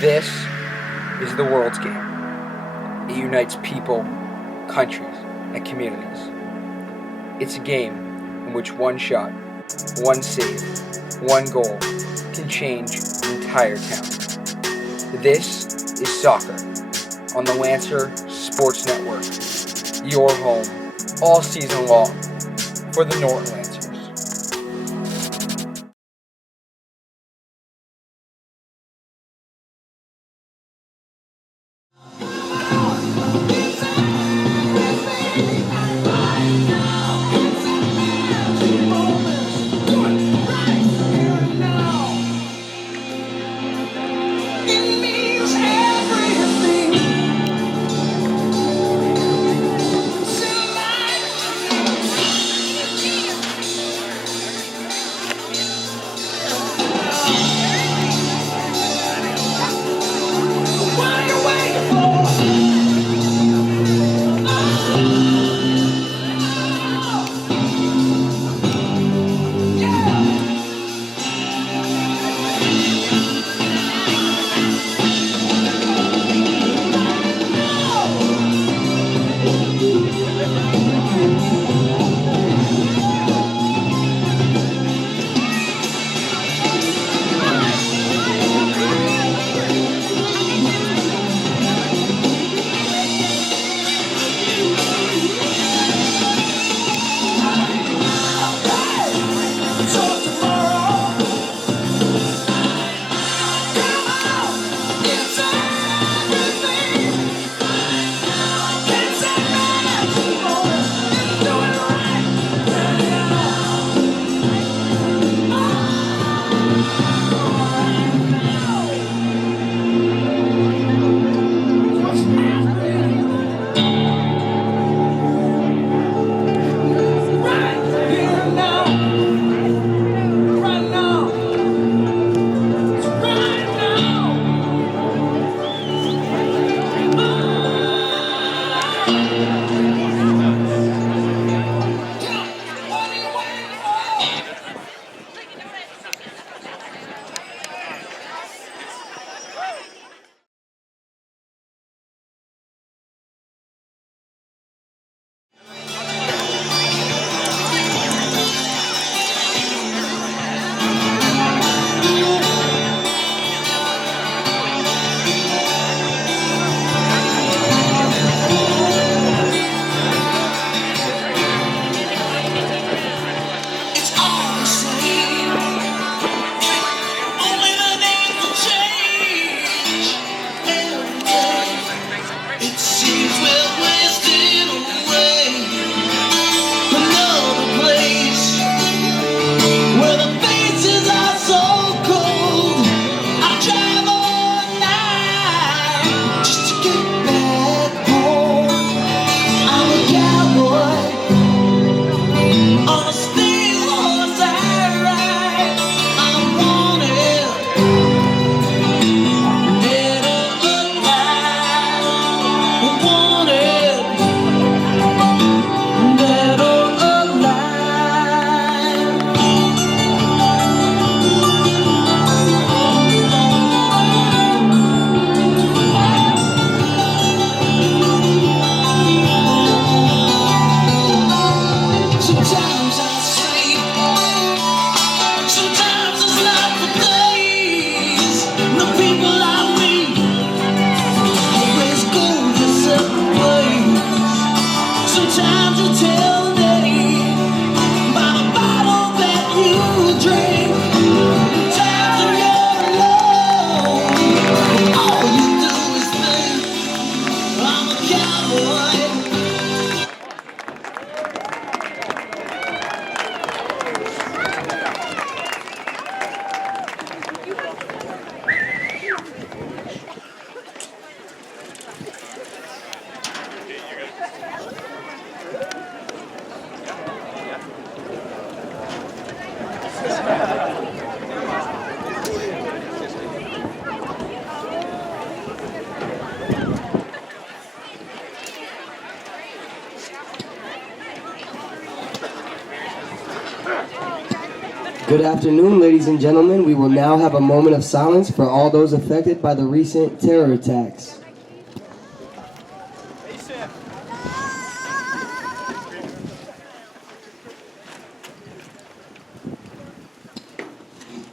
This is the world's game. It unites people, countries, and communities. It's a game in which one shot, one save, one goal can change an entire town. This is soccer on the Lancer Sports Network, your home all season long for the Norton Lancers. Good afternoon, ladies and gentlemen. We will now have a moment of silence for all those affected by the recent terror attacks.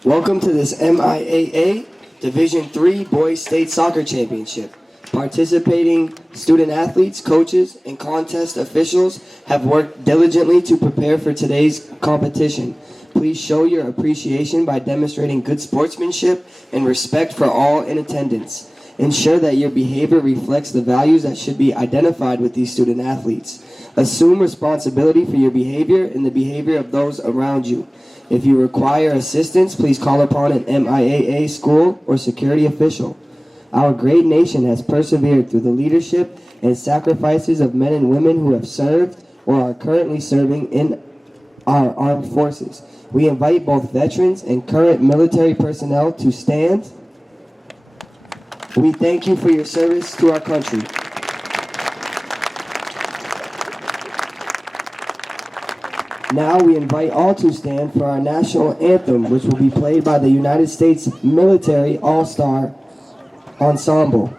Welcome to this MIAA Division III Boys State Soccer Championship. Participating student athletes, coaches, and contest officials have worked diligently to prepare for today's competition. Please show your appreciation by demonstrating good sportsmanship and respect for all in attendance. Ensure that your behavior reflects the values that should be identified with these student athletes. Assume responsibility for your behavior and the behavior of those around you. If you require assistance, please call upon an MIAA school or security official. Our great nation has persevered through the leadership and sacrifices of men and women who have served or are currently serving in our armed forces. We invite both veterans and current military personnel to stand. We thank you for your service to our country. Now we invite all to stand for our national anthem, which will be played by the United States Military All-Star Ensemble.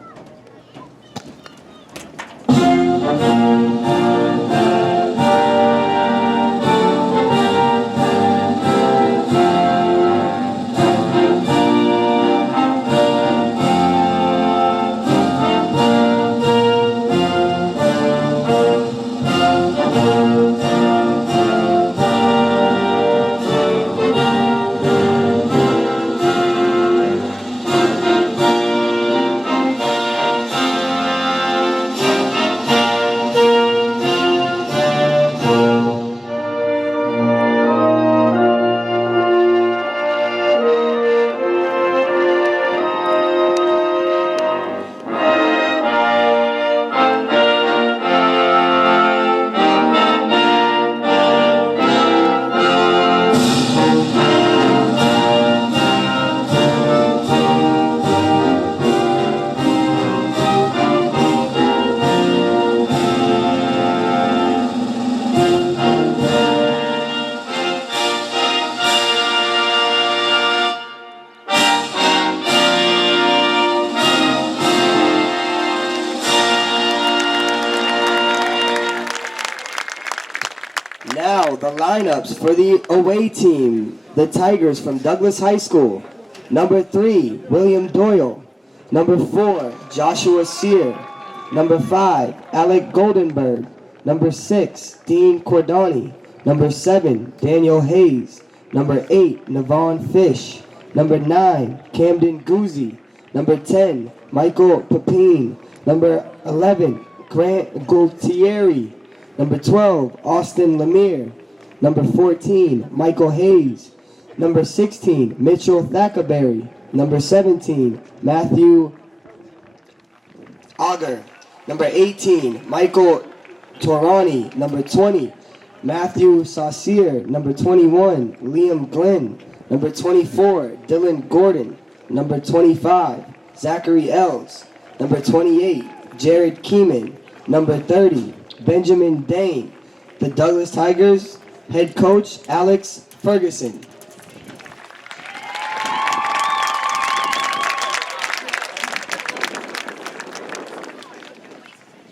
Now, the lineups for the away team. The Tigers from Douglas High School. Number 3, William Doyle. Number 4, Joshua Sear. Number 5, Alec Goldenberg. Number 6, Dean Cordani. Number 7, Daniel Hayes. Number 8, Navon Fish. Number 9, Camden Guzzi. Number 10, Michael Pepin. Number 11, Grant Gultieri. Number 12, Austin Lemire. Number 14, Michael Hayes. Number 16, Mitchell Thackerberry. Number 17, Matthew Auger. Number 18, Michael Torani. Number 20, Matthew Saucier. Number 21, Liam Glenn. Number 24, Dylan Gordon. Number 25, Zachary Els. Number 28, Jared Keeman. Number 30, Benjamin Dane. The Douglas Tigers head coach, Alex Ferguson.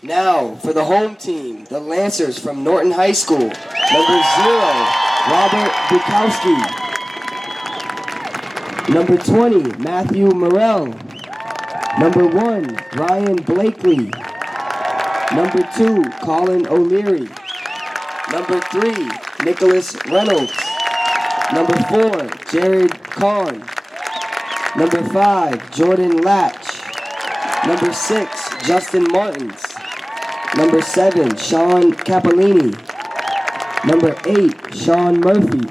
Now, for the home team, the Lancers from Norton High School. Number 0, Robert Bukowski. Number 20, Matthew Morrell. Number 1, Ryan Blakely. Number 2, Colin O'Leary. Number 3, Nicholas Reynolds. Number 4, Jared Kahn. Number 5, Jordan Latch. Number 6, Justin Martins. Number 7, Sean Capolini. Number 8, Sean Murphy.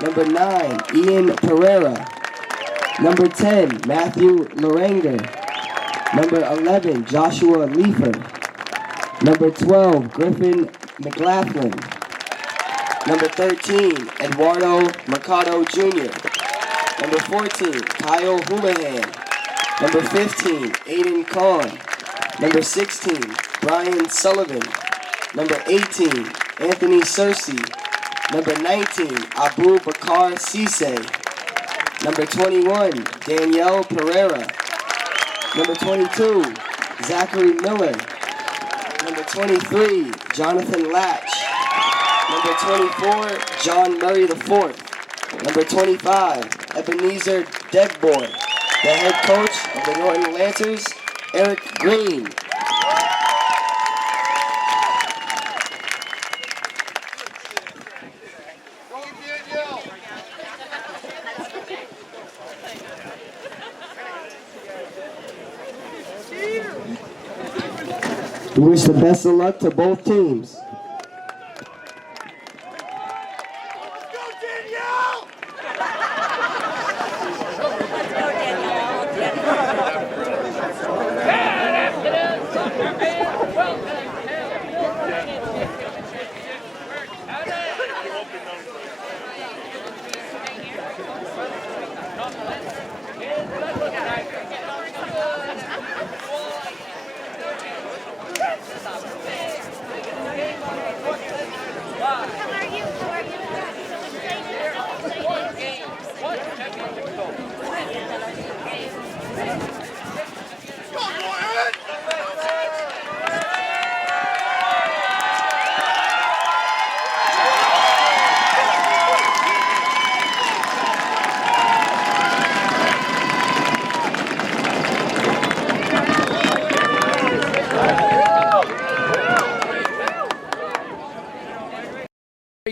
Number 9, Ian Pereira. Number 10, Matthew Loranger. Number 11, Joshua Leifer. Number 12, Griffin McLaughlin. Number 13, Eduardo Mercado Jr. Number 14, Kyle Houlihan. Number 15, Aiden Kahn. Number 16, Brian Sullivan. Number 18, Anthony Searcy. Number 19, Abu Bakar Cisse. Number 21, Danielle Pereira. Number 22, Zachary Miller. Number 23, Jonathan Latch. Number 24, John Murray IV. Number 25, Ebenezer Degboy. The head coach of the Norton Lancers, Eric Green. We wish the best of luck to both teams.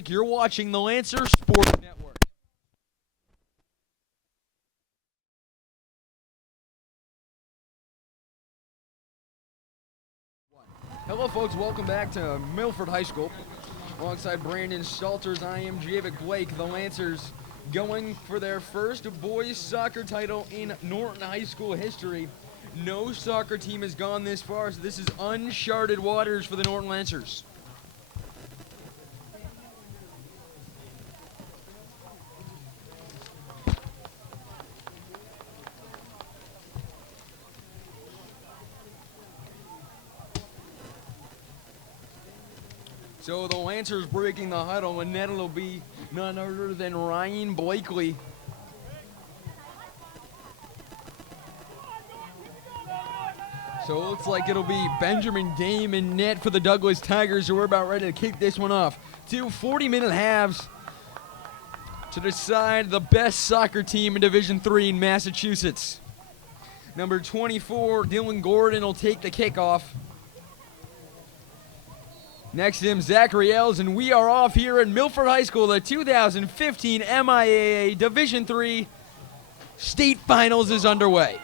You're watching the Lancer Sports Network. Hello, folks. Welcome back to Milford High School. Alongside Brandon Salters, I am Javik Blake. The Lancers going for their first boys soccer title in Norton High School history. No soccer team has gone this far, so this is uncharted waters for the Norton Lancers. So the Lancers breaking the huddle, and then it'll be none other than Ryan Blakely. So it looks like it'll be Benjamin Dame in net for the Douglas Tigers, so we're about ready to kick this one off. 2 40-minute halves to decide the best soccer team in Division III in Massachusetts. Number 24, Dylan Gordon, will take the kickoff. Next to him, Zachary Ells, and we are off here at Milford High School. The 2015 MIAA Division III State Finals is underway.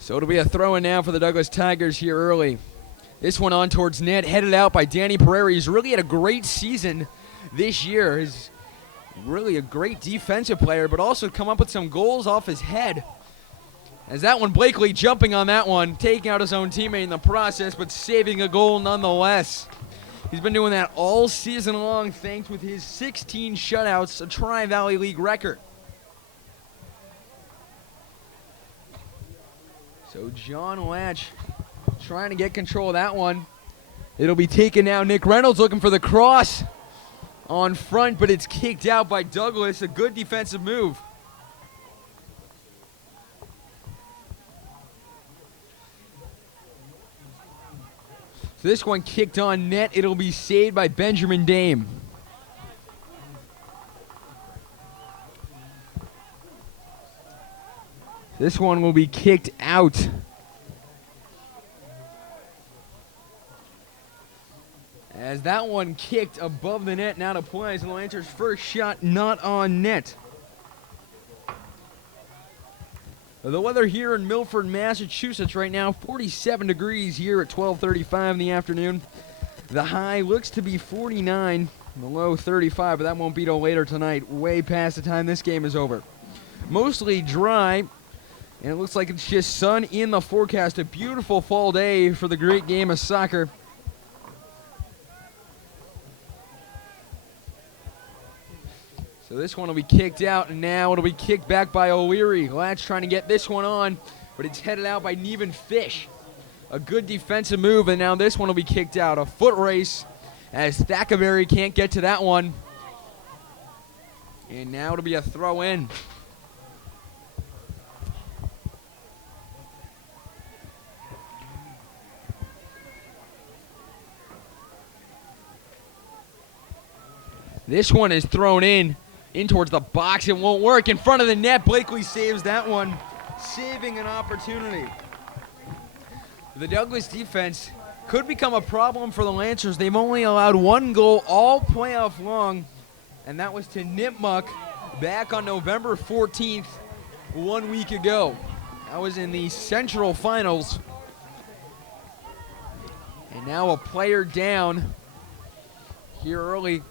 So it'll be a throw-in now for the Douglas Tigers here early. This one on towards net, headed out by Danny Pereira. He's really had a great season this year. He's really a great defensive player, but also come up with some goals off his head. As that one, Blakely jumping on that one, taking out his own teammate in the process, but saving a goal nonetheless. He's been doing that all season long, thanks with his 16 shutouts, a Tri-Valley League record. So John Latch trying to get control of that one. It'll be taken now. Nick Reynolds looking for the cross on front, but it's kicked out by Douglas. A good defensive move. So this one kicked on net. It'll be saved by Benjamin Dame. This one will be kicked out. As that one kicked above the net, now to play as the Lancers' first shot not on net. The weather here in Milford, Massachusetts right now, 47 degrees here at 12:35 in the afternoon. The high looks to be 49, the low 35, but that won't be till later tonight, way past the time this game is over. Mostly dry, and it looks like it's just sun in the forecast. A beautiful fall day for the great game of soccer. So this one will be kicked out, and now it'll be kicked back by O'Leary. Latch trying to get this one on, but it's headed out by Neven Fish. A good defensive move, and now this one will be kicked out. A foot race as Thackerberry can't get to that one. And now it'll be a throw in. This one is thrown in towards the box. It won't work. In front of the net, Blakely saves that one, saving an opportunity. The Douglas defense could become a problem for the Lancers. They've only allowed one goal all playoff long, and that was to Nipmuc back on November 14th, 1 week ago. That was in the Central Finals. And now a player down here early.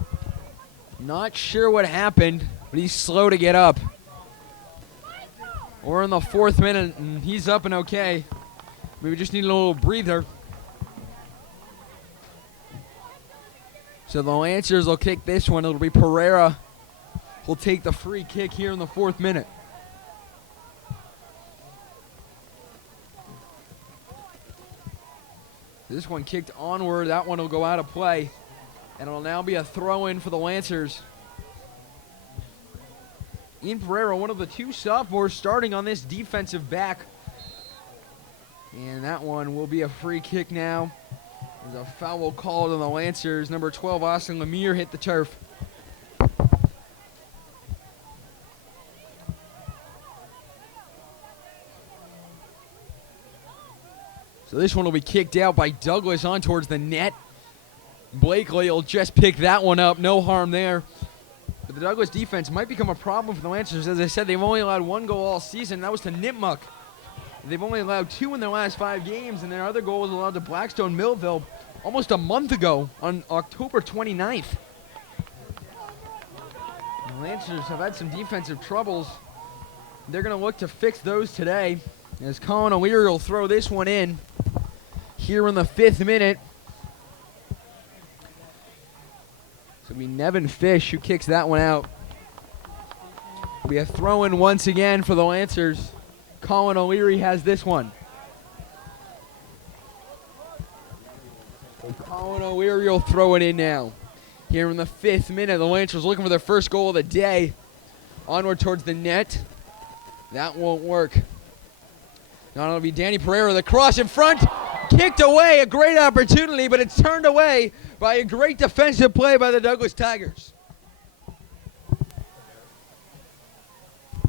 Not sure what happened, but he's slow to get up. We're in the 4th minute, and he's up and okay. We just need a little breather. So the Lancers will kick this one. It'll be Pereira who'll take the free kick here in the 4th minute. This one kicked onward. That one will go out of play. And it'll now be a throw-in for the Lancers. Ian Pereira, one of the 2 sophomores starting on this defensive back. And that one will be a free kick now. There's a foul called on the Lancers. Number 12, Austin Lemire, hit the turf. So this one will be kicked out by Douglas on towards the net. Blakely will just pick that one up. No harm there. But the Douglas defense might become a problem for the Lancers. As I said, they've only allowed 1 goal all season, and that was to Nipmuc. They've only allowed 2 in their last 5 games, and their other goal was allowed to Blackstone Millville almost a month ago on October 29th. The Lancers have had some defensive troubles. They're going to look to fix those today, as Colin O'Leary will throw this one in here in the 5th minute. So it'll be Nevin Fish who kicks that one out. It'll be a throw-in once again for the Lancers. Colin O'Leary has this one. Colin O'Leary will throw it in now. Here in the 5th minute, the Lancers looking for their first goal of the day. Onward towards the net. That won't work. Now it'll be Danny Pereira, the cross in front. Kicked away, a great opportunity, but it's turned away by a great defensive play by the Douglas Tigers.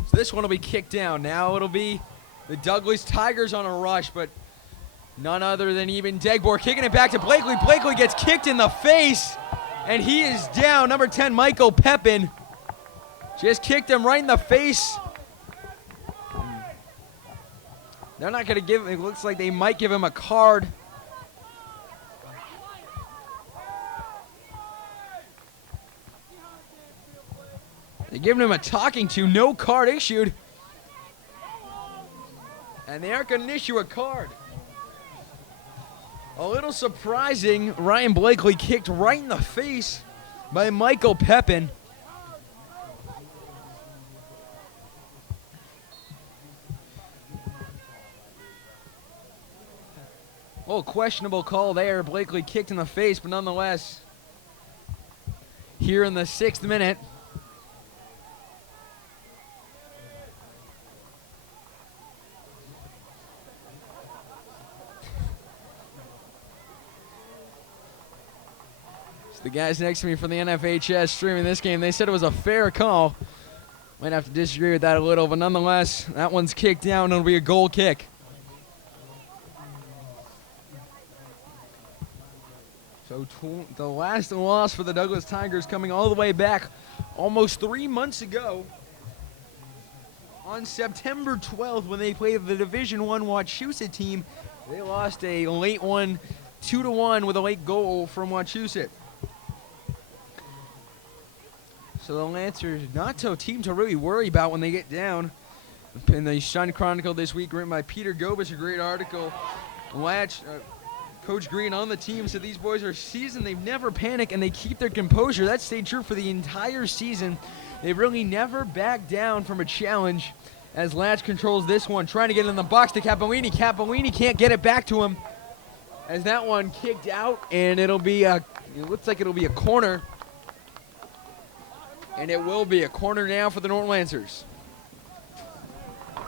So this one will be kicked down. Now it'll be the Douglas Tigers on a rush, but none other than even Degbor kicking it back to Blakely. Blakely gets kicked in the face, and he is down. Number 10, Michael Pepin, just kicked him right in the face. They're not going to give him, it looks like they might give him a card. They're giving him a talking to, no card issued. And they aren't going to issue a card. A little surprising, Ryan Blakely kicked right in the face by Michael Pepin. A little questionable call there. Blakely kicked in the face, but nonetheless, here in the 6th minute, the guys next to me from the NFHS streaming this game, they said it was a fair call. Might have to disagree with that a little, but nonetheless, that one's kicked down. It'll be a goal kick. So the last loss for the Douglas Tigers coming all the way back almost 3 months ago on September 12th when they played the Division I Wachusett team. They lost a late one, 2-1 with a late goal from Wachusett. So the Lancers, not a team to really worry about when they get down. In the Sun Chronicle this week, written by Peter Gobis, a great article. Coach Green on the team said these boys are seasoned. They've never panicked, and they keep their composure. That stayed true for the entire season. They've really never backed down from a challenge as Latch controls this one, trying to get in the box to Capolini. Capolini can't get it back to him as that one kicked out, and it looks like it'll be a corner. And it will be a corner now for the Norton Lancers.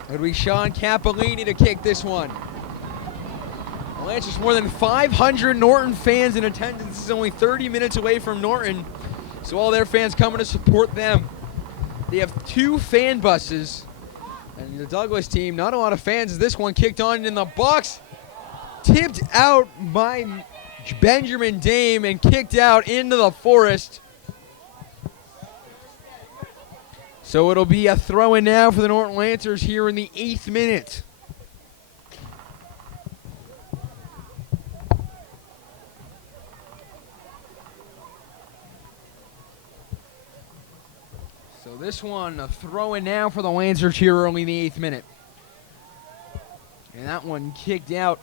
It'll be Sean Capolini to kick this one. The Lancers more than 500 Norton fans in attendance. This is only 30 minutes away from Norton, so all their fans coming to support them. They have 2 fan buses, and the Douglas team, not a lot of fans as this one kicked on in the box. Tipped out by Benjamin Dame and kicked out into the forest. So it'll be a throw-in now for the Norton Lancers here in the 8th minute. So this one, a throw-in now for the Lancers here early in the 8th minute. And that one kicked out.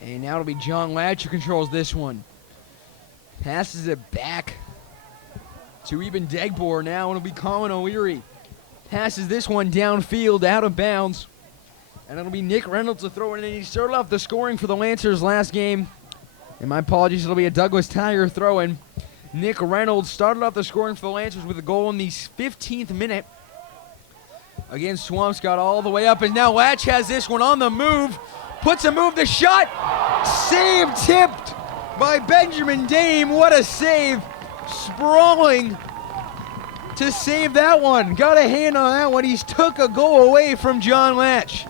And now it'll be John Latch who controls this one. Passes it back to Eben Degbor. Now it'll be Colin O'Leary. Passes this one downfield, out of bounds. And it'll be Nick Reynolds to throw it in. He started off the scoring for the Lancers last game. And my apologies, it'll be a Douglas Tiger throw-in. Nick Reynolds started off the scoring for the Lancers with a goal in the 15th minute. Again, Swampscott all the way up. And now Latch has this one on the move. Puts a move, the shot, save tipped by Benjamin Dame. What a save, sprawling to save that one. Got a hand on that one. He's took a goal away from John Latch.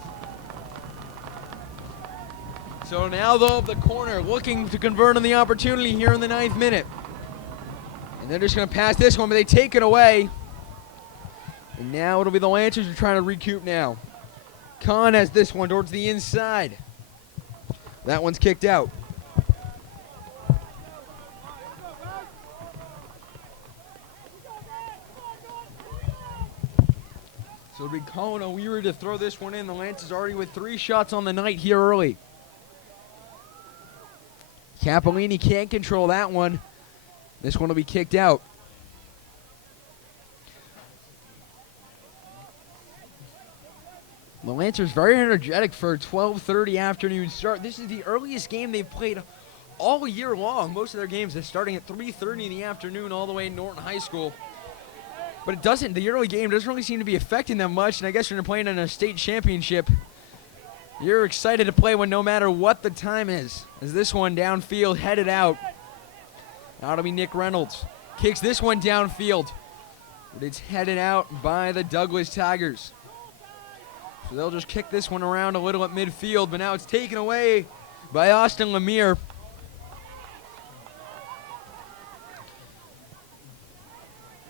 So now they'll have the corner, looking to convert on the opportunity here in the 9th minute. And they're just going to pass this one, but they take it away. And now it'll be the Lancers who are trying to recoup now. Kahn has this one towards the inside. That one's kicked out. So it'll be Colin O'Leary to throw this one in. The Lancers already with 3 shots on the night here early. Capolini can't control that one. This one will be kicked out. The Lancers very energetic for a 12:30 afternoon start. This is the earliest game they've played all year long. Most of their games are starting at 3:30 in the afternoon all the way in Norton High School. But the early game doesn't really seem to be affecting them much, and I guess when you're playing in a state championship, you're excited to play when no matter what the time is. As this one downfield headed out. Now it'll be Nick Reynolds. Kicks this one downfield. But it's headed out by the Douglas Tigers. So they'll just kick this one around a little at midfield, but now it's taken away by Austin Lemire.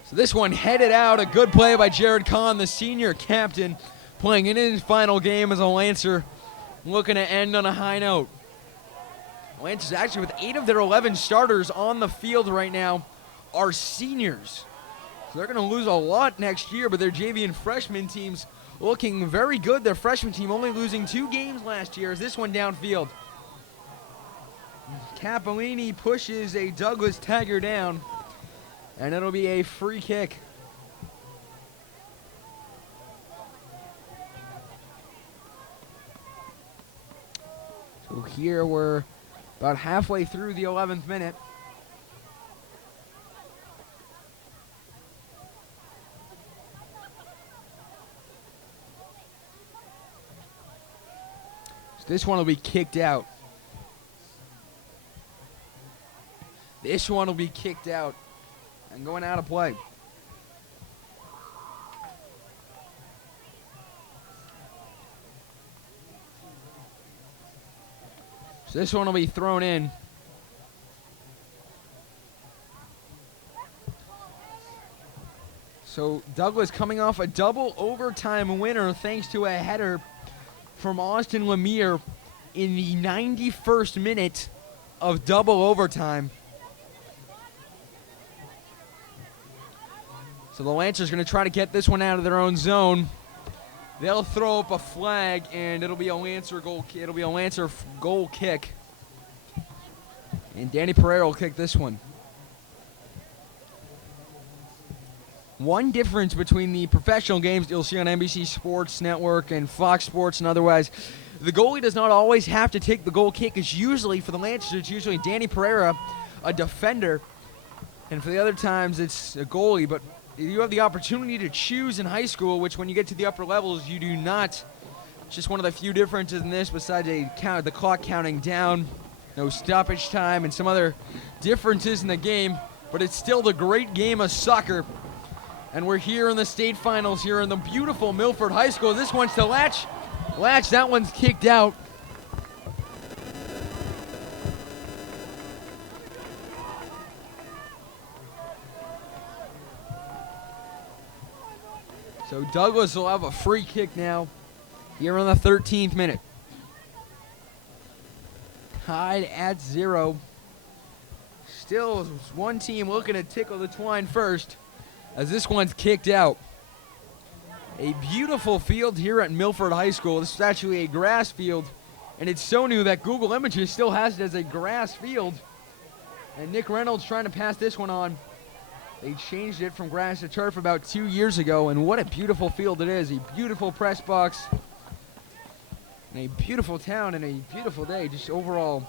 So this one headed out. A good play by Jared Kahn, the senior captain, playing in his final game as a Lancer, looking to end on a high note. Lancers actually with 8 of their 11 starters on the field right now are seniors. So they're going to lose a lot next year, but their JV and freshman teams looking very good. Their freshman team only losing 2 games last year as this one downfield. Capolini pushes a Douglas Tiger down, and it'll be a free kick. So here we're about halfway through the 11th minute. So this one will be kicked out. This one will be kicked out and going out of play. So this one will be thrown in. So Douglas coming off a double overtime winner thanks to a header from Austin Lemire in the 91st minute of double overtime. So the Lancers going to try to get this one out of their own zone. They'll throw up a flag, and it'll be a Lancer goal. It'll be a Lancer goal kick, and Danny Pereira will kick this one. One difference between the professional games you'll see on NBC Sports Network and Fox Sports and otherwise, the goalie does not always have to take the goal kick. It's usually, for the Lancers, it's usually Danny Pereira, a defender, and for the other times it's a goalie. But you have the opportunity to choose in high school, which when you get to the upper levels, you do not. It's just one of the few differences in this, besides the clock counting down, no stoppage time, and some other differences in the game. But it's still the great game of soccer. And we're here in the state finals here in the beautiful Milford High School. This one's to Latch. Latch, that one's kicked out. So Douglas will have a free kick now here on the 13th minute. Tied at 0. Still one team looking to tickle the twine first, as this one's kicked out. A beautiful field here at Milford High School. This is actually a grass field, and it's so new that Google Images still has it as a grass field. And Nick Reynolds trying to pass this one on. They changed it from grass to turf about 2 years ago, and what a beautiful field it is. A beautiful press box, and a beautiful town, and a beautiful day. Just overall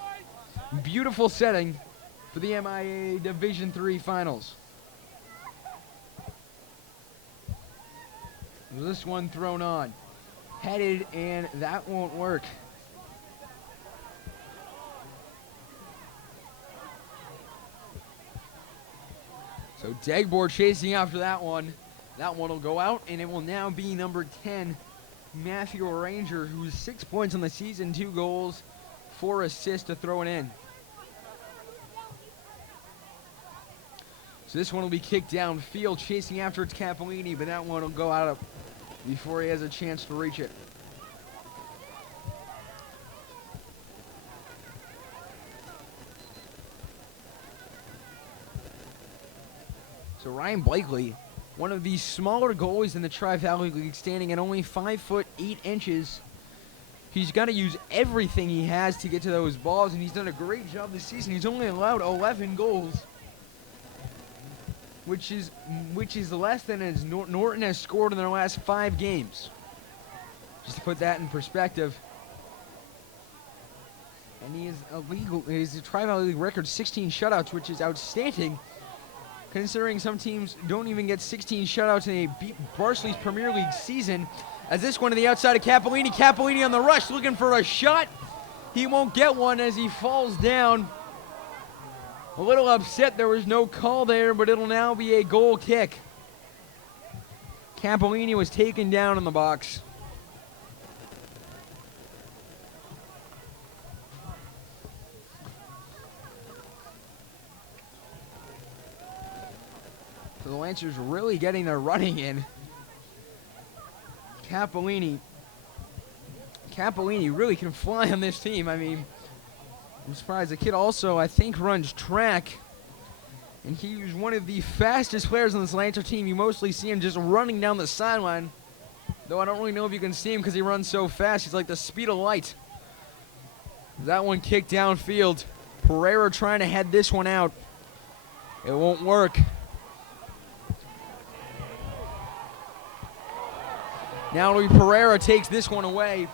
beautiful setting for the MIA Division III Finals. This one thrown on. Headed, and that won't work. So Dagboard chasing after that one. That one will go out, and it will now be number 10, Matthew Ranger, who's 6 points on the season, 2 goals, 4 assists to throw it in. So this one will be kicked downfield, chasing after it's Capolini, but that one will go out before he has a chance to reach it. So Ryan Blakely, one of the smaller goalies in the Tri-Valley League, standing at only 5 foot 8 inches. He's got to use everything he has to get to those balls, and he's done a great job this season. He's only allowed 11 goals, which is less than as Norton has scored in their last 5 games. Just to put that in perspective. And he is a Tri-Valley League record 16 shutouts, which is outstanding, considering some teams don't even get 16 shutouts in a Varsity Premier League season. As this one to the outside of Capolini. Capolini on the rush, looking for a shot. He won't get one as he falls down. A little upset there was no call there, but it'll now be a goal kick. Capolini was taken down in the box. So the Lancers really getting their running in. Capolini really can fly on this team. I mean, I'm surprised. The kid also, I think, runs track. And he's one of the fastest players on this Lancer team. You mostly see him just running down the sideline. Though I don't really know if you can see him because he runs so fast. He's like the speed of light. That one kicked downfield. Pereira trying to head this one out. It won't work. Now Pereira takes this one away.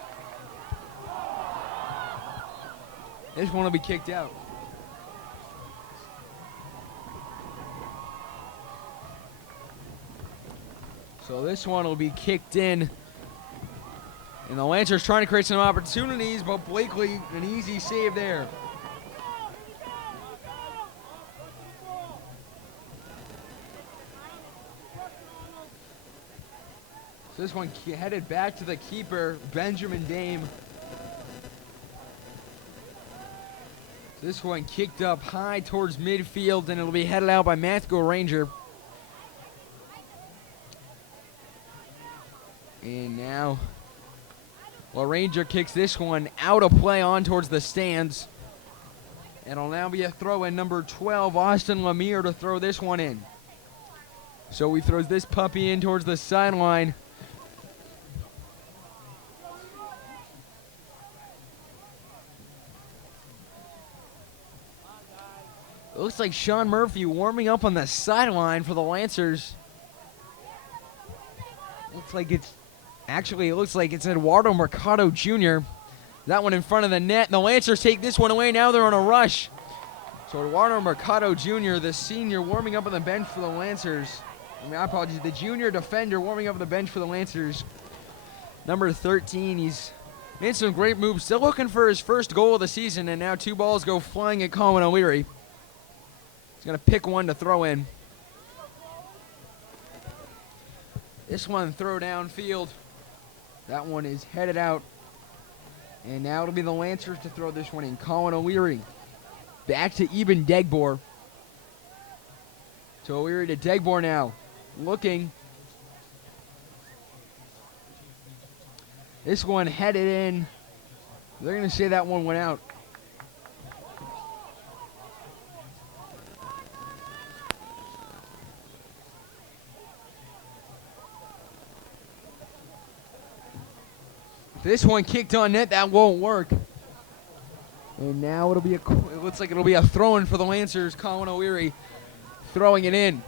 This one will be kicked out. So this one will be kicked in. And the Lancers trying to create some opportunities, but Blakely, an easy save there. So this one headed back to the keeper, Benjamin Dame. This one kicked up high towards midfield, and it'll be headed out by Matthew Ranger. And now, Ranger kicks this one out of play on towards the stands. And it'll now be a throw in, number 12, Austin Lemire, to throw this one in. So he throws this puppy in towards the sideline. It looks like Sean Murphy warming up on the sideline for the Lancers. Looks like it's Eduardo Mercado Jr. That one in front of the net. And the Lancers take this one away. Now they're on a rush. So Eduardo Mercado Jr., the senior, warming up on the bench for the Lancers. I apologize. The junior defender warming up on the bench for the Lancers. Number 13. He's made some great moves. Still looking for his first goal of the season. And now 2 balls go flying at Colin O'Leary. He's going to pick one to throw in. This one throw downfield. That one is headed out. And now it'll be the Lancers to throw this one in. Colin O'Leary. Back to Eben Degbor. To O'Leary to Degbor now. Looking. This one headed in. They're going to say that one went out. This one kicked on net. That won't work. And now it looks like it'll be a throw-in for the Lancers. Colin O'Leary throwing it in.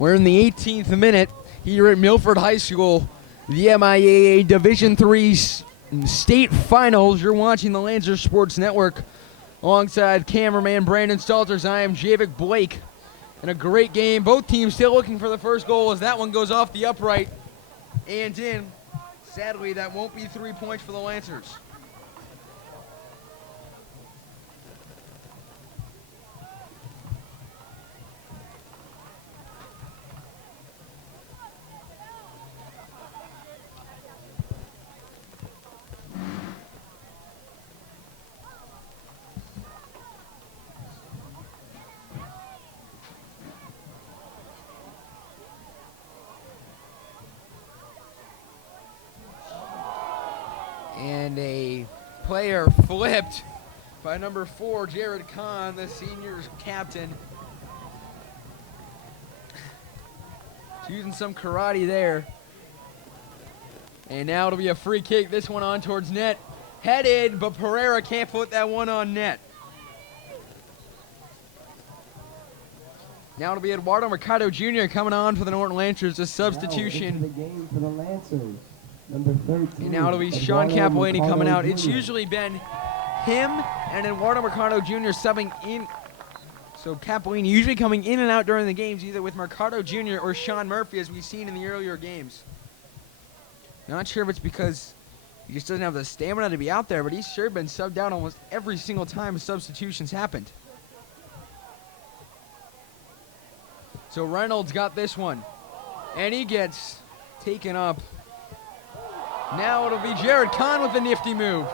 We're in the 18th minute here at Milford High School. The MIAA Division III State Finals. You're watching the Lancers Sports Network alongside cameraman Brandon Stalters. I am Javik Blake. And a great game. Both teams still looking for the first goal as that one goes off the upright and in. Sadly, that won't be 3 points for the Lancers. And a player flipped by number 4, Jared Kahn, the senior's captain. Using some karate there. And now it'll be a free kick. This one on towards net. Headed, but Pereira can't put that one on net. Now it'll be Eduardo Mercado Jr. coming on for the Norton Lancers. A substitution. Now, the game for the Lancers. Number 13. And now it'll be Sean Capolaney coming out. It's usually been him and Eduardo Mercado Jr. subbing in. So Capolaney usually coming in and out during the games, either with Mercado Jr. or Sean Murphy, as we've seen in the earlier games. Not sure if it's because he just doesn't have the stamina to be out there, but he's sure been subbed out almost every single time substitutions happened. So Reynolds got this one, and he gets taken up. Now it'll be Jared Kahn with a nifty move.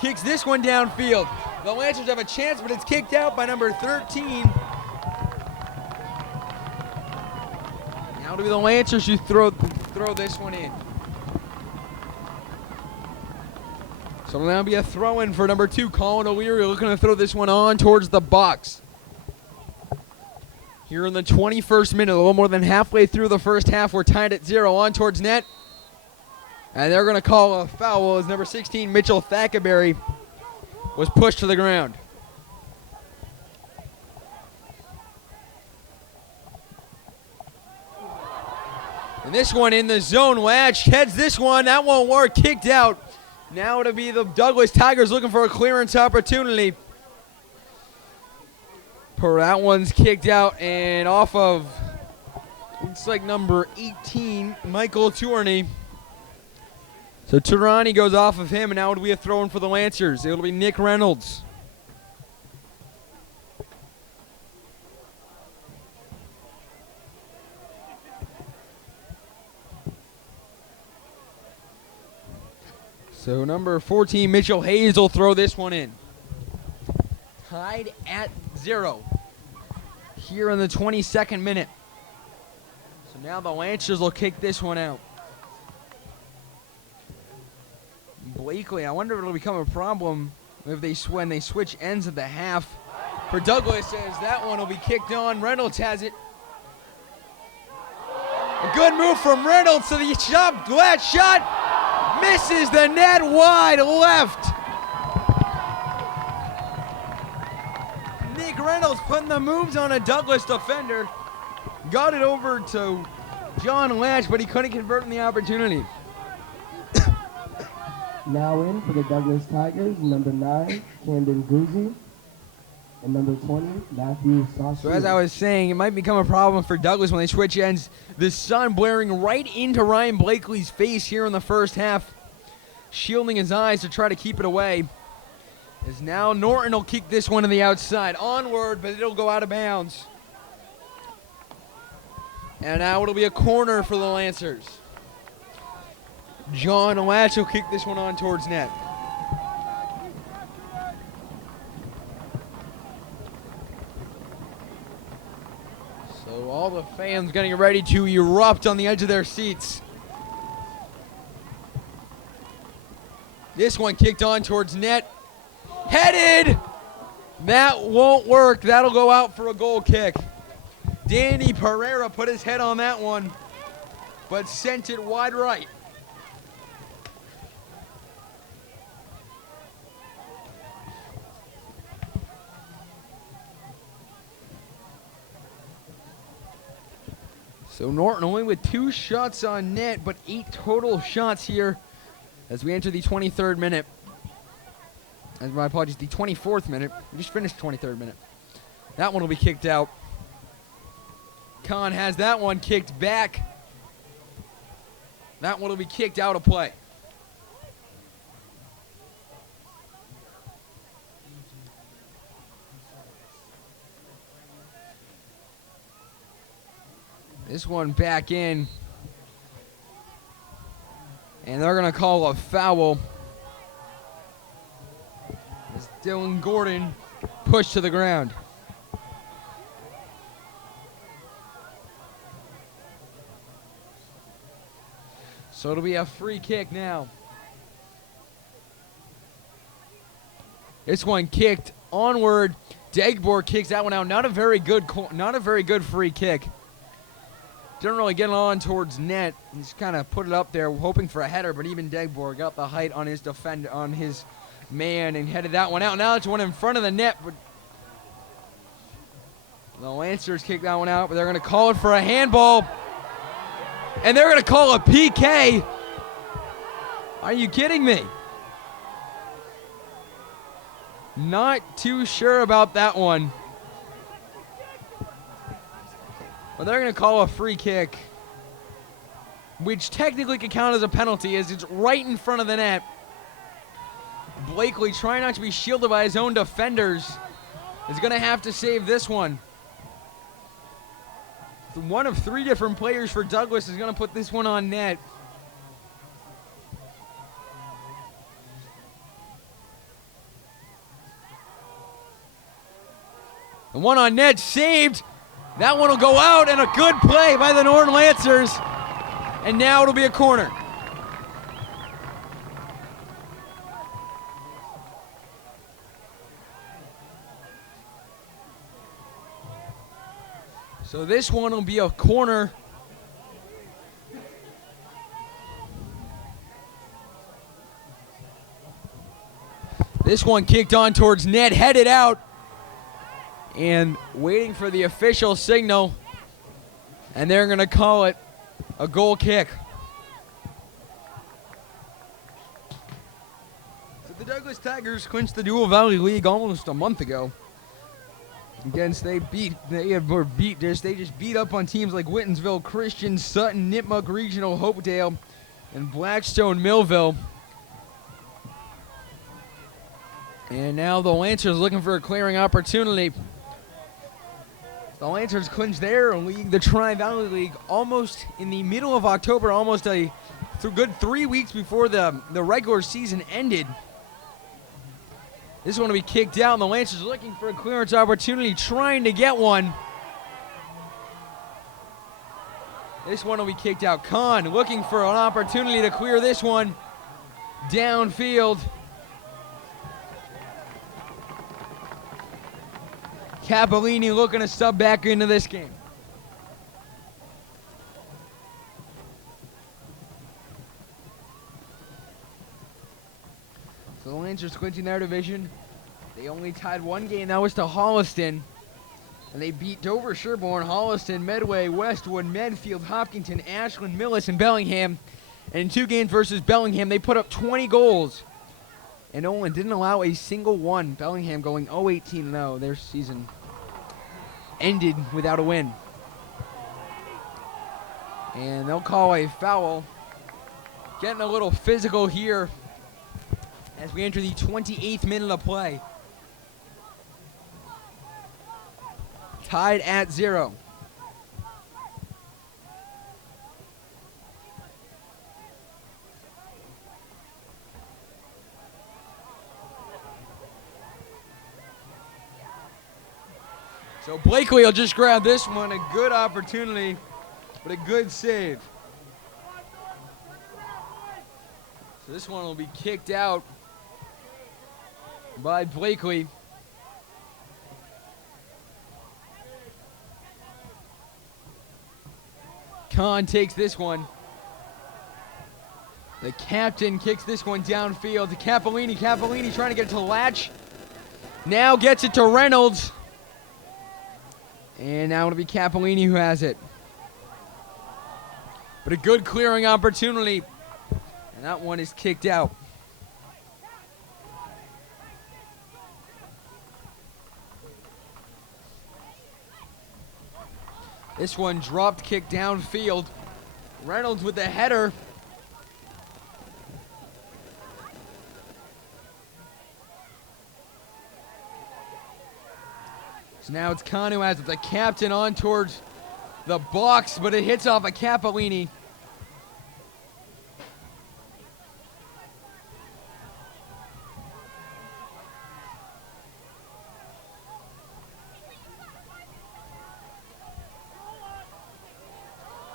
Kicks this one downfield. The Lancers have a chance, but it's kicked out by number 13. Now it'll be the Lancers who throw this one in. So it'll now be a throw-in for number 2, Colin O'Leary, looking to throw this one on towards the box. Here in the 21st minute, a little more than halfway through the first half, we're tied at 0, on towards net. And they're going to call a foul as number 16, Mitchell Thackerberry, was pushed to the ground. And this one in the zone, Latch heads this one. That won't work, kicked out. Now it'll be the Douglas Tigers looking for a clearance opportunity. That one's kicked out and off of, looks like number 18, Michael Tourney. So Turani goes off of him, and now it'll be a throw-in for the Lancers. It'll be Nick Reynolds. So number 14, Mitchell Hayes, will throw this one in. Tied at 0 here in the 22nd minute. So now the Lancers will kick this one out. Blakely, I wonder if it'll become a problem if when they switch ends at the half. For Douglas, as that one will be kicked on. Reynolds has it. A good move from Reynolds to the shot. Glad shot. Misses the net wide left. Nick Reynolds putting the moves on a Douglas defender. Got it over to John Latch, but he couldn't convert on the opportunity. Now in for the Douglas Tigers, number 9, Camden Guzzi, and number 20, Matthew Saucier. So as I was saying, it might become a problem for Douglas when they switch ends. The sun blaring right into Ryan Blakely's face here in the first half, shielding his eyes to try to keep it away. As now Norton will kick this one to the outside. Onward, but it'll go out of bounds. And now it'll be a corner for the Lancers. John Latch will kick this one on towards net. So all the fans getting ready to erupt on the edge of their seats. This one kicked on towards net. Headed! That won't work. That'll go out for a goal kick. Danny Pereira put his head on that one, but sent it wide right. So Norton only with 2 shots on net, but 8 total shots here as we enter the 23rd minute. My apologies, the 24th minute. We just finished the 23rd minute. That one will be kicked out. Khan has that one kicked back. That one will be kicked out of play. This one back in. And they're going to call a foul. As Dylan Gordon pushed to the ground. So it'll be a free kick now. This one kicked onward. Dagbor kicks that one out. Not a very good free kick. Didn't really get it on towards net. He just kind of put it up there, hoping for a header. But even Dagbor got the height on his on his man and headed that one out. Now it's one in front of the net, but the Lancers kick that one out. But they're going to call it for a handball, and they're going to call a PK. Are you kidding me? Not too sure about that one. But they're going to call a free kick, which technically could count as a penalty as it's right in front of the net. Blakely, trying not to be shielded by his own defenders, is going to have to save this one. One of 3 different players for Douglas is going to put this one on net. The one on net saved. That one will go out, and a good play by the Norton Lancers. And now it'll be a corner. So this one will be a corner. This one kicked on towards net, headed out. And waiting for the official signal, and they're going to call it a goal kick. So the Douglas Tigers clinched the Dual Valley League almost a month ago. Against they just beat up on teams like Whitensville, Christian, Sutton, Nipmuc Regional, Hopedale, and Blackstone Millville. And now the Lancers looking for a clearing opportunity. The Lancers clinched their league, the Tri-Valley League, almost in the middle of October, almost a good 3 weeks before the regular season ended. This one will be kicked out, and the Lancers looking for a clearance opportunity, trying to get one. This one will be kicked out. Kahn looking for an opportunity to clear this one downfield. Capellini looking to sub back into this game. So the Lancers clinching their division. They only tied one game. That was to Holliston. And they beat Dover, Sherborne, Holliston, Medway, Westwood, Medfield, Hopkinton, Ashland, Millis, and Bellingham. And in 2 games versus Bellingham, they put up 20 goals. And Olin didn't allow a single one. Bellingham going 0-18-0. Their season ended without a win. And they'll call a foul. Getting a little physical here as we enter the 28th minute of play. Tied at 0. So Blakely will just grab this one. A good opportunity, but a good save. So this one will be kicked out by Blakely. Kahn takes this one. The captain kicks this one downfield to Capolini. Capolini trying to get it to Latch. Now gets it to Reynolds. And now it'll be Capolini who has it. But a good clearing opportunity. And that one is kicked out. This one dropped kick downfield. Reynolds with the header. So now it's Khan who has it. The captain on towards the box, but it hits off a Capolini.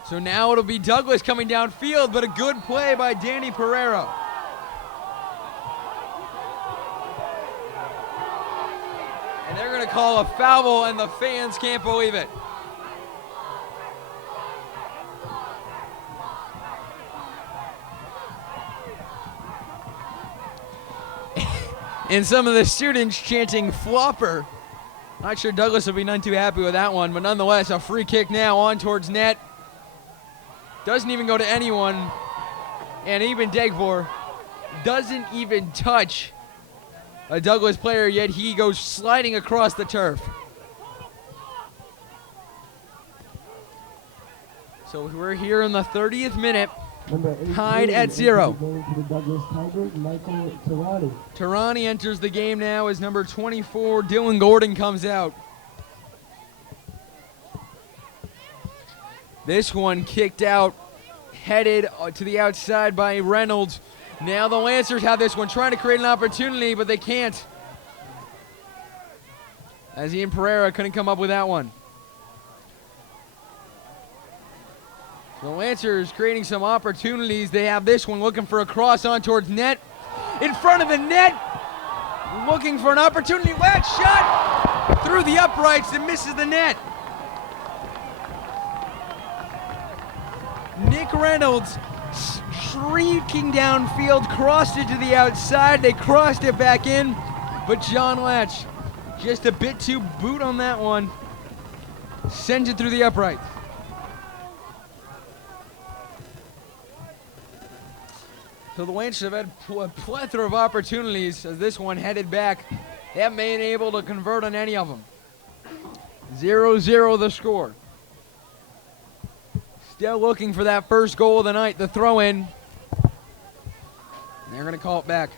So now it'll be Douglas coming downfield, but a good play by Danny Pereira. And they're going to call a foul, and the fans can't believe it. And some of the students chanting flopper. Not sure Douglas will be none too happy with that one, but nonetheless, a free kick now on towards net. Doesn't even go to anyone. And even Degbor doesn't even touch a Douglas player, yet he goes sliding across the turf. So we're here in the 30th minute, tied at 0. Tarani enters the game now as number 24, Dylan Gordon, comes out. This one kicked out, headed to the outside by Reynolds. Now the Lancers have this one, trying to create an opportunity, but they can't. As Ian Pereira couldn't come up with that one. The Lancers creating some opportunities. They have this one, looking for a cross on towards net. In front of the net, looking for an opportunity. Latch shot through the uprights and misses the net. Nick Reynolds shrieking downfield, crossed it to the outside. They crossed it back in, but John Latch just a bit too boot on that one. Sends it through the uprights. So the Lancers have had a plethora of opportunities as this one headed back. They haven't been able to convert on any of them. 0-0 the score. Still looking for that first goal of the night, the throw-in. They're going to call it back.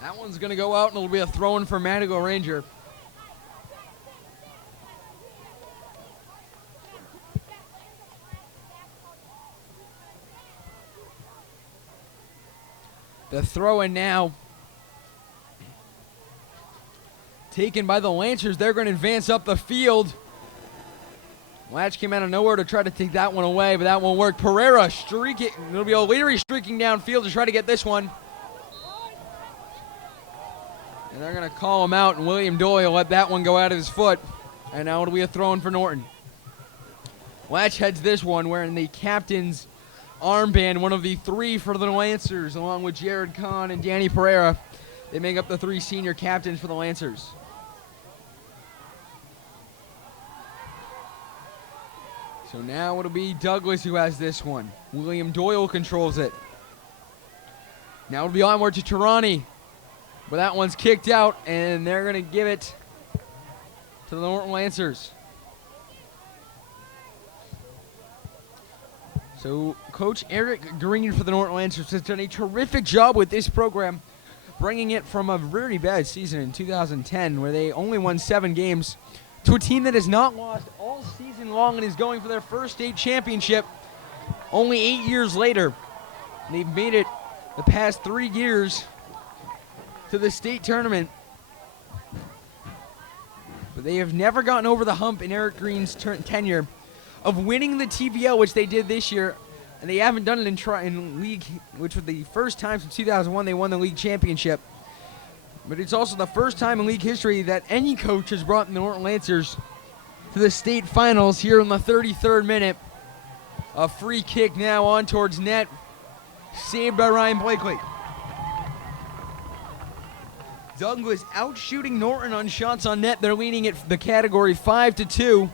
That one's going to go out, and it'll be a throw-in for Manigo Ranger. The throw-in now taken by the Lancers. They're going to advance up the field. Latch came out of nowhere to try to take that one away, but that won't work. Pereira streaking. It'll be O'Leary streaking downfield to try to get this one. And they're going to call him out, and William Doyle let that one go out of his foot. And now it'll be a throw-in for Norton. Latch heads this one wearing the captain's armband, one of the three for the Lancers, along with Jared Kahn and Danny Pereira. They make up the three senior captains for the Lancers. So now it'll be Douglas who has this one. William Doyle controls it. Now it'll be onward to Tirani. But that one's kicked out, and they're going to give it to the Norton Lancers. So Coach Eric Green for the Norton Lancers has done a terrific job with this program, bringing it from a very bad season in 2010 where they only won 7 games to a team that has not lost all season long and is going for their first state championship only 8 years later. And they've made it the past 3 years to the state tournament. But they have never gotten over the hump in Eric Green's tenure of winning the TVL, which they did this year, and they haven't done it in league, which was the first time since 2001 they won the league championship. But it's also the first time in league history that any coach has brought the Norton Lancers to the state finals here in the 33rd minute. A free kick now on towards net, saved by Ryan Blakely. Douglas out shooting Norton on shots on net. They're leading it the category 5-2,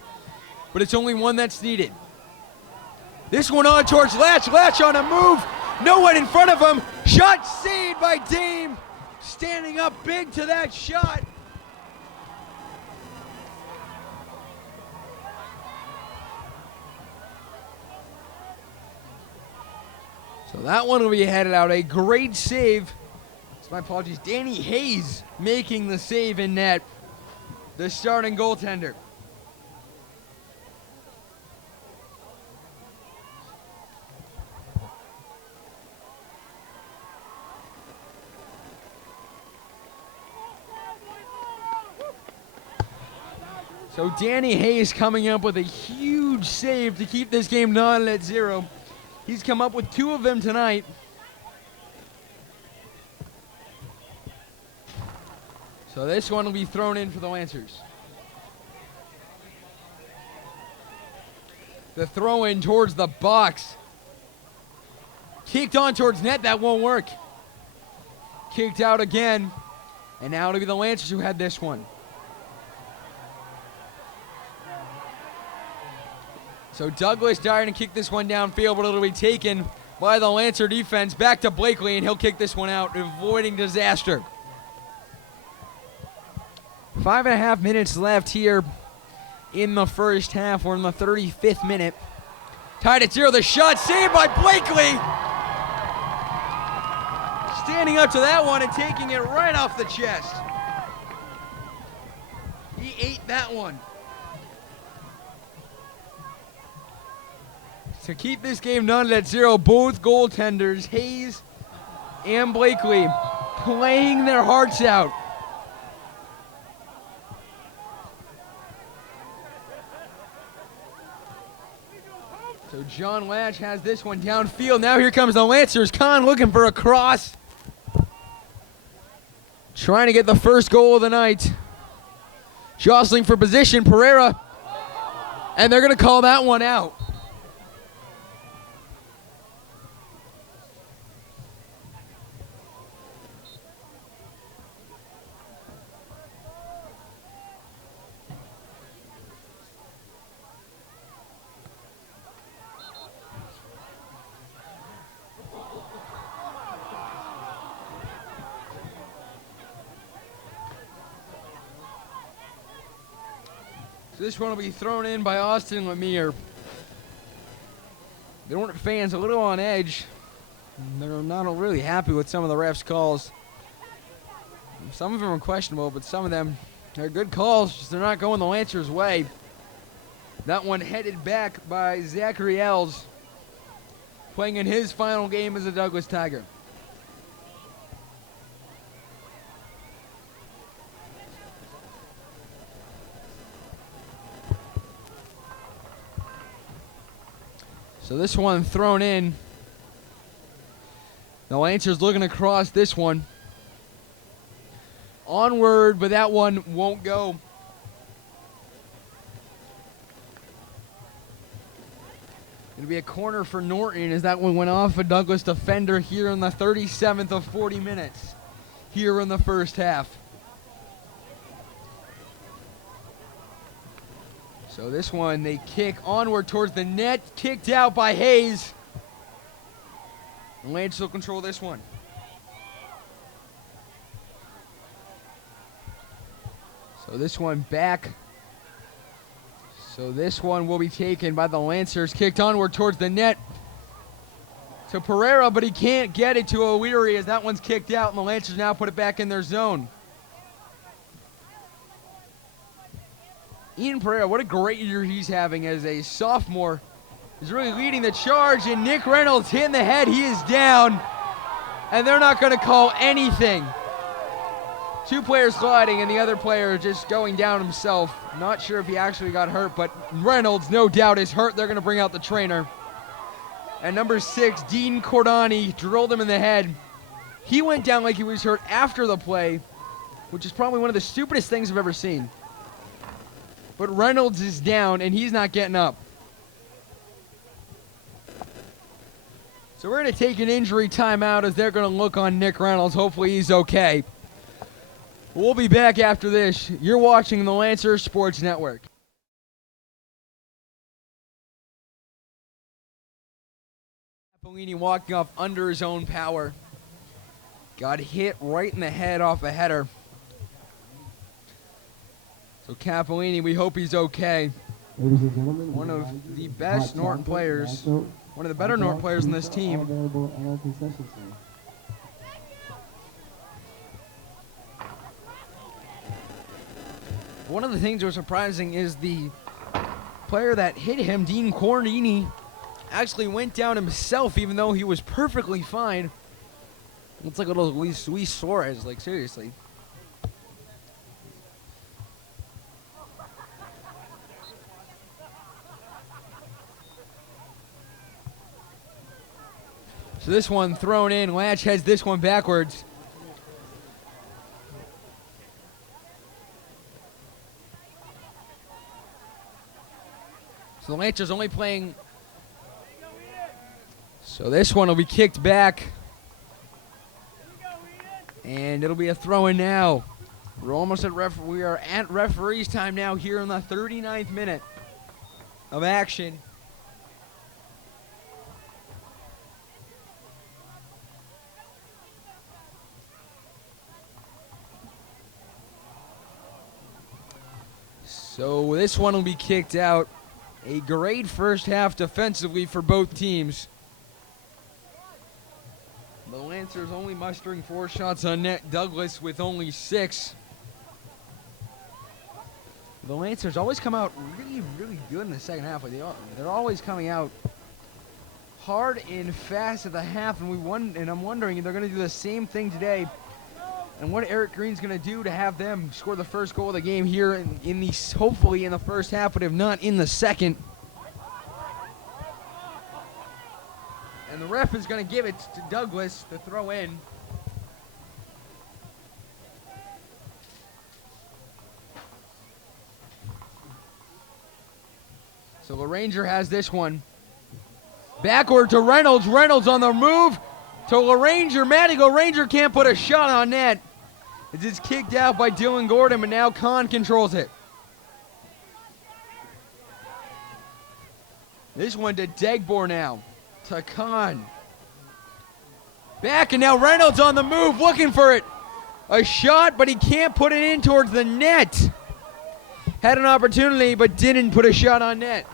but it's only one that's needed. This one on towards Latch. Latch on a move. No one in front of him. Shot saved by Dame. Standing up big to that shot. So that one will be headed out. A great save. My apologies. Danny Hayes making the save in net. The starting goaltender. So Danny Hayes coming up with a huge save to keep this game knotted at 0. He's come up with 2 of them tonight. So this one will be thrown in for the Lancers. The throw in towards the box. Kicked on towards net, that won't work. Kicked out again. And now it'll be the Lancers who had this one. So Douglas trying to kick this one downfield, but it'll be taken by the Lancer defense. Back to Blakely, and he'll kick this one out, avoiding disaster. 5.5 minutes left here in the first half. We're in the 35th minute. Tied at 0. The shot saved by Blakely. Standing up to that one and taking it right off the chest. He ate that one. To keep this game knotted at 0, both goaltenders, Hayes and Blakely, playing their hearts out. So John Latch has this one downfield. Now here comes the Lancers. Kahn looking for a cross. Trying to get the first goal of the night. Jostling for position, Pereira. And they're going to call that one out. So this one will be thrown in by Austin Lemire. The Norton fans a little on edge. They're not really happy with some of the refs' calls. Some of them are questionable, but some of them are good calls. Just they're not going the Lancers' way. That one headed back by Zachary Els, playing in his final game as a Douglas Tiger. So this one thrown in. The Lancers looking across this one. Onward, but that one won't go. It'll be a corner for Norton as that one went off a Douglas defender here in the 37th of 40 minutes here in the first half. So this one, they kick onward towards the net, kicked out by Hayes. And Lance will control this one. So this one back. So this one will be taken by the Lancers, kicked onward towards the net to Pereira, but he can't get it to O'Leary as that one's kicked out, and the Lancers now put it back in their zone. Ian Pereira, what a great year he's having as a sophomore. He's really leading the charge, and Nick Reynolds hit in the head. He is down, and they're not going to call anything. Two players sliding, and the other player just going down himself. Not sure if he actually got hurt, but Reynolds, no doubt, is hurt. They're going to bring out the trainer. And number 6, Dean Cordani, drilled him in the head. He went down like he was hurt after the play, which is probably one of the stupidest things I've ever seen. But Reynolds is down, and he's not getting up. So we're going to take an injury timeout as they're going to look on Nick Reynolds. Hopefully he's okay. We'll be back after this. You're watching the Lancer Sports Network. Cappellini walking off under his own power. Got hit right in the head off a header. So Cappellini, we hope he's okay. Ladies and gentlemen, one of the best Norton players, one of the better Norton players in this team. One of the things that was surprising is the player that hit him, Dean Cornini, actually went down himself even though he was perfectly fine. It's like a little Luis Suarez, like seriously. So this one thrown in, Latch heads this one backwards. So the Lancers only playing. So this one will be kicked back. And it'll be a throw in now. We're almost at we are at referee's time now here in the 39th minute of action. So this one will be kicked out. A great first half defensively for both teams. The Lancers only mustering 4 shots on net. Douglas with only 6. The Lancers always come out really, really good in the second half. They're always coming out hard and fast at the half, and I'm wondering if they're going to do the same thing today. And what Eric Green's going to do to have them score the first goal of the game here in the hopefully in the first half, but if not in the second. And the ref is going to give it to Douglas to throw in. So the Ranger has this one. Backward to Reynolds. Reynolds on the move to LaRanger. Matty LaRanger can't put a shot on net. It's just kicked out by Dylan Gordon, but now Kahn controls it. This one to Degbor now. To Kahn. Back, and now Reynolds on the move, looking for it. A shot, but he can't put it in towards the net. Had an opportunity, but didn't put a shot on net.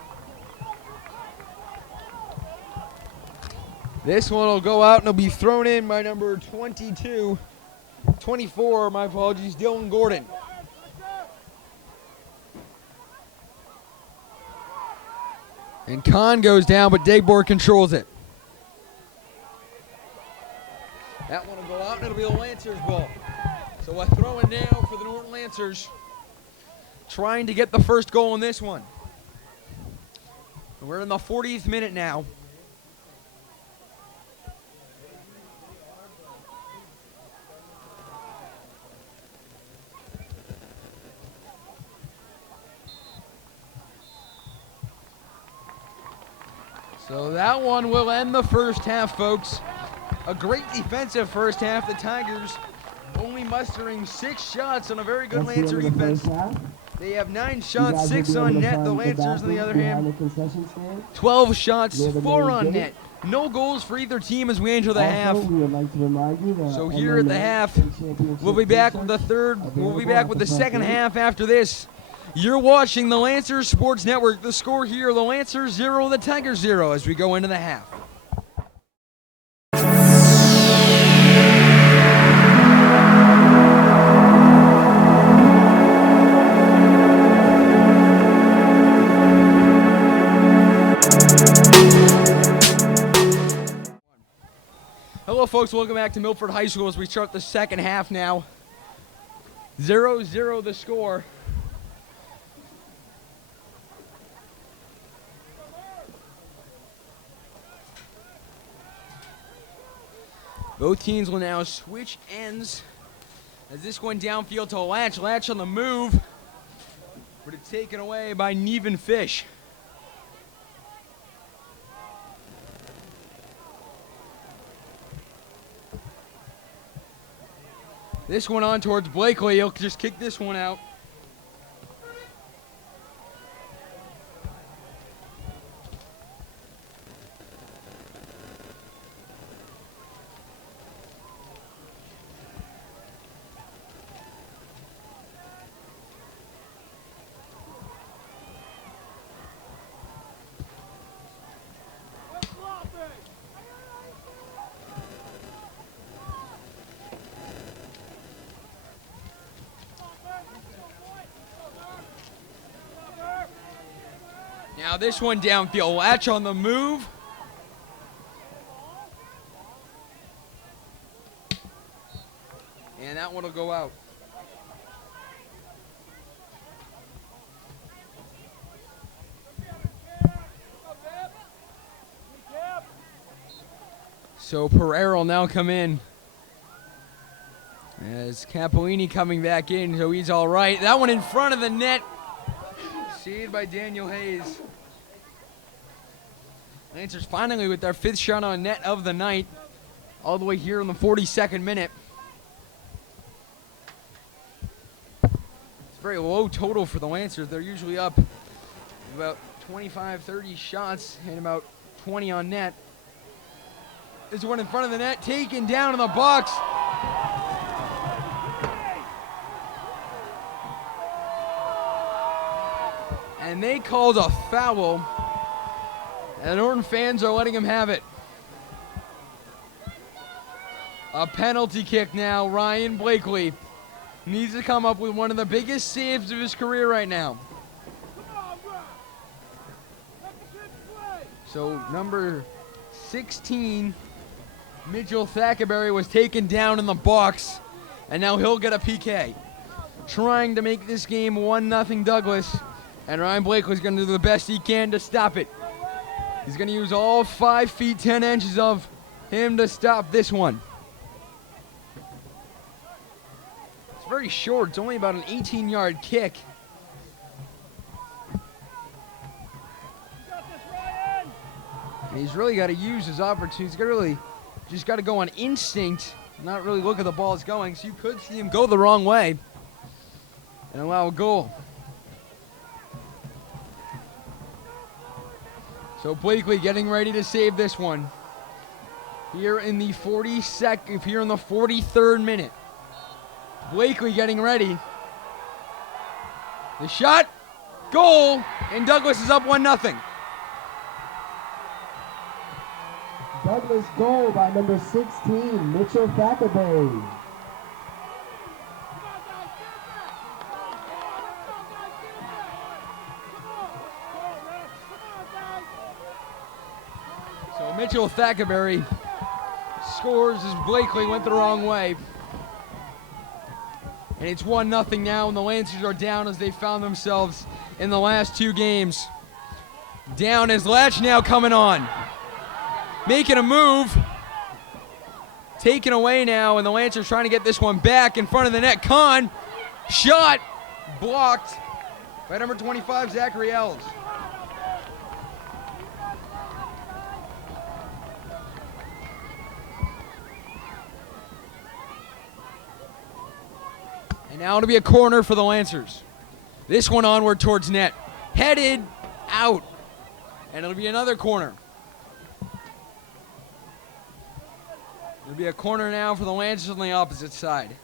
This one will go out and it'll be thrown in by number 24, my apologies, Dylan Gordon. And Kahn goes down, but Degbor controls it. That one will go out, and it'll be a Lancers ball. So a throw in now for the Norton Lancers, trying to get the first goal in this one. We're in the 40th minute now. So that one will end the first half, folks. A great defensive first half. The Tigers only mustering 6 shots on a very good Lancer defense. They have 9 shots, 6 on net. The Lancers, on the other hand, 12 shots, 4 on net. No goals for either team as we enter the half. So here at the half, we'll be back with the second half after this. You're watching the Lancers Sports Network. The score here, the Lancers 0, the Tigers 0 as we go into the half. Hello, folks. Welcome back to Milford High School as we start the second half now. 0-0 the score. Both teams will now switch ends as this one downfield to Latch. Latch on the move, but it's taken away by Neven Fish. This one on towards Blakely. He'll just kick this one out. Now this one downfield, Latch on the move. And that one will go out. So Pereira will now come in. As Capolini coming back in, so he's all right. That one in front of the net. Saved by Daniel Hayes. Lancers finally with their 5th shot on net of the night, all the way here in the 42nd minute. It's a very low total for the Lancers. They're usually up about 25, 30 shots and about 20 on net. This one in front of the net, taken down in the box. And they called a foul. And Norton fans are letting him have it. A penalty kick now. Ryan Blakely needs to come up with one of the biggest saves of his career right now. So number 16, Mitchell Thackerberry, was taken down in the box, and now he'll get a PK. Trying to make this game 1-0 Douglas, and Ryan Blakely's going to do the best he can to stop it. He's going to use all 5 feet 10 inches of him to stop this one. It's very short. It's only about an 18-yard kick. And he's really got to use his opportunity. He's really just got to go on instinct, not really look at the ball is going. So you could see him go the wrong way and allow a goal. So Blakely getting ready to save this one. Here in the 43rd minute. Blakely getting ready. The shot, goal, and Douglas is up 1-0. Douglas goal by number 16, Mitchell Thackerberry. So Mitchell Thackerberry scores as Blakely went the wrong way. And it's 1-0 now, and the Lancers are down as they found themselves in the last 2 games. Down as Latch now coming on. Making a move. Taken away now, and the Lancers trying to get this one back in front of the net. Kahn, shot, blocked by number 25, Zachary Ells. And now it'll be a corner for the Lancers. This one onward towards net. Headed out. And it'll be another corner. It'll be a corner now for the Lancers on the opposite side.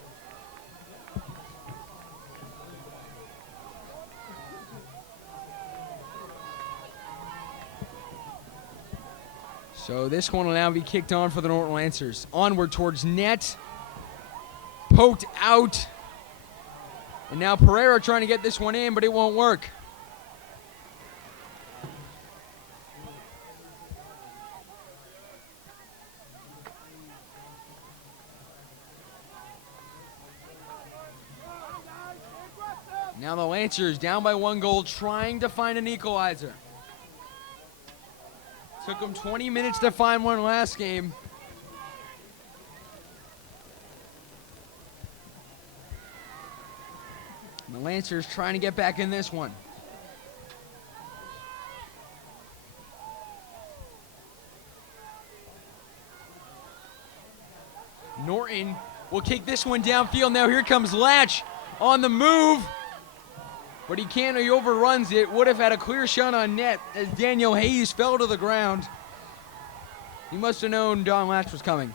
So this one will now be kicked on for the Norton Lancers. Onward towards net. Poked out. And now Pereira trying to get this one in, but it won't work. Now the Lancers down by 1 goal, trying to find an equalizer. Took them 20 minutes to find one last game. The Lancers trying to get back in this one. Norton will kick this one downfield. Now here comes Latch on the move. But he can't, he overruns it. Would have had a clear shot on net as Daniel Hayes fell to the ground. He must have known Don Latch was coming.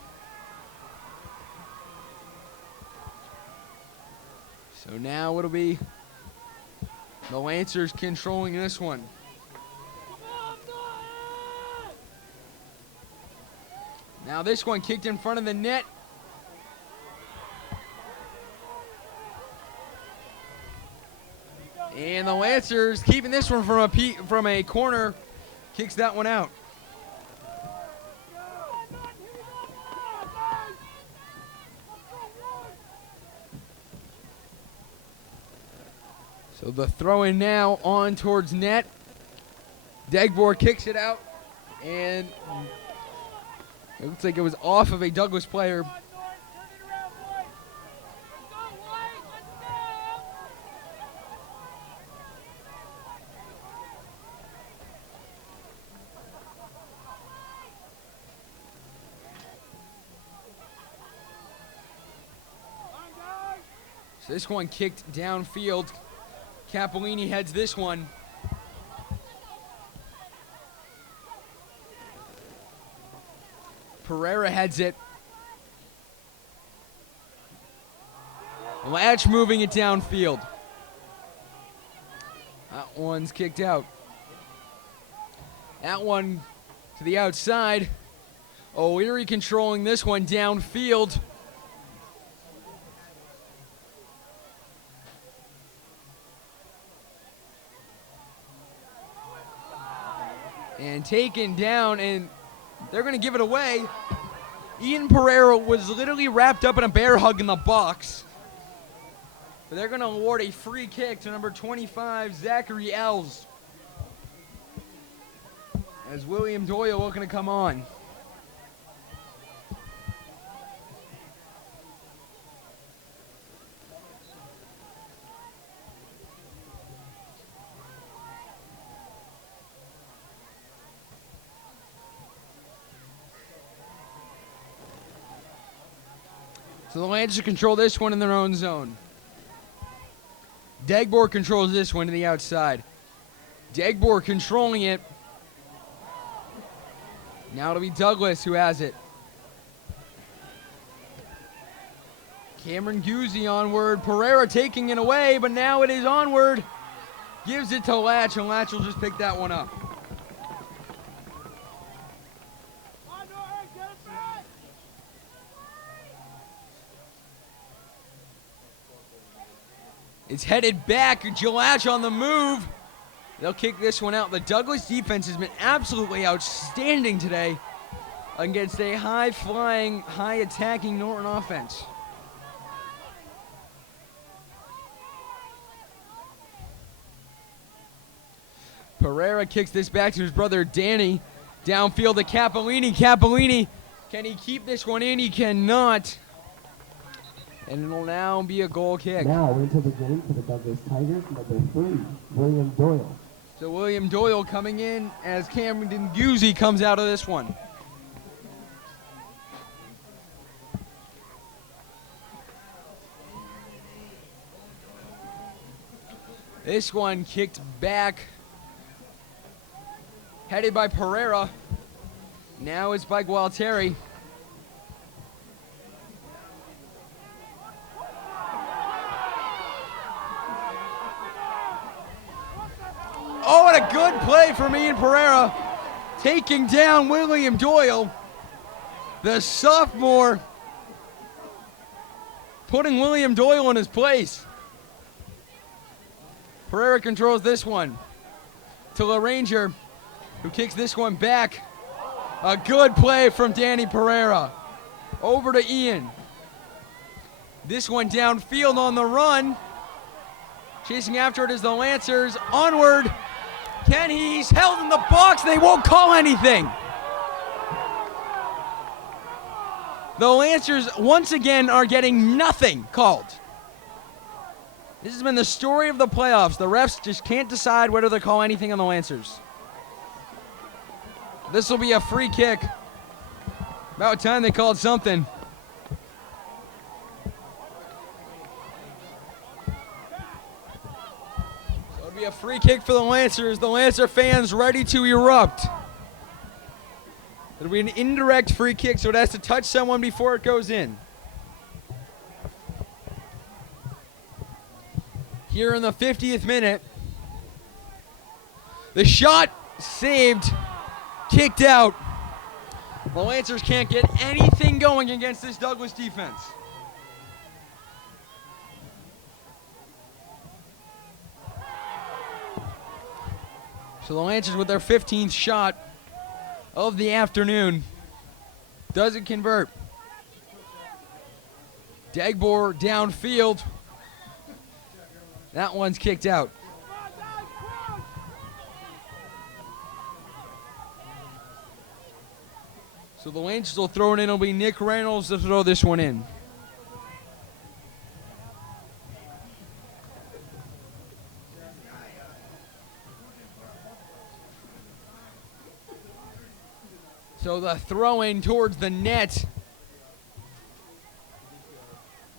So now it'll be the Lancers controlling this one. Now this one kicked in front of the net. And the Lancers keeping this one from a corner, kicks that one out. So the throw in now on towards net. Degbor kicks it out, and it looks like it was off of a Douglas player. So this one kicked downfield. Capolini heads this one. Pereira heads it. Latch moving it downfield. That one's kicked out. That one to the outside. O'Leary controlling this one downfield. And taken down, and they're going to give it away. Ian Pereira was literally wrapped up in a bear hug in the box. But they're going to award a free kick to number 25, Zachary Els. As William Doyle looking to come on. So the Lancers control this one in their own zone. Degbor controls this one to the outside. Degbor controlling it. Now it'll be Douglas who has it. Cameron Guzzi onward. Pereira taking it away, but now it is onward. Gives it to Latch, and Latch will just pick that one up. It's headed back. Latch on the move. They'll kick this one out. The Douglas defense has been absolutely outstanding today against a high-flying, high-attacking Norton offense. Pereira kicks this back to his brother Danny. Downfield to Capolini. Capolini, can he keep this one in? He cannot. And it'll now be a goal kick. Now into the game for the Douglas Tigers, number 3, William Doyle. So William Doyle coming in as Cameron Guzzi comes out of this one. This one kicked back. Headed by Pereira. Now it's by Gualtieri. Oh, what a good play from Ian Pereira. Taking down William Doyle. The sophomore putting William Doyle in his place. Pereira controls this one to LaRanger, who kicks this one back. A good play from Danny Pereira. Over to Ian. This one downfield on the run. Chasing after it is the Lancers. Onward. He's held in the box. They won't call anything. The Lancers, once again, are getting nothing called. This has been the story of the playoffs. The refs just can't decide whether to call anything on the Lancers. This will be a free kick. About time they called something. So it'll be a free kick for the Lancers. The Lancer fans ready to erupt. It'll be an indirect free kick, so it has to touch someone before it goes in. Here in the 50th minute. The shot saved, kicked out. The Lancers can't get anything going against this Douglas defense. So the Lancers with their 15th shot of the afternoon. Doesn't convert. Dagbor downfield. That one's kicked out. So the Lancers will throw it in. It'll be Nick Reynolds to throw this one in. So the throw in towards the net.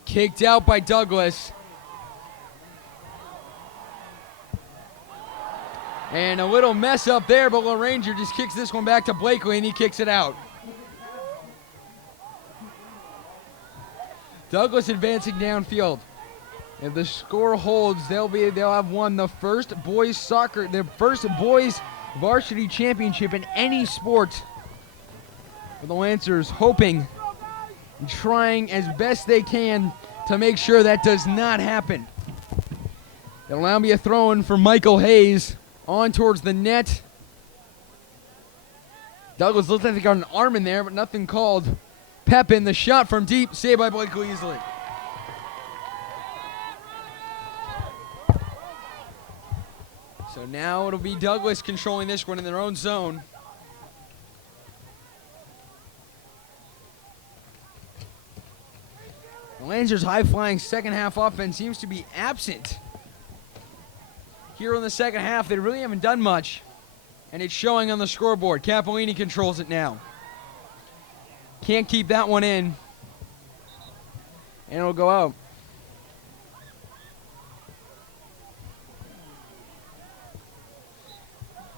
Kicked out by Douglas. And a little mess up there, but LaRanger just kicks this one back to Blakely and he kicks it out. Douglas advancing downfield. If the score holds, they'll have won the first boys varsity championship in any sport. For the Lancers, hoping and trying as best they can to make sure that does not happen. It'll now be a throw-in for Michael Hayes on towards the net. Douglas looks like they got an arm in there, but nothing called. Pepin, the shot from deep, saved by Blakely easily. So now it'll be Douglas controlling this one in their own zone. The Lancers' high-flying second-half offense seems to be absent. Here in the second half, they really haven't done much, and it's showing on the scoreboard. Capolini controls it now. Can't keep that one in, and it'll go out.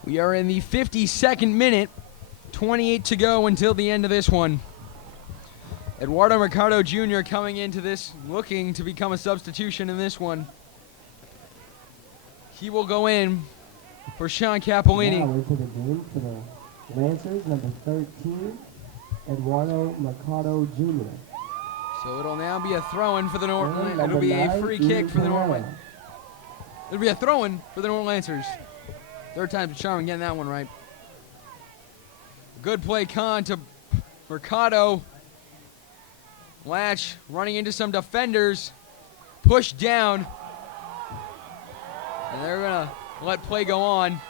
We are in the 52nd minute, 28 to go until the end of this one. Eduardo Mercado Jr. coming into this, looking to become a substitution in this one. He will go in for Sean Capolini. Now into the game for the Lancers, number 13, Eduardo Mercado Jr. So it'll now be a throw-in for the Norton. It'll be a free Ian kick for the Norton. Pereira. It'll be a throw-in for the Norton Lancers. Third time's a charm getting that one right. Good play, Khan to Mercado. Latch running into some defenders. Pushed down. And they're going to let play go on.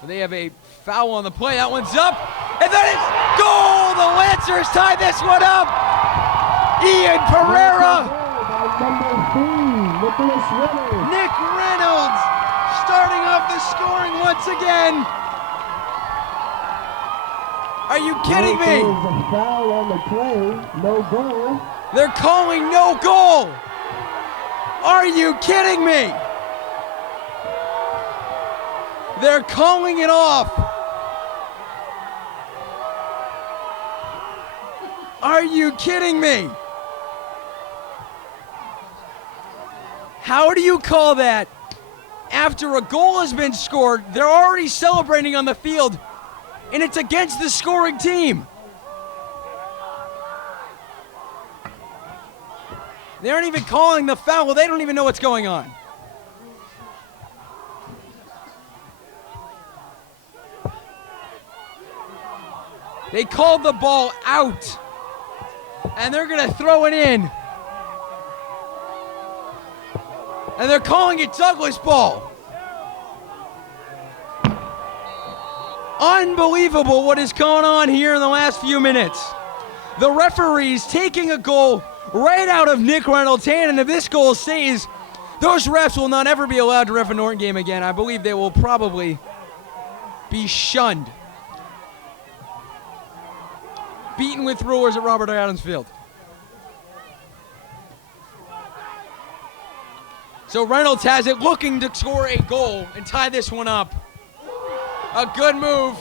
But they have a foul on the play. That one's up. And then it's goal! The Lancers tie this one up. Ian Pereira. Nick Reynolds starting off the scoring once again. Are you kidding me? There's a foul on the play. No goal. They're calling no goal. Are you kidding me? They're calling it off. Are you kidding me? How do you call that? After a goal has been scored, they're already celebrating on the field, and it's against the scoring team. They aren't even calling the foul. They don't even know what's going on. They called the ball out, and they're going to throw it in. And they're calling it Douglas ball. Unbelievable what is going on here in the last few minutes. The referees taking a goal right out of Nick Reynolds' hand, and if this goal stays, those refs will not ever be allowed to ref a Norton game again. I believe they will probably be shunned. Beaten with rulers at Robert Adams Field. So Reynolds has it, looking to score a goal and tie this one up. A good move,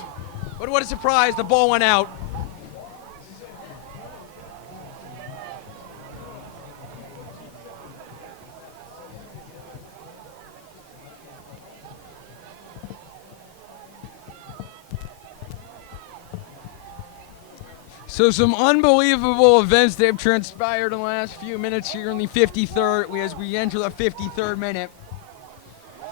but what a surprise, the ball went out. So some unbelievable events that have transpired in the last few minutes here in the 53rd, as we enter the 53rd minute.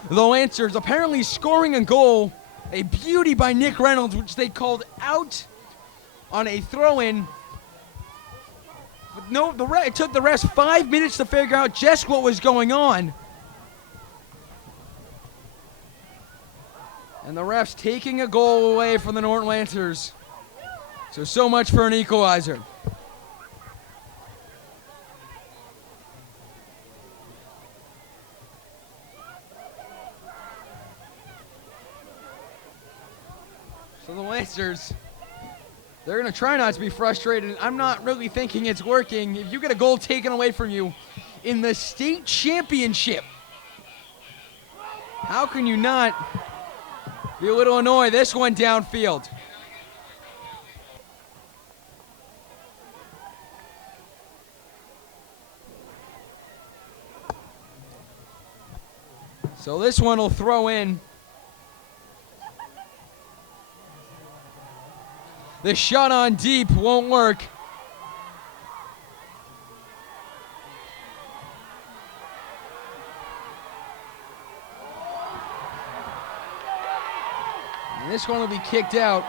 The Lancers apparently scoring a goal, a beauty by Nick Reynolds, which they called out on a throw-in. But no, it took the rest 5 minutes to figure out just what was going on. And the refs taking a goal away from the Norton Lancers. So much for an equalizer. So the Lancers, they're going to try not to be frustrated. I'm not really thinking it's working. If you get a goal taken away from you in the state championship, how can you not be a little annoyed? This one downfield. So this one will throw in. The shot on deep won't work. And this one will be kicked out.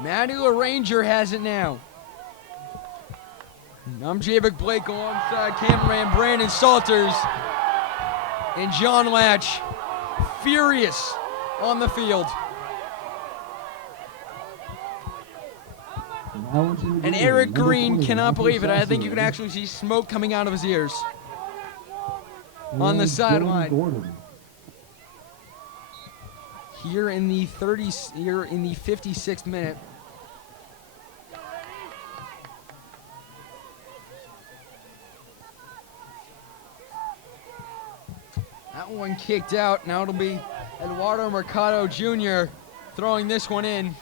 Matthew Ranger has it now. I'm Javik Blake alongside cameraman Brandon Salters and John Latch, furious on the field. And Eric Green cannot believe it. I think you can actually see smoke coming out of his ears on the sideline. Here in the 56th minute. That one kicked out. Now it'll be Eduardo Mercado Jr. throwing this one in.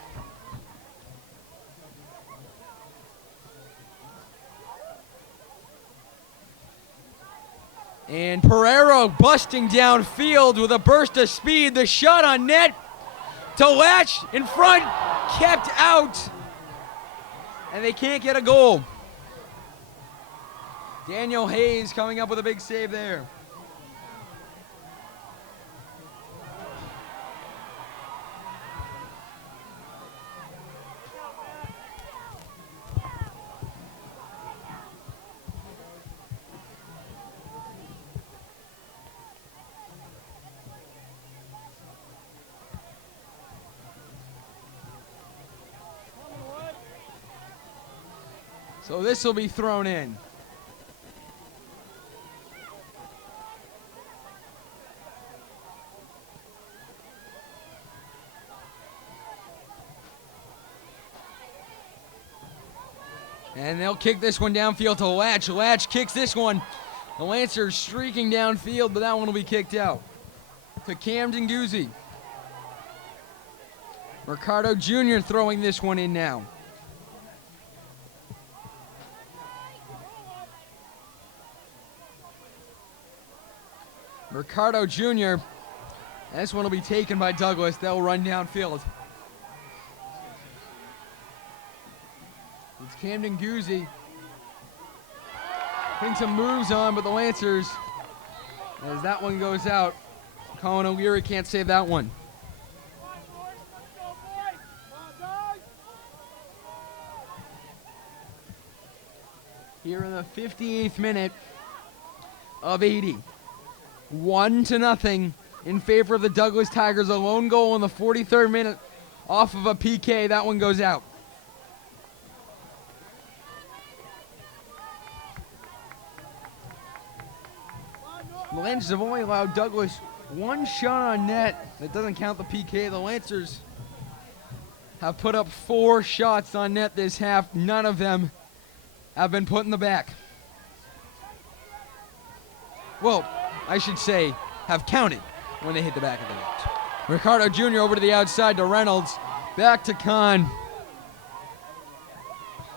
And Pereiro busting downfield with a burst of speed. The shot on net to Latch in front, kept out. And they can't get a goal. Daniel Hayes coming up with a big save there. So this will be thrown in. And they'll kick this one downfield to Latch. Latch kicks this one. The Lancers streaking downfield, but that one will be kicked out to Camden Guzzi. Ricardo Jr. throwing this one in now. Ricardo Jr. This one will be taken by Douglas. They'll run downfield. It's Camden Guzzi putting some moves on, but the Lancers, as that one goes out, Colin O'Leary can't save that one. Here in the 58th minute of 80. 1-0 in favor of the Douglas Tigers. A lone goal in the 43rd minute off of a PK. That one goes out. The Lancers have only allowed Douglas one shot on net. That doesn't count the PK. The Lancers have put up 4 shots on net this half. None of them have been put in the back. Well, I should say have counted when they hit the back of the net. Ricardo Jr. over to the outside to Reynolds. Back to Kahn.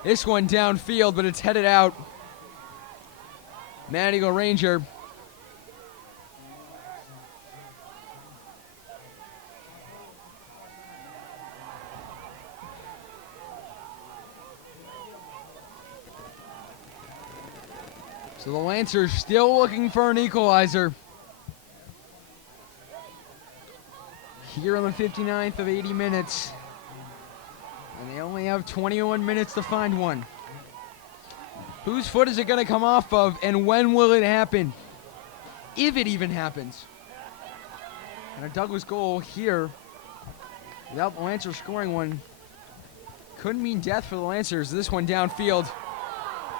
This one downfield, but it's headed out. Mad Eagle Ranger. So the Lancers still looking for an equalizer. Here on the 59th of 80 minutes. And they only have 21 minutes to find one. Whose foot is it going to come off of, and when will it happen? If it even happens. And a Douglas goal here, without the Lancers scoring one, couldn't mean death for the Lancers. This one downfield.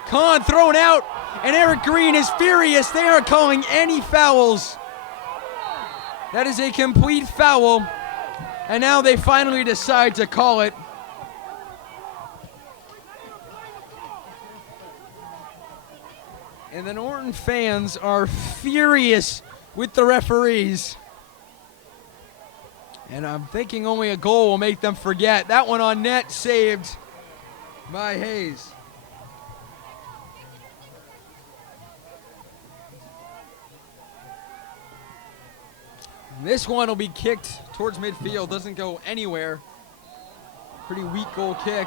Kahn thrown out, and Eric Green is furious. They aren't calling any fouls. That is a complete foul, and now they finally decide to call it. And the Norton fans are furious with the referees. And I'm thinking only a goal will make them forget. That one on net, saved by Hayes. This one will be kicked towards midfield. Doesn't go anywhere. Pretty weak goal kick.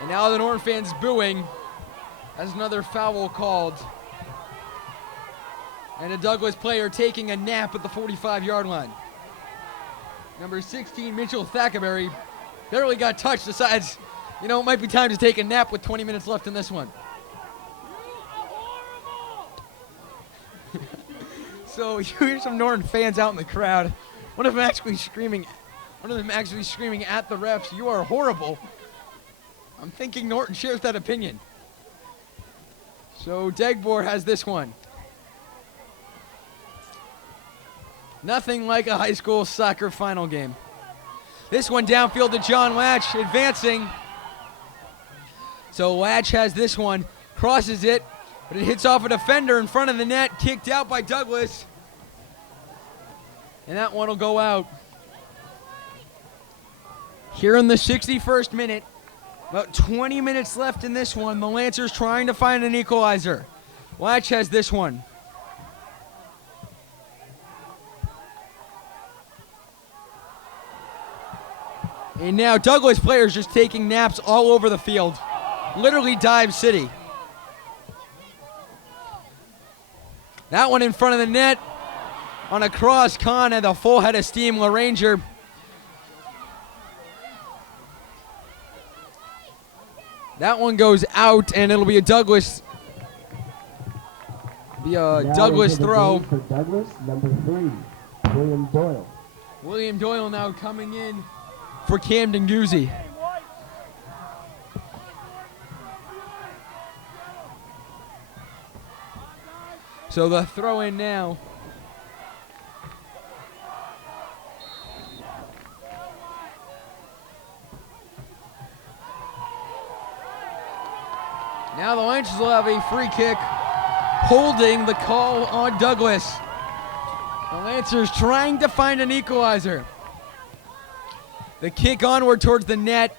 And now the Norton fans booing as another foul called. And a Douglas player taking a nap at the 45-yard line. Number 16, Mitchell Thackerberry, barely got touched. Decides, it might be time to take a nap with 20 minutes left in this one. So you hear some Norton fans out in the crowd. One of them actually screaming at the refs, "You are horrible." I'm thinking Norton shares that opinion. So Dagbor has this one. Nothing like a high school soccer final game. This one downfield to John Latch, advancing. So Latch has this one, crosses it, but it hits off a defender in front of the net, kicked out by Douglas. And that one will go out. Here in the 61st minute, about 20 minutes left in this one. The Lancers trying to find an equalizer. Latch has this one. And now Douglas players just taking naps all over the field. Literally dive city. That one in front of the net. On a cross, Kahn had a full head of steam. LaRanger. That one goes out, and it'll be a Douglas. Douglas throw. For Douglas, number 3, William Doyle. William Doyle now coming in for Camden Guzzi. So the throw in now. will have a free kick, holding the call on Douglas. The Lancers trying to find an equalizer. The kick onward towards the net,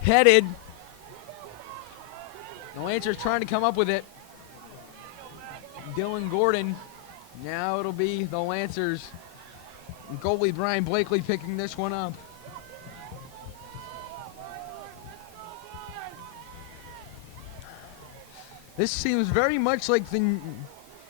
headed. The Lancers trying to come up with it. Dylan Gordon. Now it'll be the Lancers. Goalie Brian Blakely picking this one up. This seems very much like the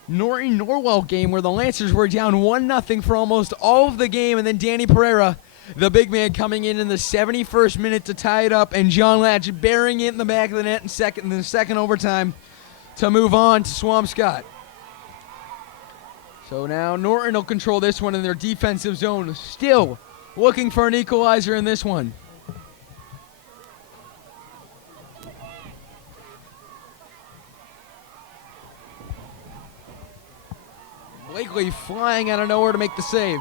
Norton-Norwell game where the Lancers were down 1-0 for almost all of the game, and then Danny Pereira, the big man, coming in the 71st minute to tie it up, and John Latch burying it in the back of the net in the second overtime to move on to Swampscott. So now Norton will control this one in their defensive zone, still looking for an equalizer in this one. Blakely flying out of nowhere to make the save.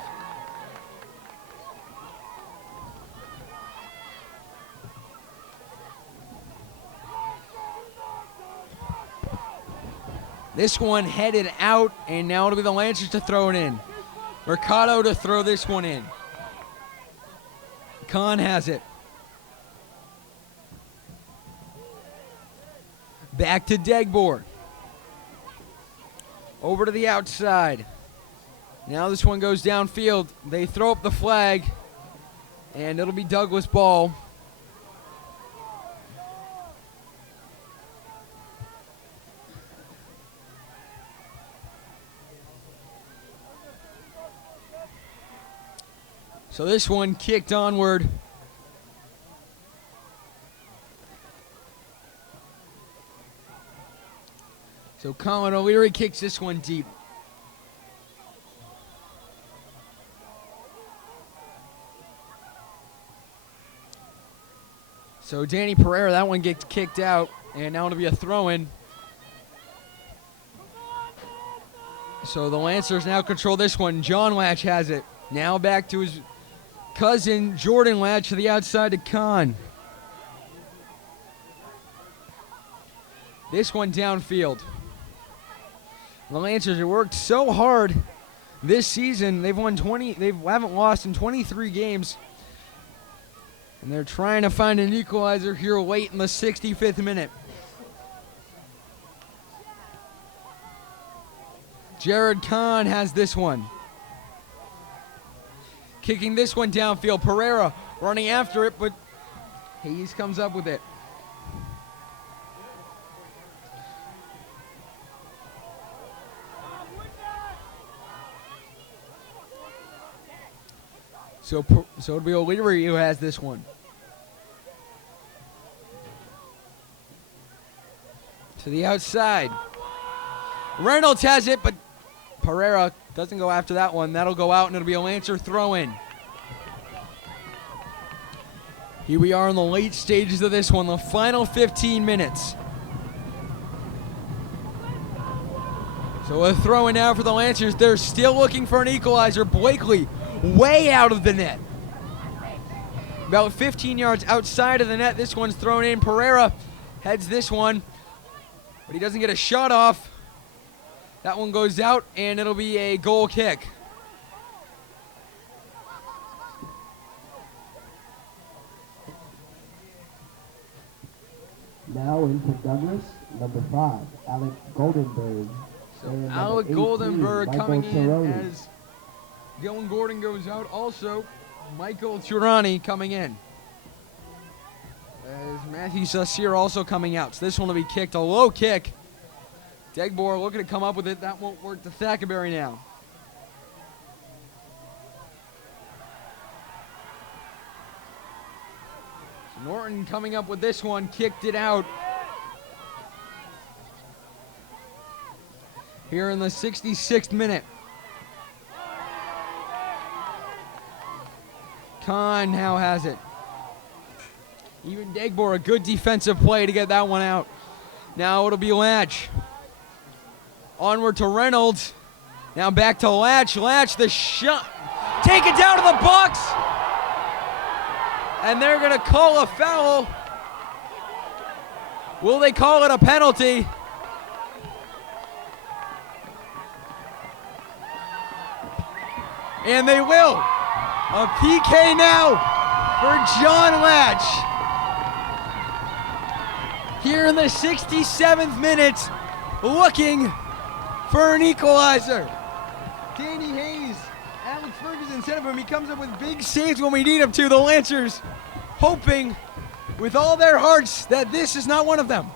This one headed out, and now it'll be the Lancers to throw it in. Mercado to throw this one in. Kahn has it. Back to Degbor. Over to the outside. Now this one goes downfield. They throw up the flag, and it'll be Douglas ball. So this one kicked onward. So Colin O'Leary kicks this one deep. So Danny Pereira, that one gets kicked out, and now it'll be a throw-in. So the Lancers now control this one. John Latch has it. Now back to his cousin, Jordan Latch, to the outside to Kahn. This one downfield. The Lancers have worked so hard this season. They haven't lost in 23 games. And they're trying to find an equalizer here late in the 65th minute. Jared Kahn has this one. Kicking this one downfield. Pereira running after it, but Hayes comes up with it. So it'll be O'Leary who has this one. To the outside. Reynolds has it, but Pereira doesn't go after that one. That'll go out, and it'll be a Lancer throw-in. Here we are in the late stages of this one, the final 15 minutes. So a throw-in now for the Lancers. They're still looking for an equalizer. Blakely way out of the net. About 15 yards outside of the net. This one's thrown in. Pereira heads this one, but he doesn't get a shot off. That one goes out, and it'll be a goal kick. Now into Douglas, number 5, Alec Goldenberg. So And Alec number 18, Goldenberg Michael coming in Tironi. as Dylan Gordon goes out. Also, Michael Tirani coming in. As Matthew Saucier also coming out. So this one will be kicked, a low kick. Degbor looking to come up with it. That won't work to Thackerberry now. So Norton coming up with this one, kicked it out. Here in the 66th minute. Kahn now has it. Even Degbor, a good defensive play to get that one out. Now it'll be Latch. Onward to Reynolds. Now back to Latch. Latch, the shot. Take it down to the box. And they're going to call a foul. Will they call it a penalty? And they will. A PK now for John Latch. Here in the 67th minute, looking for an equalizer. Danny Hayes, Alex Ferguson instead of him, he comes up with big saves when we need him to. The Lancers hoping with all their hearts that this is not one of them.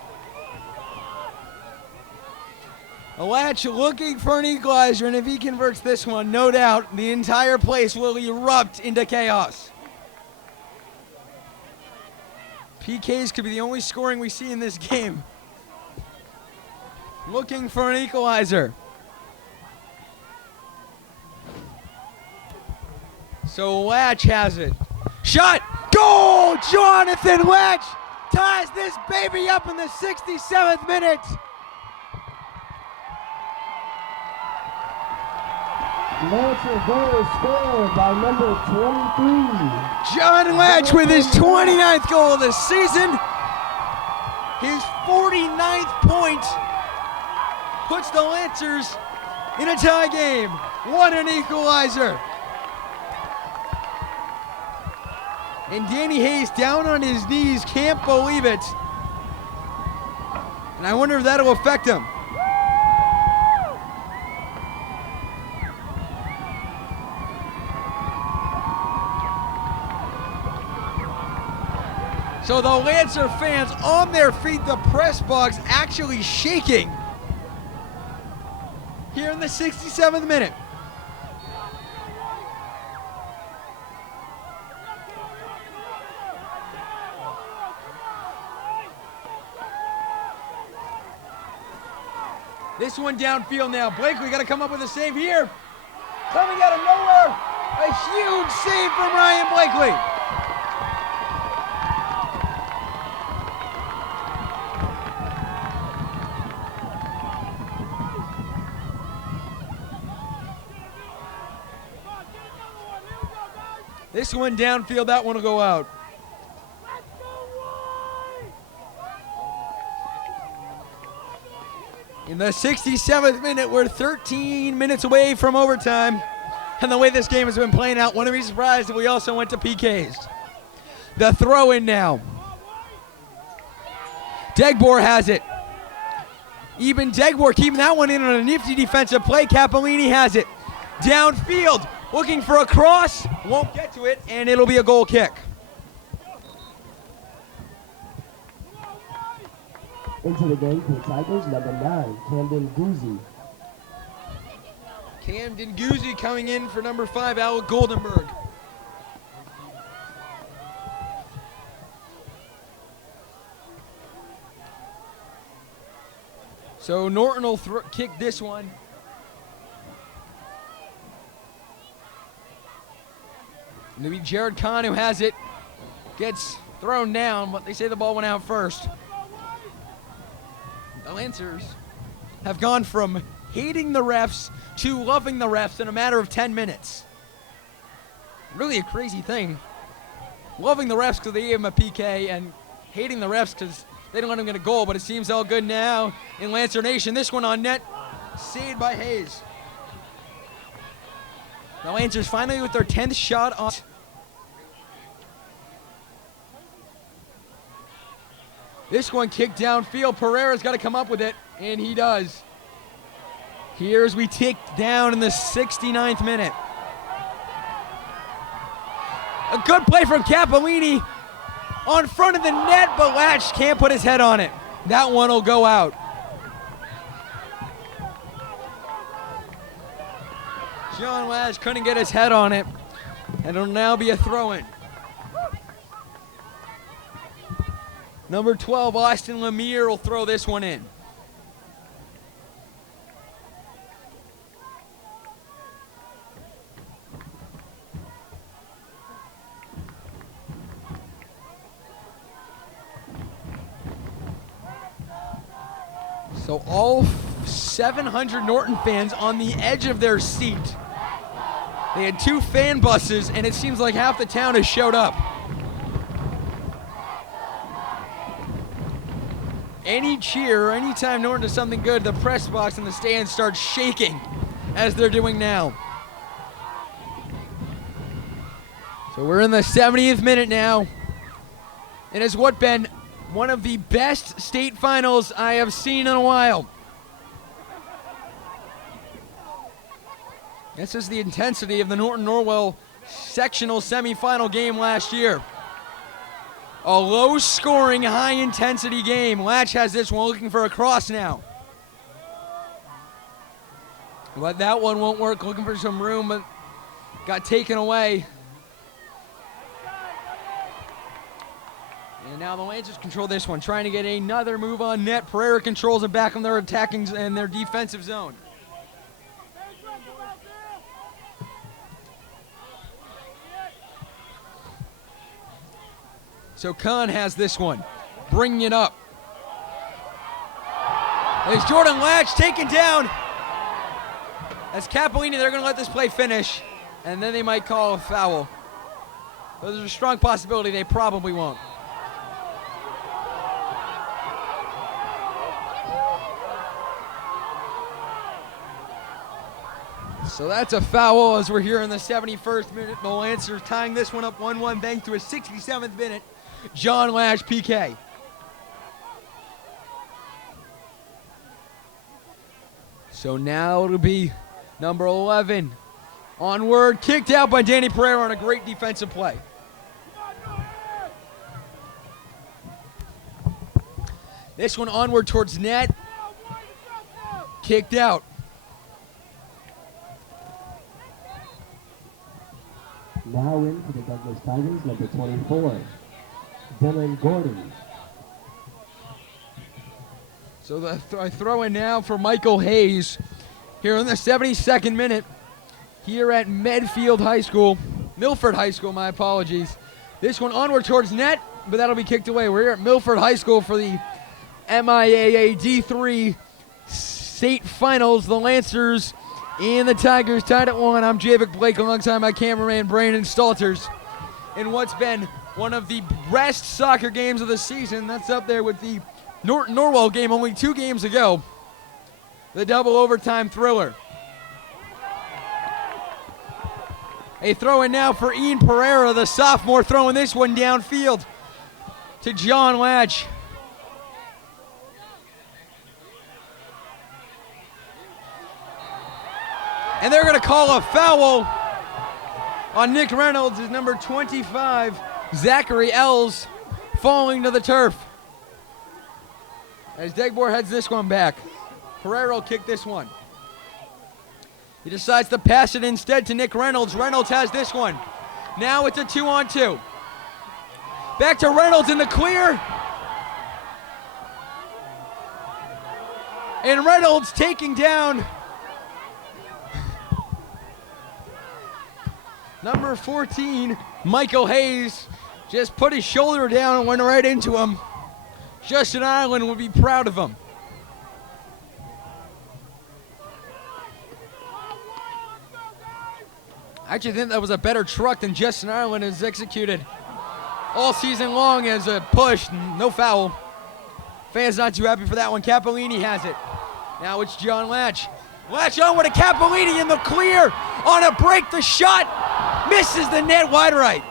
Latch looking for an equalizer, and if he converts this one, no doubt the entire place will erupt into chaos. PKs could be the only scoring we see in this game. Looking for an equalizer. So Latch has it. Shot! Goal! Jonathan Latch ties this baby up in the 67th minute. Lancer goal scored by number 23. John Latch with his 29th goal of the season. His 49th point puts the Lancers in a tie game. What an equalizer. And Danny Hayes down on his knees, can't believe it. And I wonder if that'll affect him. So the Lancer fans on their feet, the press box actually shaking here in the 67th minute. This one downfield now. Blakely got to come up with a save here. Coming out of nowhere, a huge save from Ryan Blakely. This one downfield, that one will go out. In the 67th minute, we're 13 minutes away from overtime. And the way this game has been playing out, wouldn't be surprised if we also went to PKs. The throw in now. Degbor has it. Eben Degbor keeping that one in on a nifty defensive play. Capolini has it. Downfield, looking for a cross. Won't get to it, and it'll be a goal kick. Into the game for the Tigers, number 9, Camden Guzzi. Camden Guzzi coming in for number 5, Alec Goldenberg. So Norton will kick this one. It'll be Jared Kahn who has it. Gets thrown down, but they say the ball went out first. The Lancers have gone from hating the refs to loving the refs in a matter of 10 minutes. Really a crazy thing. Loving the refs because they gave him a PK and hating the refs because they don't let him get a goal, but it seems all good now in Lancer Nation. This one on net, saved by Hayes. The Lancers finally with their 10th shot on. This one kicked downfield. Pereira's got to come up with it, and he does. Here as we tick down in the 69th minute. A good play from Capolini on front of the net, but Latch can't put his head on it. That one will go out. John Latch couldn't get his head on it, and it'll now be a throw-in. Number 12, Austin Lemire will throw this one in. So all 700 Norton fans on the edge of their seat. They had 2 fan buses, and it seems like half the town has showed up. Any cheer, or anytime Norton does something good, the press box and the stands start shaking, as they're doing now. So we're in the 70th minute now. It has what been one of the best state finals I have seen in a while. This is the intensity of the Norton Norwell sectional semifinal game last year. A low-scoring, high-intensity game. Latch has this one looking for a cross now. But that one won't work, looking for some room, but got taken away. And now the Lancers control this one, trying to get another move on net. Pereira controls it back on their attacking and their defensive zone. So Khan has this one, bringing it up. There's Jordan Latch taken down. As Capolini, they're going to let this play finish, and then they might call a foul. But there's a strong possibility they probably won't. So that's a foul as we're here in the 71st minute. The Lancers tying this one up 1-1 thanks to a 67th minute John Lash PK. So now it'll be number 11. Onward, kicked out by Danny Pereira on a great defensive play. This one onward towards net. Kicked out. Now in for the Douglas Tigers, number 24, Dylan Gordon. So the throw in now for Michael Hayes here in the 72nd minute here at Milford High School, my apologies. This one onward towards net, but that'll be kicked away. We're here at Milford High School for the MIAA D3 state finals. The Lancers and the Tigers tied at 1. I'm Javik Blake alongside my cameraman Brandon Stalters in what's been one of the best soccer games of the season. That's up there with the Norton Norwell game only 2 games ago. The double overtime thriller. A throw in now for Ian Pereira, the sophomore, throwing this one downfield to John Latch. And they're going to call a foul on Nick Reynolds, his number 25, Zachary Ells, falling to the turf. As Degbor heads this one back. Pereira will kick this one. He decides to pass it instead to Nick Reynolds. Reynolds has this one. Now it's a 2-on-2. Back to Reynolds in the clear. And Reynolds taking down number 14, Michael Hayes. Just put his shoulder down and went right into him. Justin Ireland would be proud of him. I actually think that was a better truck than Justin Ireland has executed all season long as a push. No foul. Fans not too happy for that one. Capolini has it. Now it's John Latch. Latch on with a Capolini in the clear. On a break, the shot misses the net wide right.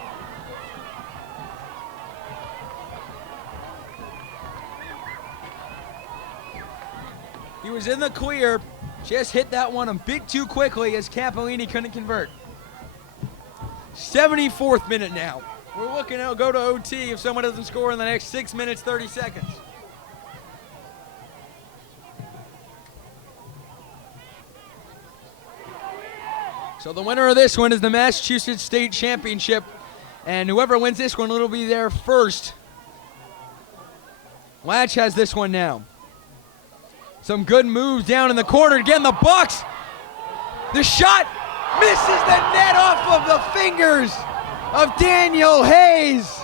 He was in the clear, just hit that one a bit too quickly as Capolini couldn't convert. 74th minute now. We're looking to go to OT if someone doesn't score in the next 6 minutes, 30 seconds. So the winner of this one is the Massachusetts State Championship, and whoever wins this one, it'll be their first. Latch has this one now. Some good moves down in the corner. Again, the Bucks. The shot misses the net off of the fingers of Daniel Hayes.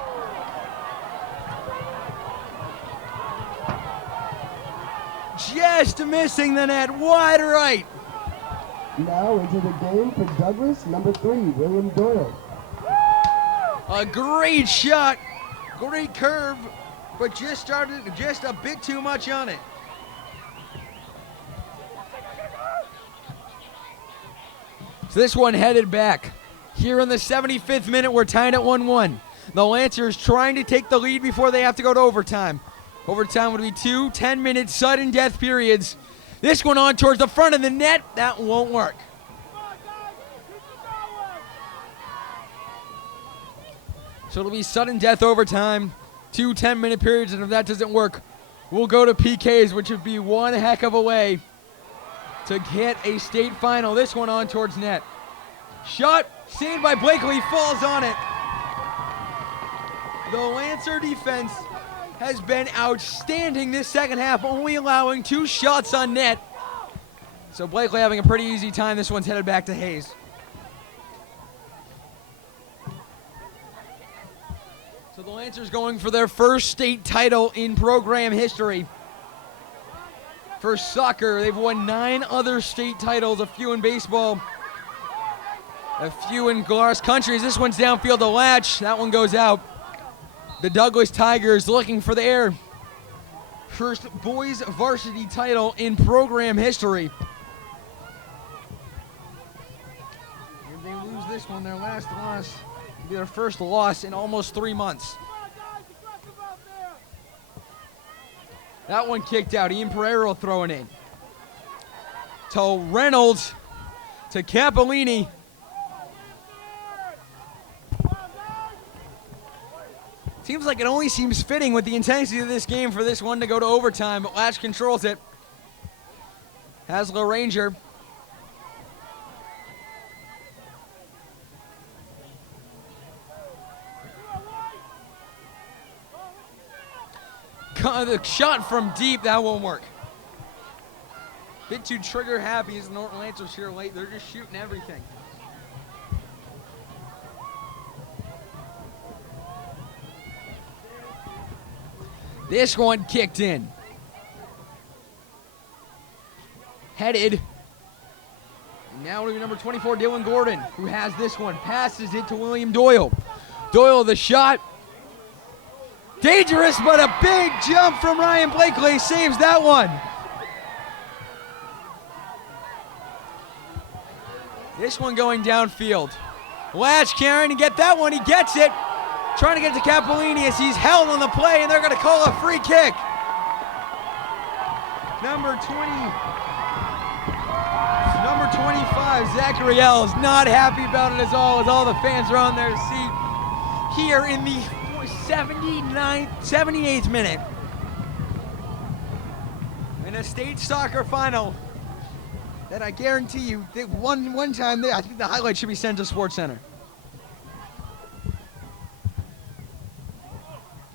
Just missing the net wide right. Now into the game for Douglas, number 3, William Doyle. A great shot, great curve, but just a bit too much on it. So this one headed back. Here in the 75th minute, we're tied at 1-1. The Lancers trying to take the lead before they have to go to overtime. Overtime would be 2 10-minute sudden death periods. This one on towards the front of the net. That won't work. So it'll be sudden death overtime. 2 10-minute periods, and if that doesn't work, we'll go to PKs, which would be one heck of a way to get a state final. This one on towards net. Shot, saved by Blakely, falls on it. The Lancer defense has been outstanding this second half, only allowing 2 shots on net. So Blakely having a pretty easy time. This one's headed back to Hayes. So the Lancers going for their first state title in program history. For soccer, they've won 9 other state titles, a few in baseball, a few in cross countries. This one's downfield to Latch. That one goes out. The Douglas Tigers looking for their first boys varsity title in program history. If they lose this one, their last loss will be their first loss in almost 3 months. That one kicked out. Ian Pereira throwing in. To Reynolds. To Capolini. Seems like it only seems fitting with the intensity of this game for this one to go to overtime, but Latch controls it. Hasler Ranger. The shot from deep, that won't work. Bit too trigger happy as the Norton Lancers here late. They're just shooting everything. This one kicked in. Headed. Now it'll be number 24, Dylan Gordon, who has this one. Passes it to William Doyle. Doyle, the shot. Dangerous, but a big jump from Ryan Blakely saves that one. This one going downfield. Latch carrying to get that one. He gets it. Trying to get to Capolini as he's held on the play, and they're going to call a free kick. Number 25, Zachary L. is not happy about it at all, as all the fans are on their seat here in the 78th minute. In a state soccer final that I guarantee you, that one time, I think the highlight should be sent to Sports Center.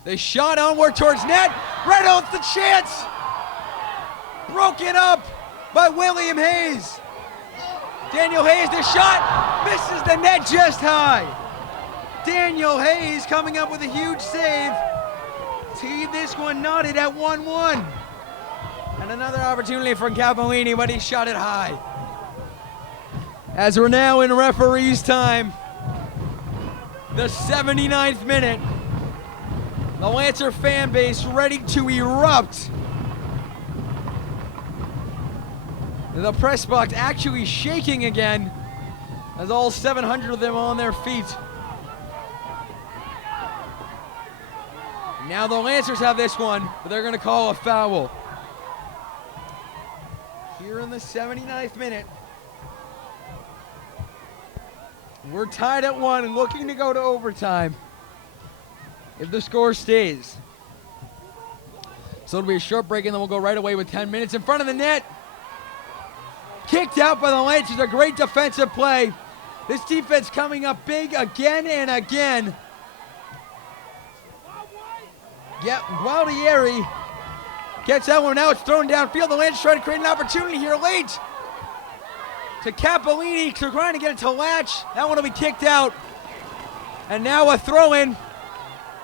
They shot onward towards net. Reynolds the chance. Broken up by William Hayes. Daniel Hayes, the shot. Misses the net just high. Daniel Hayes coming up with a huge save. Teed this one knotted at 1-1. And another opportunity for Capolini, but he shot it high. As we're now in referee's time, the 79th minute. The Lancer fan base ready to erupt. The press box actually shaking again as all 700 of them on their feet. Now the Lancers have this one, but they're going to call a foul. Here in the 79th minute. We're tied at 1 and looking to go to overtime if the score stays. So it'll be a short break, and then we'll go right away with 10 minutes in front of the net. Kicked out by the Lancers, a great defensive play. This defense coming up big again and again. Yep, Gualtieri gets that one. Now it's thrown downfield. The Lancers trying to create an opportunity here late. To Capolini, trying to get it to Latch. That one will be kicked out. And now a throw-in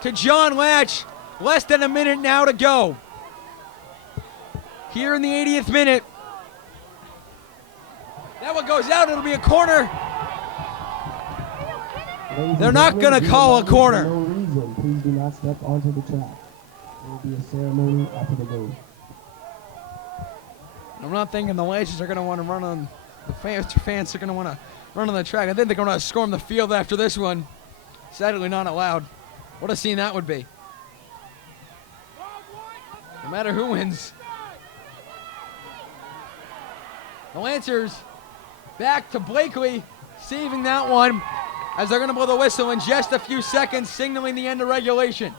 to John Latch. Less than a minute now to go. Here in the 80th minute. That one goes out. It'll be a corner. They're not going to call a corner. For no reason, please do not step onto the track. There will be a ceremony after the game. I'm not thinking the Lancers are going to want to run on the fans. Fans are going to want to run on the track. I think they're going to storm the field after this one. Sadly not allowed. What a scene that would be. No matter who wins. The Lancers back to Blakely, saving that one as they're going to blow the whistle in just a few seconds, signaling the end of regulation.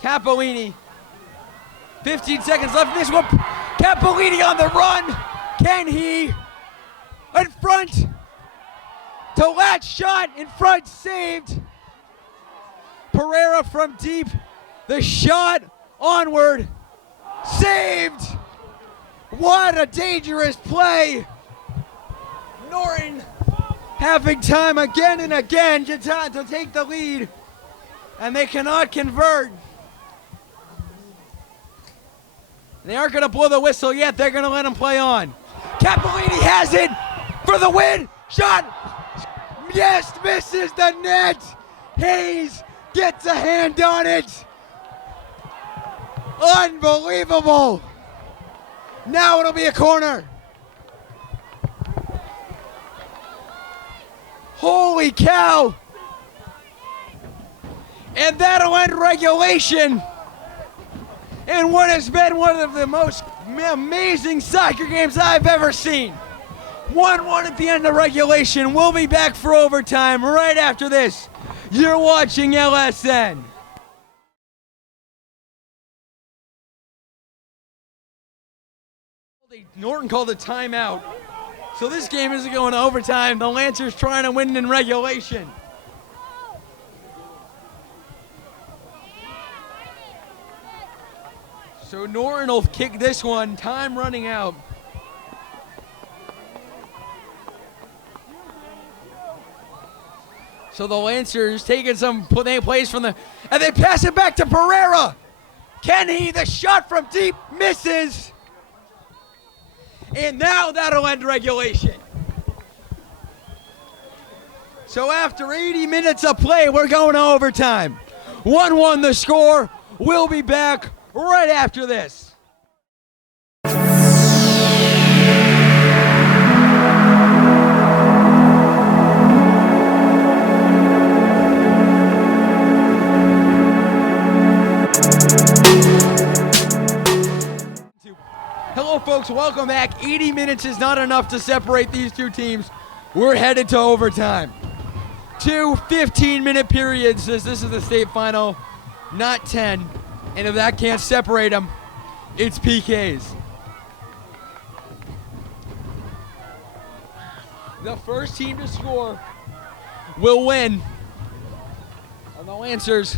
Capolini, 15 seconds left in this one. Capolini on the run. Can he? In front. To latch shot in front, saved. Pereira from deep. The shot onward. Saved. What a dangerous play. Norton having time again and again to take the lead. And they cannot convert. They aren't going to blow the whistle yet. They're going to let him play on. Capolini has it for the win. Shot. Yes, misses the net. Hayes gets a hand on it. Unbelievable. Now it'll be a corner. Holy cow. And that'll end regulation in what has been one of the most amazing soccer games I've ever seen. 1-1 at the end of regulation. We'll be back for overtime right after this. You're watching LSN. Norton called a timeout. So this game isn't going to overtime. The Lancers trying to win in regulation. So Norton will kick this one. Time running out. So the Lancers taking some plays from the, and they pass it back to Pereira. Can he? The shot from deep misses. And now that'll end regulation. So after 80 minutes of play, we're going to overtime. 1-1 the score. We'll be back right after this. Hello folks, welcome back. 80 minutes is not enough to separate these two teams. We're headed to overtime. Two 15-minute periods as this is the state final, not 10. And if that can't separate them, it's PKs. The first team to score will win. And the Lancers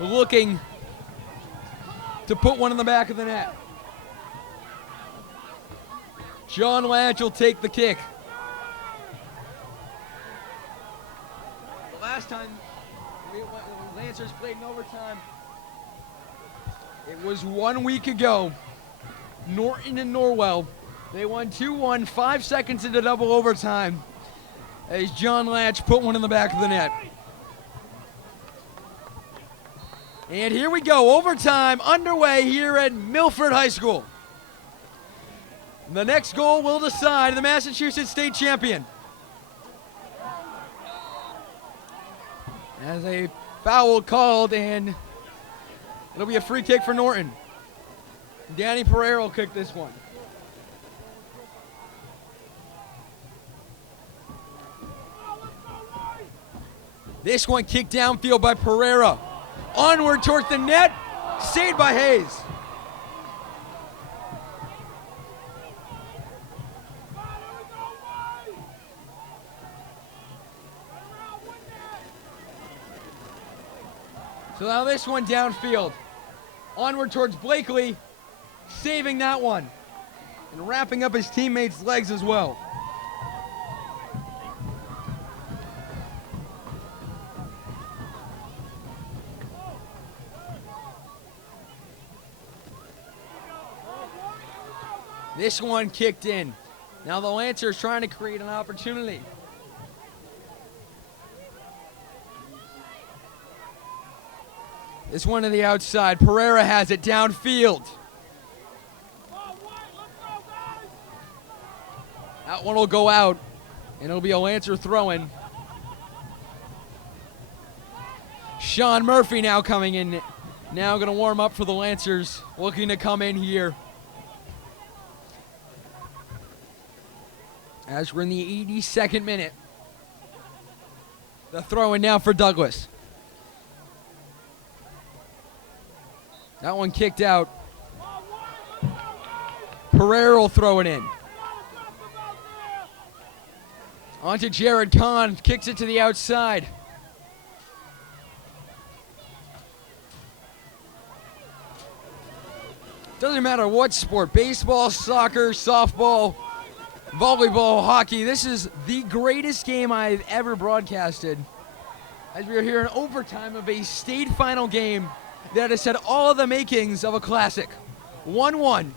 looking to put one in the back of the net. John Latch will take the kick. The last time the Lancers played in overtime, it was 1 week ago. Norton and Norwell. They won 2-1, 5 seconds into double overtime as John Latch put one in the back of the net. And here we go, overtime underway here at Milford High School. The next goal will decide the Massachusetts state champion. As a foul called, and it'll be a free kick for Norton. Danny Pereira will kick this one. This one kicked downfield by Pereira. Onward towards the net, saved by Hayes. So now this one downfield. Onward towards Blakely, saving that one. And wrapping up his teammates' legs as well. This one kicked in. Now the Lancers trying to create an opportunity. This one to the outside. Pereira has it downfield. That one will go out, and it'll be a Lancer throw-in. Sean Murphy now coming in. Now going to warm up for the Lancers, looking to come in here. As we're in the 82nd minute. The throw-in now for Douglas. That one kicked out. Pereira will throw it in. On to Jared Kahn, kicks it to the outside. Doesn't matter what sport, baseball, soccer, softball, volleyball, hockey. This is the greatest game I've ever broadcasted. As we are here in overtime of a state final game that has had all of the makings of a classic. 1-1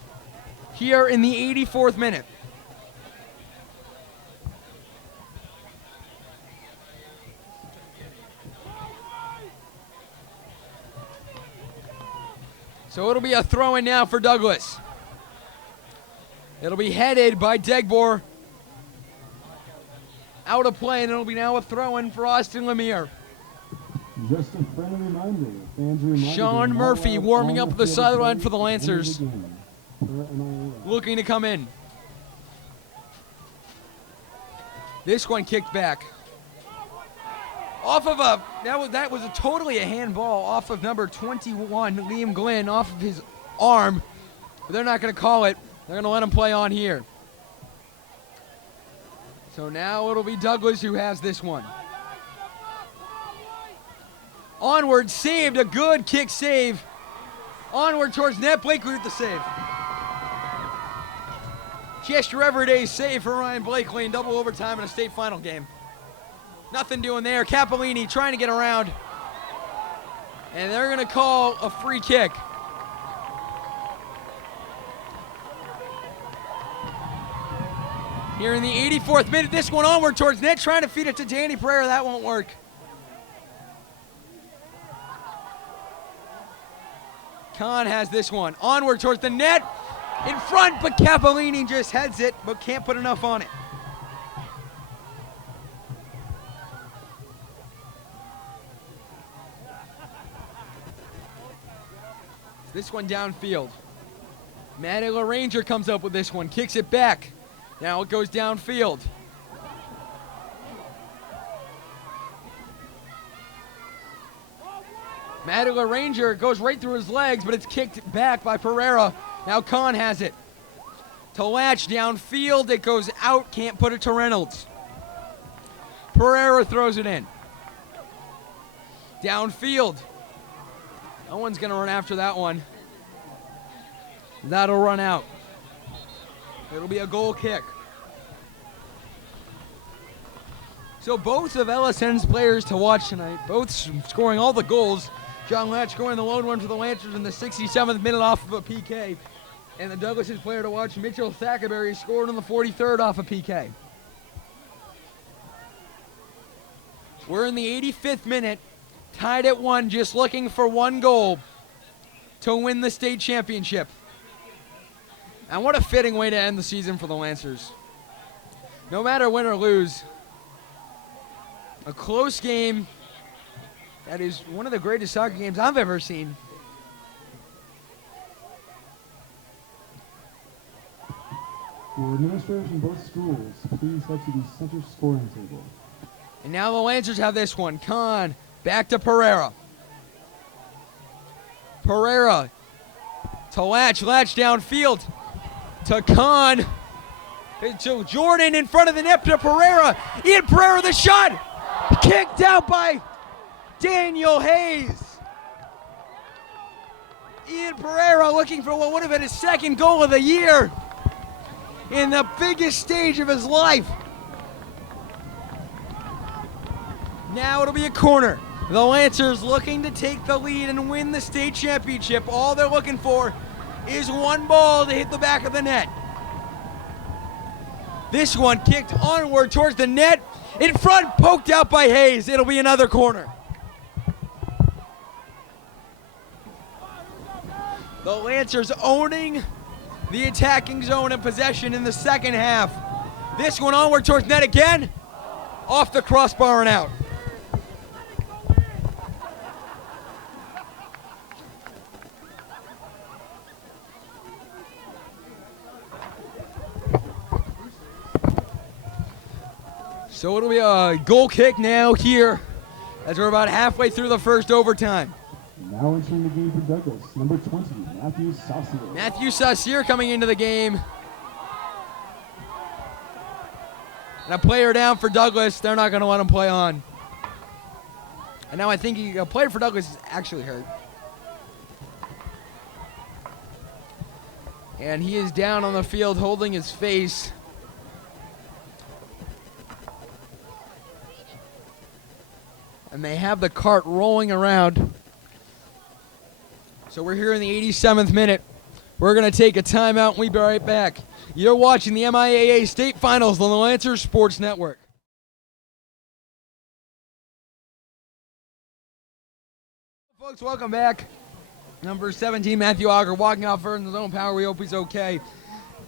here in the 84th minute. So it'll be a throw-in now for Douglas. It'll be headed by Degbor. Out of play, and it'll be now a throw-in for Austin Lemire. Just a friendly reminder, fans are reminded Sean Murphy warming up the sideline for the Lancers. game. Looking to come in. This one kicked back. Off of that was totally a handball off of number 21, Liam Glenn, off of his arm. But they're not going to call it. They're going to let him play on here. So now it'll be Douglas who has this one. Onward, saved, a good kick save. Onward towards net, Blakely with the save. Just your everyday save for Ryan Blakely in double overtime in a state final game. Nothing doing there. Capolini trying to get around. And they're going to call a free kick. Here in the 84th minute, this one onward towards net, trying to feed it to Danny Pereira. That won't work. Kahn has this one. Onward towards the net. In front, but Capolini just heads it, but can't put enough on it. This one downfield. Matty LaRanger comes up with this one, kicks it back. Now it goes downfield. Matty LaRanger goes right through his legs, but it's kicked back by Pereira. Now Kahn has it. To Latch downfield, it goes out, can't put it to Reynolds. Pereira throws it in. Downfield. No one's going to run after that one. That'll run out. It'll be a goal kick. So both of LSN's players to watch tonight, both scoring all the goals. John Latch scoring the lone one for the Lancers in the 67th minute off of a PK. And the Douglas's player to watch, Mitchell Thackerberry, scored on the 43rd off a PK. We're in the 85th minute. Tied at 1, just looking for one goal to win the state championship. And what a fitting way to end the season for the Lancers. No matter win or lose, a close game that is one of the greatest soccer games I've ever seen. For administrators in both schools, please head to the center scoring table. And now the Lancers have this one. Kahn. Back to Pereira. Pereira to Latch. Latch downfield to Kahn. To Jordan in front of the net to Pereira. Ian Pereira the shot. Kicked out by Daniel Hayes. Ian Pereira looking for what would have been his second goal of the year in the biggest stage of his life. Now it'll be a corner. The Lancers looking to take the lead and win the state championship. All they're looking for is one ball to hit the back of the net. This one kicked onward towards the net. In front, poked out by Hayes. It'll be another corner. The Lancers owning the attacking zone and possession in the second half. This one onward towards net again. Off the crossbar and out. So it'll be a goal kick now here as we're about halfway through the first overtime. Now entering the game for Douglas, number 20, Matthew Saucier. Matthew Saucier coming into the game. And a player down for Douglas. They're not going to let him play on. And now I think a player for Douglas is actually hurt. And he is down on the field holding his face. And they have the cart rolling around. So we're here in the 87th minute. We're going to take a timeout and we'll be right back. You're watching the MIAA State Finals on the Lancers Sports Network. Folks, welcome back. Number 17, Matthew Auger, walking out first in his own power. We hope he's okay.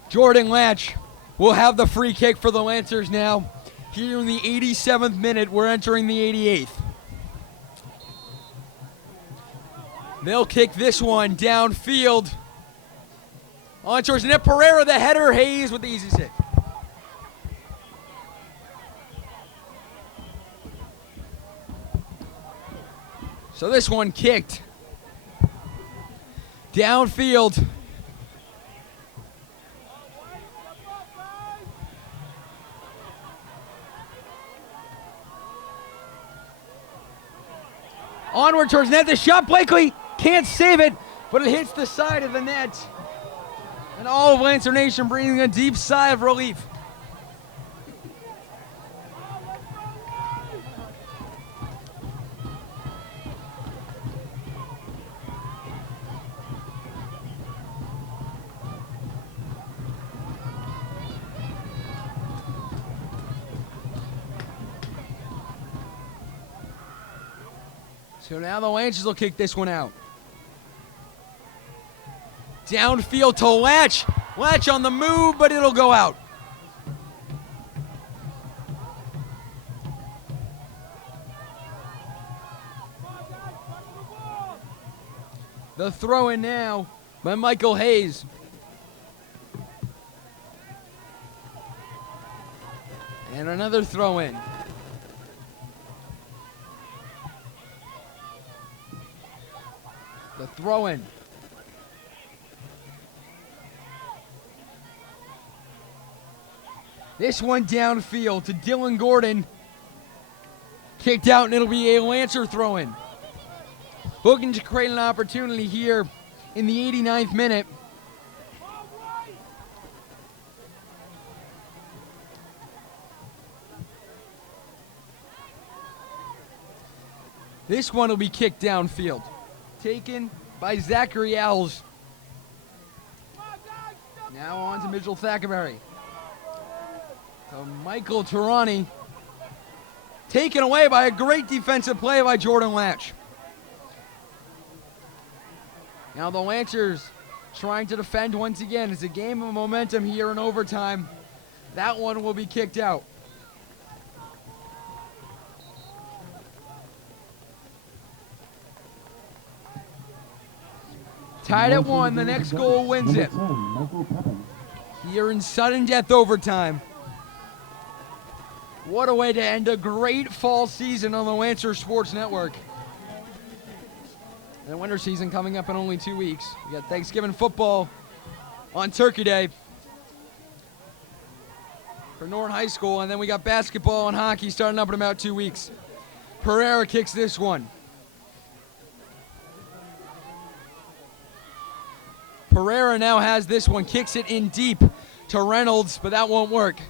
Jordan Latch will have the free kick for the Lancers now. Here in the 87th minute, we're entering the 88th. They'll kick this one downfield. On towards net. Pereira, the header. Hayes with the easy save. So this one kicked downfield. Onward towards net. The shot, Blakely can't save it, but it hits the side of the net. And all of Lancer Nation breathing a deep sigh of relief. So now the Lancers will kick this one out. Downfield to Latch. Latch on the move, but it'll go out. The throw in now by Michael Hayes. And another throw in. The throw in. This one downfield to Dylan Gordon. Kicked out, and it'll be a Lancer throw-in. Looking to create an opportunity here in the 89th minute. This one will be kicked downfield. Taken by Zachary Owls. Now on to Mitchell Thackerberry. So Michael Tarani. Taken away by a great defensive play by Jordan Latch. Now the Lancers trying to defend once again. It's a game of momentum here in overtime. That one will be kicked out. Tied at 1. The next goal wins it. Here in sudden death overtime. What a way to end a great fall season on the Lancer Sports Network. And the winter season coming up in only 2 weeks. We got Thanksgiving football on Turkey Day for Norton High School, and then we got basketball and hockey starting up in about 2 weeks. Pereira kicks this one. Pereira now has this one, kicks it in deep to Reynolds, but that won't work.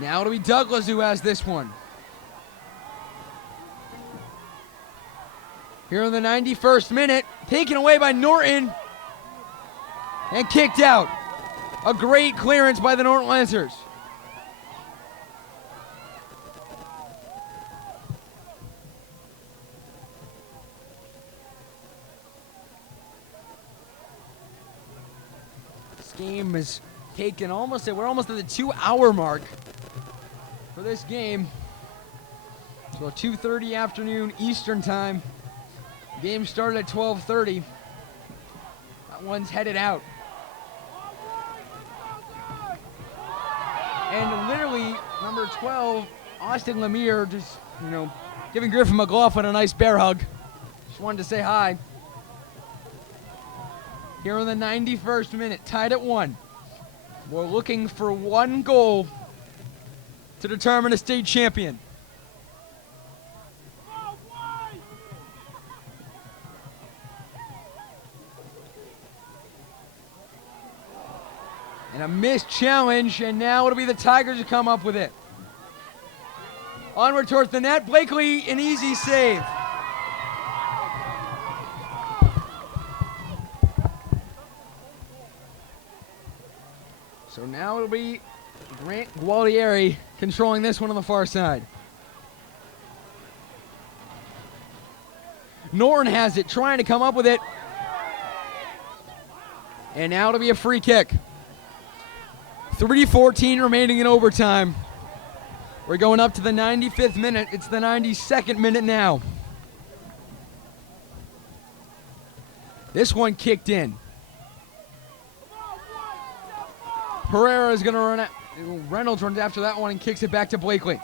Now it'll be Douglas who has this one. Here in the 91st minute, taken away by Norton and kicked out. A great clearance by the Norton Lancers. game is taken we're almost at the 2-hour mark for this game. So 2:30 afternoon Eastern time. Game started at 12:30. That one's headed out. And literally, number 12, Austin Lemire, just, giving Griffin McLaughlin a nice bear hug. Just wanted to say hi. Here in the 91st minute, tied at 1. We're looking for one goal to determine a state champion. And a missed challenge, and now it'll be the Tigers who come up with it. Onward towards the net, Blakely, an easy save. So now it'll be Grant Gualtieri controlling this one on the far side. Norton has it, trying to come up with it. And now it'll be a free kick. 3:14 remaining in overtime. We're going up to the 95th minute. It's the 92nd minute now. This one kicked in. Pereira is going to run out. Reynolds runs after that one and kicks it back to Blakely.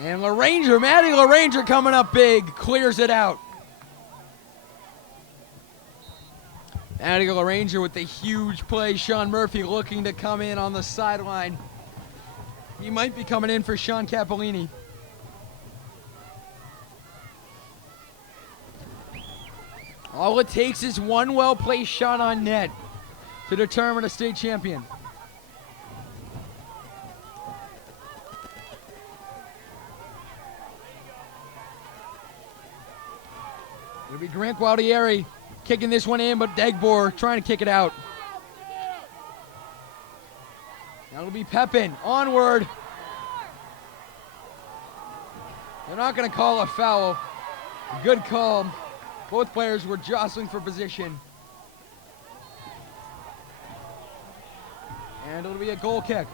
And Matty LaRanger coming up big, clears it out. Matty LaRanger with the huge play. Sean Murphy looking to come in on the sideline. He might be coming in for Sean Capolini. All it takes is one well-placed shot on net to determine a state champion. It'll be Grant Gualtieri kicking this one in, but Degbor trying to kick it out. Now it'll be Pepin. Onward. They're not going to call a foul. Good call. Both players were jostling for position. And it'll be a goal kick.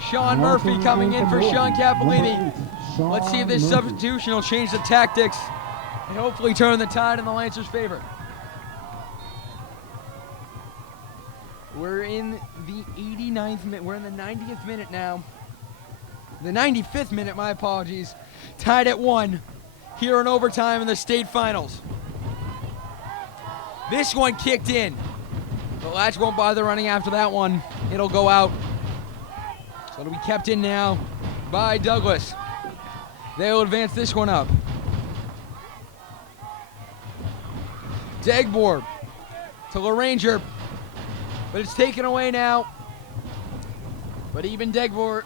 Sean Murphy coming in for Sean Capolini. Let's see if this substitution will change the tactics and hopefully turn the tide in the Lancers' favor. We're in the 89th minute. We're in the 90th minute now. The 95th minute, my apologies. Tied at 1 here in overtime in the state finals. This one kicked in. The Latch won't bother running after that one. It'll go out. So it'll be kept in now by Douglas. They'll advance this one up. Degbor to LaRanger, but it's taken away now. But even Degbor,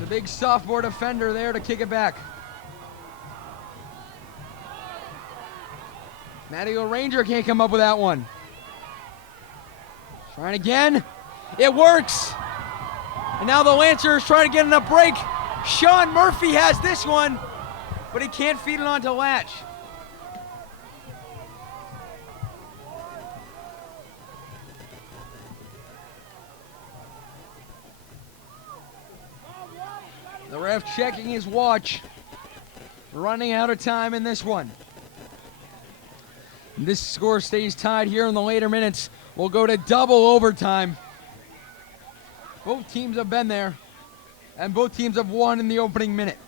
the big sophomore defender there to kick it back. Matty LaRanger can't come up with that one. Trying again. It works. And now the Lancers trying to get in a break. Sean Murphy has this one, but he can't feed it onto Latch. The ref checking his watch. Running out of time in this one. This score stays tied here in the later minutes. We'll go to double overtime. Both teams have been there, and both teams have won in the opening minute.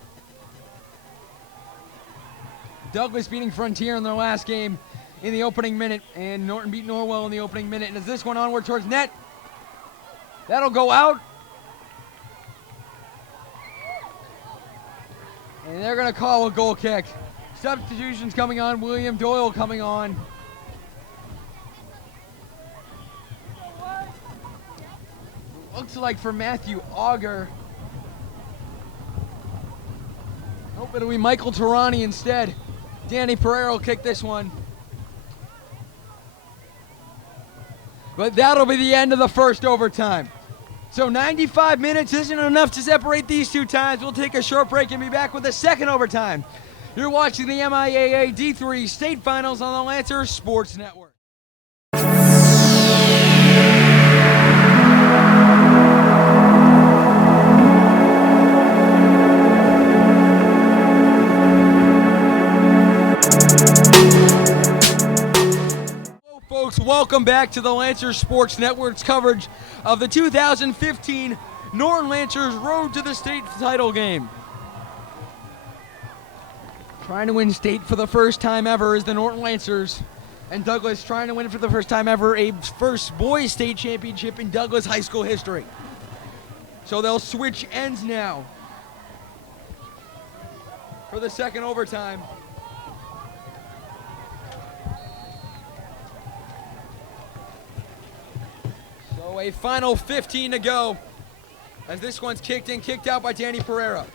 Douglas beating Frontier in their last game in the opening minute, and Norton beat Norwell in the opening minute. And as this one onward towards net, that'll go out. And they're going to call a goal kick. Substitutions coming on. William Doyle coming on. Looks like for Matthew Auger. Hope it'll be Michael Tarani instead. Danny Pereira will kick this one. But that'll be the end of the first overtime. So 95 minutes isn't enough to separate these two times. We'll take a short break and be back with the second overtime. You're watching the MIAA D3 State Finals on the Lancer Sports Network. Hello, folks. Welcome back to the Lancer Sports Network's coverage of the 2015 Norton Lancers Road to the State title game. Trying to win state for the first time ever is the Norton Lancers. And Douglas trying to win for the first time ever a first boys state championship in Douglas high school history. So they'll switch ends now for the second overtime. So a final 15 to go as this one's kicked in, kicked out by Danny Pereira.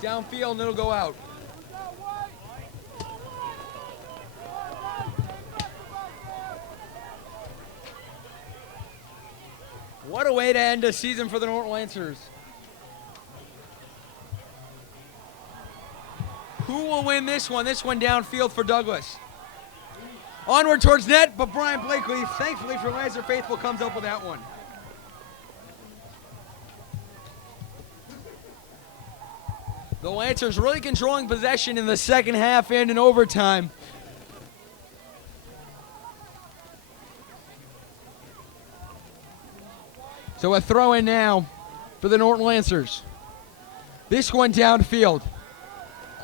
Downfield and it'll go out. What a way to end a season for the Norton Lancers. Who will win this one? This one downfield for Douglas. Onward towards net, but Brian Blakely, thankfully for Lancer Faithful, comes up with that one. The Lancers really controlling possession in the second half and in overtime. So a throw in now for the Norton Lancers. This one downfield.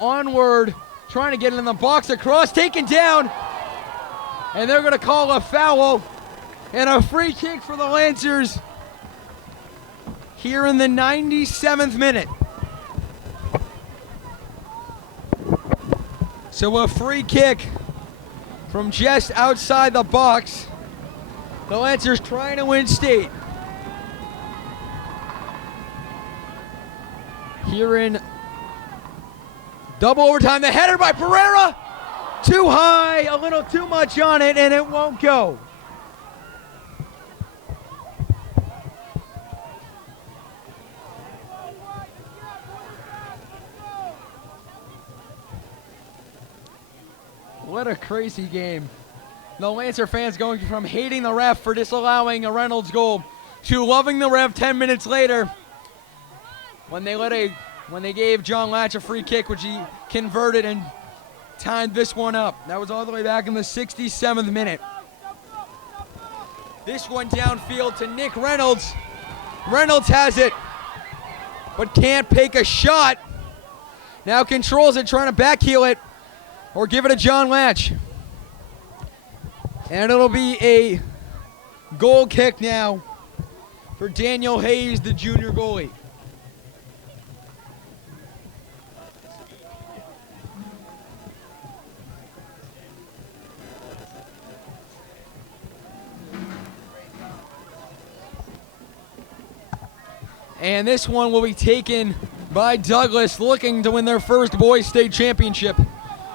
Onward, trying to get it in the box across, taken down. And they're going to call a foul and a free kick for the Lancers here in the 97th minute. So a free kick from just outside the box. The Lancers trying to win state. Here in double overtime, the header by Pereira. Too high, a little too much on it, and it won't go. What a crazy game. The Lancer fans going from hating the ref for disallowing a Reynolds goal to loving the ref 10 minutes later when they gave John Latch a free kick, which he converted and timed this one up. That was all the way back in the 67th minute. This one downfield to Nick Reynolds. Reynolds has it, but can't take a shot. Now controls it, trying to backheel it or give it to John Latch. And it'll be a goal kick now for Daniel Hayes, the junior goalie. And this one will be taken by Douglas, looking to win their first boys state championship.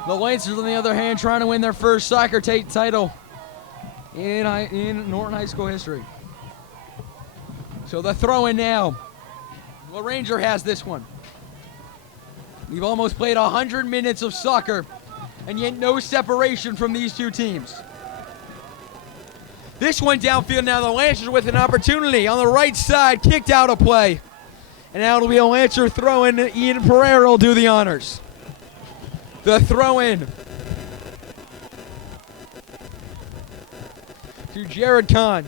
The Lancers, on the other hand, trying to win their first soccer title in Norton High School history. So the throw in now. LaRanger has this one. We've almost played 100 minutes of soccer, and yet no separation from these two teams. This one downfield now, the Lancers with an opportunity on the right side, kicked out of play. And now it'll be a Lancer throw in. Ian Pereira will do the honors. The throw in to Jared Kahn.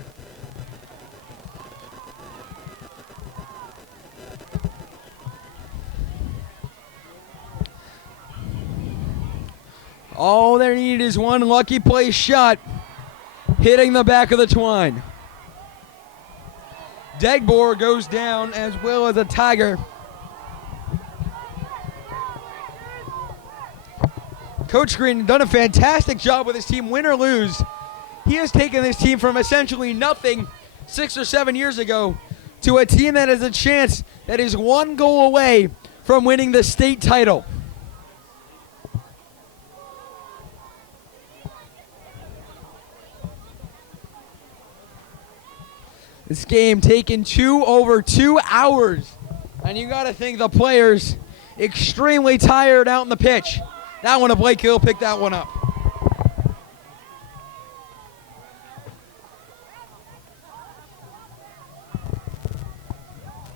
All they need is one lucky play shot hitting the back of the twine. Degbor goes down as well as a Tiger. Coach Green done a fantastic job with his team, win or lose. He has taken this team from essentially nothing 6 or 7 years ago to a team that has a chance that is one goal away from winning the state title. This game taking over 2 hours. And you got to think the players extremely tired out in the pitch. That one, Blake Hill picked that one up.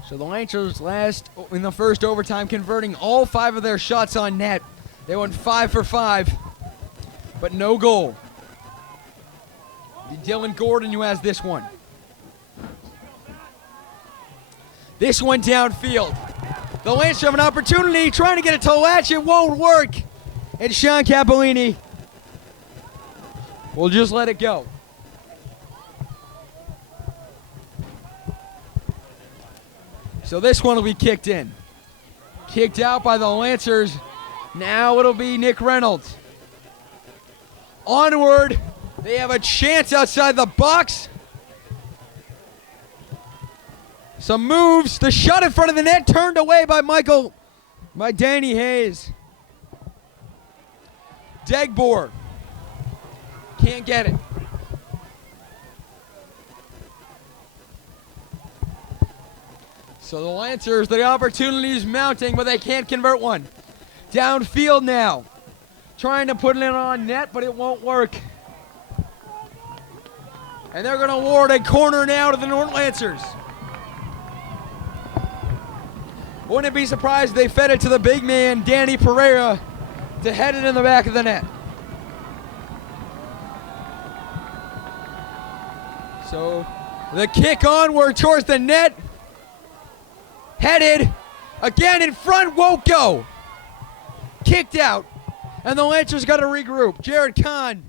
So the Lancers last in the first overtime, converting all 5 of their shots on net. They went 5 for 5, but no goal. Dylan Gordon who has this one. This one downfield. The Lancers have an opportunity, trying to get it to Latch. It won't work. And Sean Capolini will just let it go. So this one will be kicked in. Kicked out by the Lancers. Now it'll be Nick Reynolds. Onward. They have a chance outside the box. Some moves. The shot in front of the net turned away by Danny Hayes. Degbor can't get it. So the Lancers, the opportunity is mounting, but they can't convert one. Downfield now. Trying to put it in on net, but it won't work. And they're going to award a corner now to the Norton Lancers. Wouldn't be surprised if they fed it to the big man, Danny Pereira, to head it in the back of the net. So the kick onward towards the net. Headed again in front, won't go. Kicked out, and the Lancers got to regroup. Jared Kahn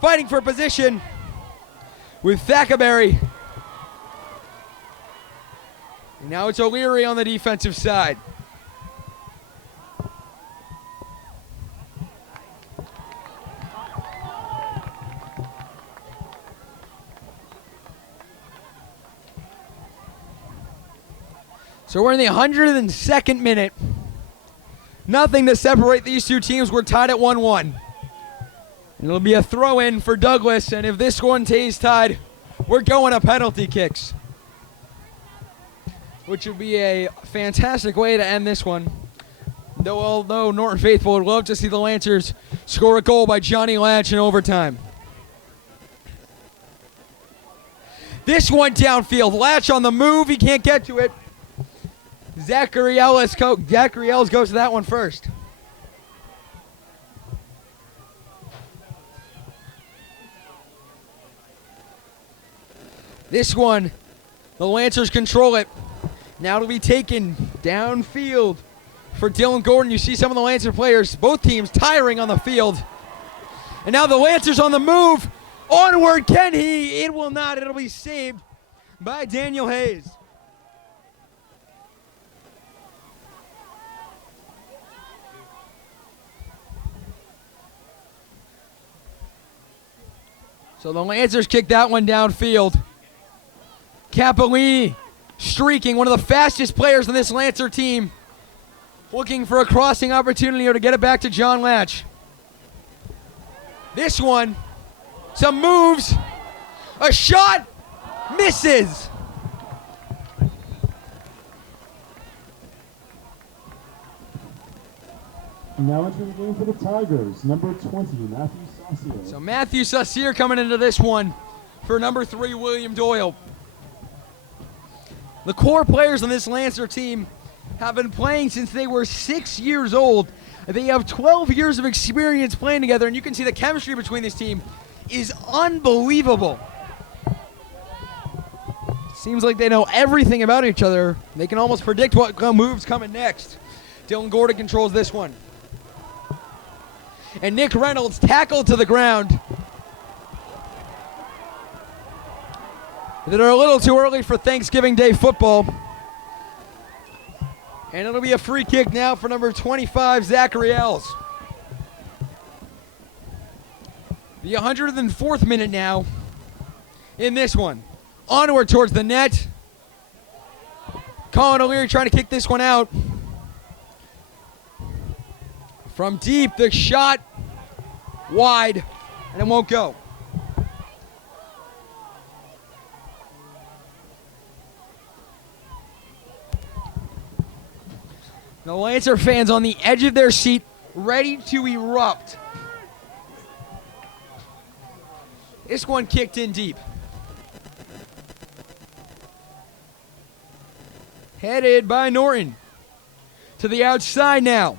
fighting for position with Thackerberry. And now it's O'Leary on the defensive side. So we're in the 102nd minute. Nothing to separate these two teams. We're tied at 1-1. And it'll be a throw-in for Douglas, and if this one stays tied, we're going to penalty kicks, which would be a fantastic way to end this one. Although Norton faithful would love to see the Lancers score a goal by Johnny Latch in overtime. This one downfield. Latch on the move. He can't get to it. Zachary Ellis goes to that one first. This one, the Lancers control it. Now it'll be taken downfield for Dylan Gordon. You see some of the Lancer players, both teams tiring on the field. And now the Lancers on the move. Onward, can he? It will not. It'll be saved by Daniel Hayes. So the Lancers kick that one downfield. Capolini streaking, one of the fastest players on this Lancer team, looking for a crossing opportunity or to get it back to John Latch. This one, some moves, a shot, misses. Now entering the game for the Tigers, number 20, Matthew Saucier. So Matthew Saucier coming into this one for number 3, William Doyle. The core players on this Lancer team have been playing since they were 6 years old. They have 12 years of experience playing together, and you can see the chemistry between this team is unbelievable. Seems like they know everything about each other. They can almost predict what move's coming next. Dylan Gordon controls this one. And Nick Reynolds tackled to the ground. That are a little too early for Thanksgiving Day football. And it'll be a free kick now for number 25, Zachary Ells. The 104th minute now in this one. Onward towards the net. Colin O'Leary trying to kick this one out. From deep, the shot wide, and it won't go. The Lancer fans on the edge of their seat, ready to erupt. This one kicked in deep. Headed by Norton. To the outside now.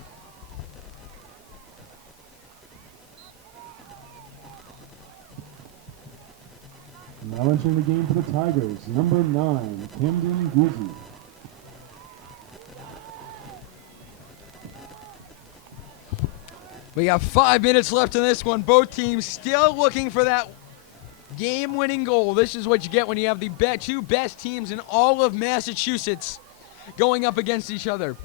Now entering the game for the Tigers, number 9, Camden Guzzi. We got 5 minutes left in this one. Both teams still looking for that game-winning goal. This is what you get when you have the two best teams in all of Massachusetts going up against each other.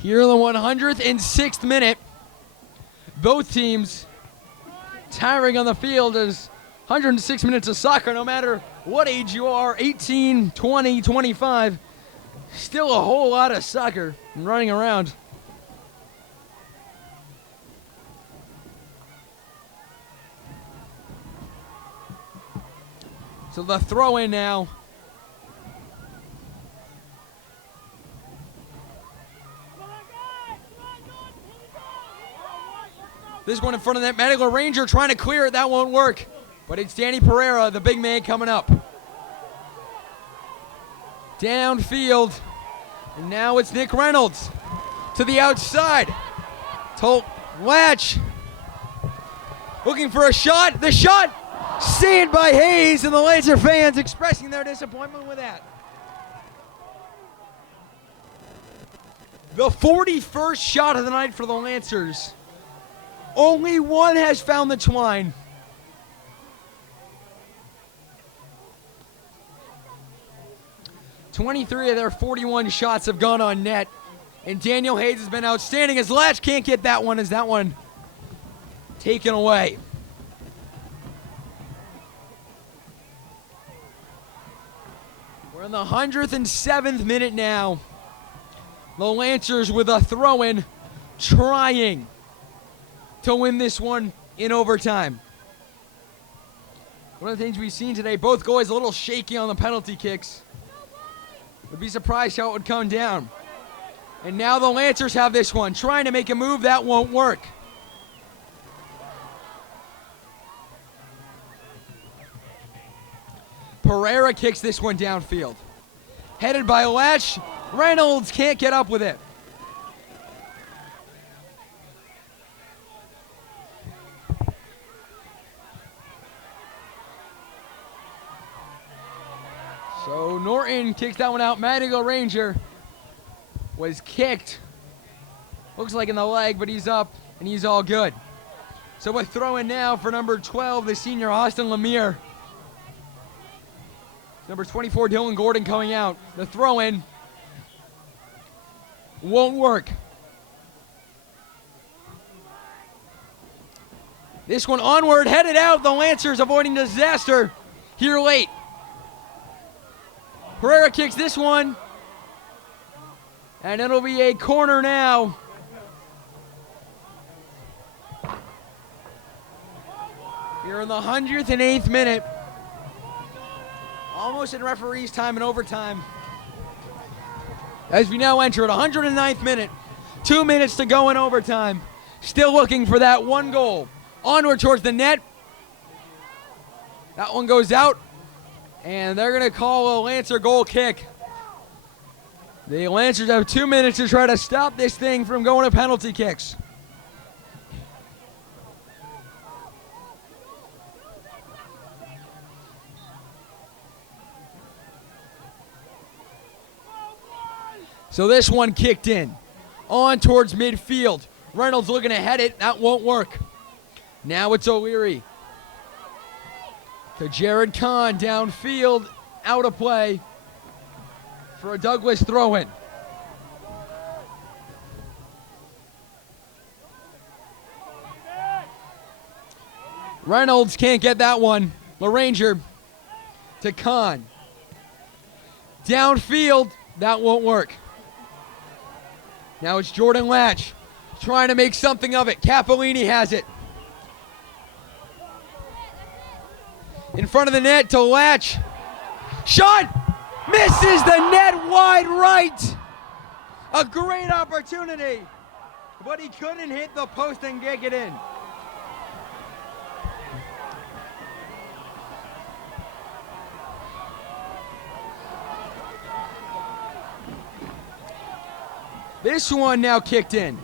Here in the 106th minute, both teams tiring on the field as 106 minutes of soccer, no matter what age you are, 18, 20, 25, still a whole lot of soccer running around. So the throw in now. This one in front of that medical ranger trying to clear it. That won't work. But it's Danny Pereira, the big man, coming up. Downfield. And now it's Nick Reynolds to the outside. To Latch. Looking for a shot. The shot saved by Hayes, and the Lancer fans expressing their disappointment with that. The 41st shot of the night for the Lancers. Only one has found the twine. "23 of their 41 shots have gone on net, and Daniel Hayes has been outstanding as Latch can't get that one, as that one taken away. We're in the 107th minute now. The Lancers with a throw-in, trying to win this one in overtime. One of the things we've seen today, both goalies a little shaky on the penalty kicks. Would be surprised how it would come down. And now the Lancers have this one, trying to make a move that won't work. Pereira kicks this one downfield. Headed by Latch. Reynolds can't get up with it. So Norton kicks that one out. Madigo Ranger was kicked. Looks like in the leg, but he's up and he's all good. So we're throwing now for number 12, the senior Austin Lemire. Number 24, Dylan Gordon coming out. The throw-in won't work. This one onward, headed out. The Lancers avoiding disaster here late. Pereira kicks this one. And it'll be a corner now. Here in the 108th minute. Almost in referee's time and overtime. As we now enter at 109th minute. 2 minutes to go in overtime. Still looking for that one goal. Onward towards the net. That one goes out. And they're going to call a Lancer goal kick. The Lancers have 2 minutes to try to stop this thing from going to penalty kicks. So this one kicked in. On towards midfield. Reynolds looking to head it. That won't work. Now it's O'Leary. To Jared Kahn downfield. Out of play. For a Douglas throw-in. Reynolds can't get that one. LaRanger to Kahn. Downfield. That won't work. Now it's Jordan Latch trying to make something of it. Capolini has it. In front of the net to Latch. Shot! Misses the net wide right. A great opportunity, but he couldn't hit the post and get it in. This one now kicked in.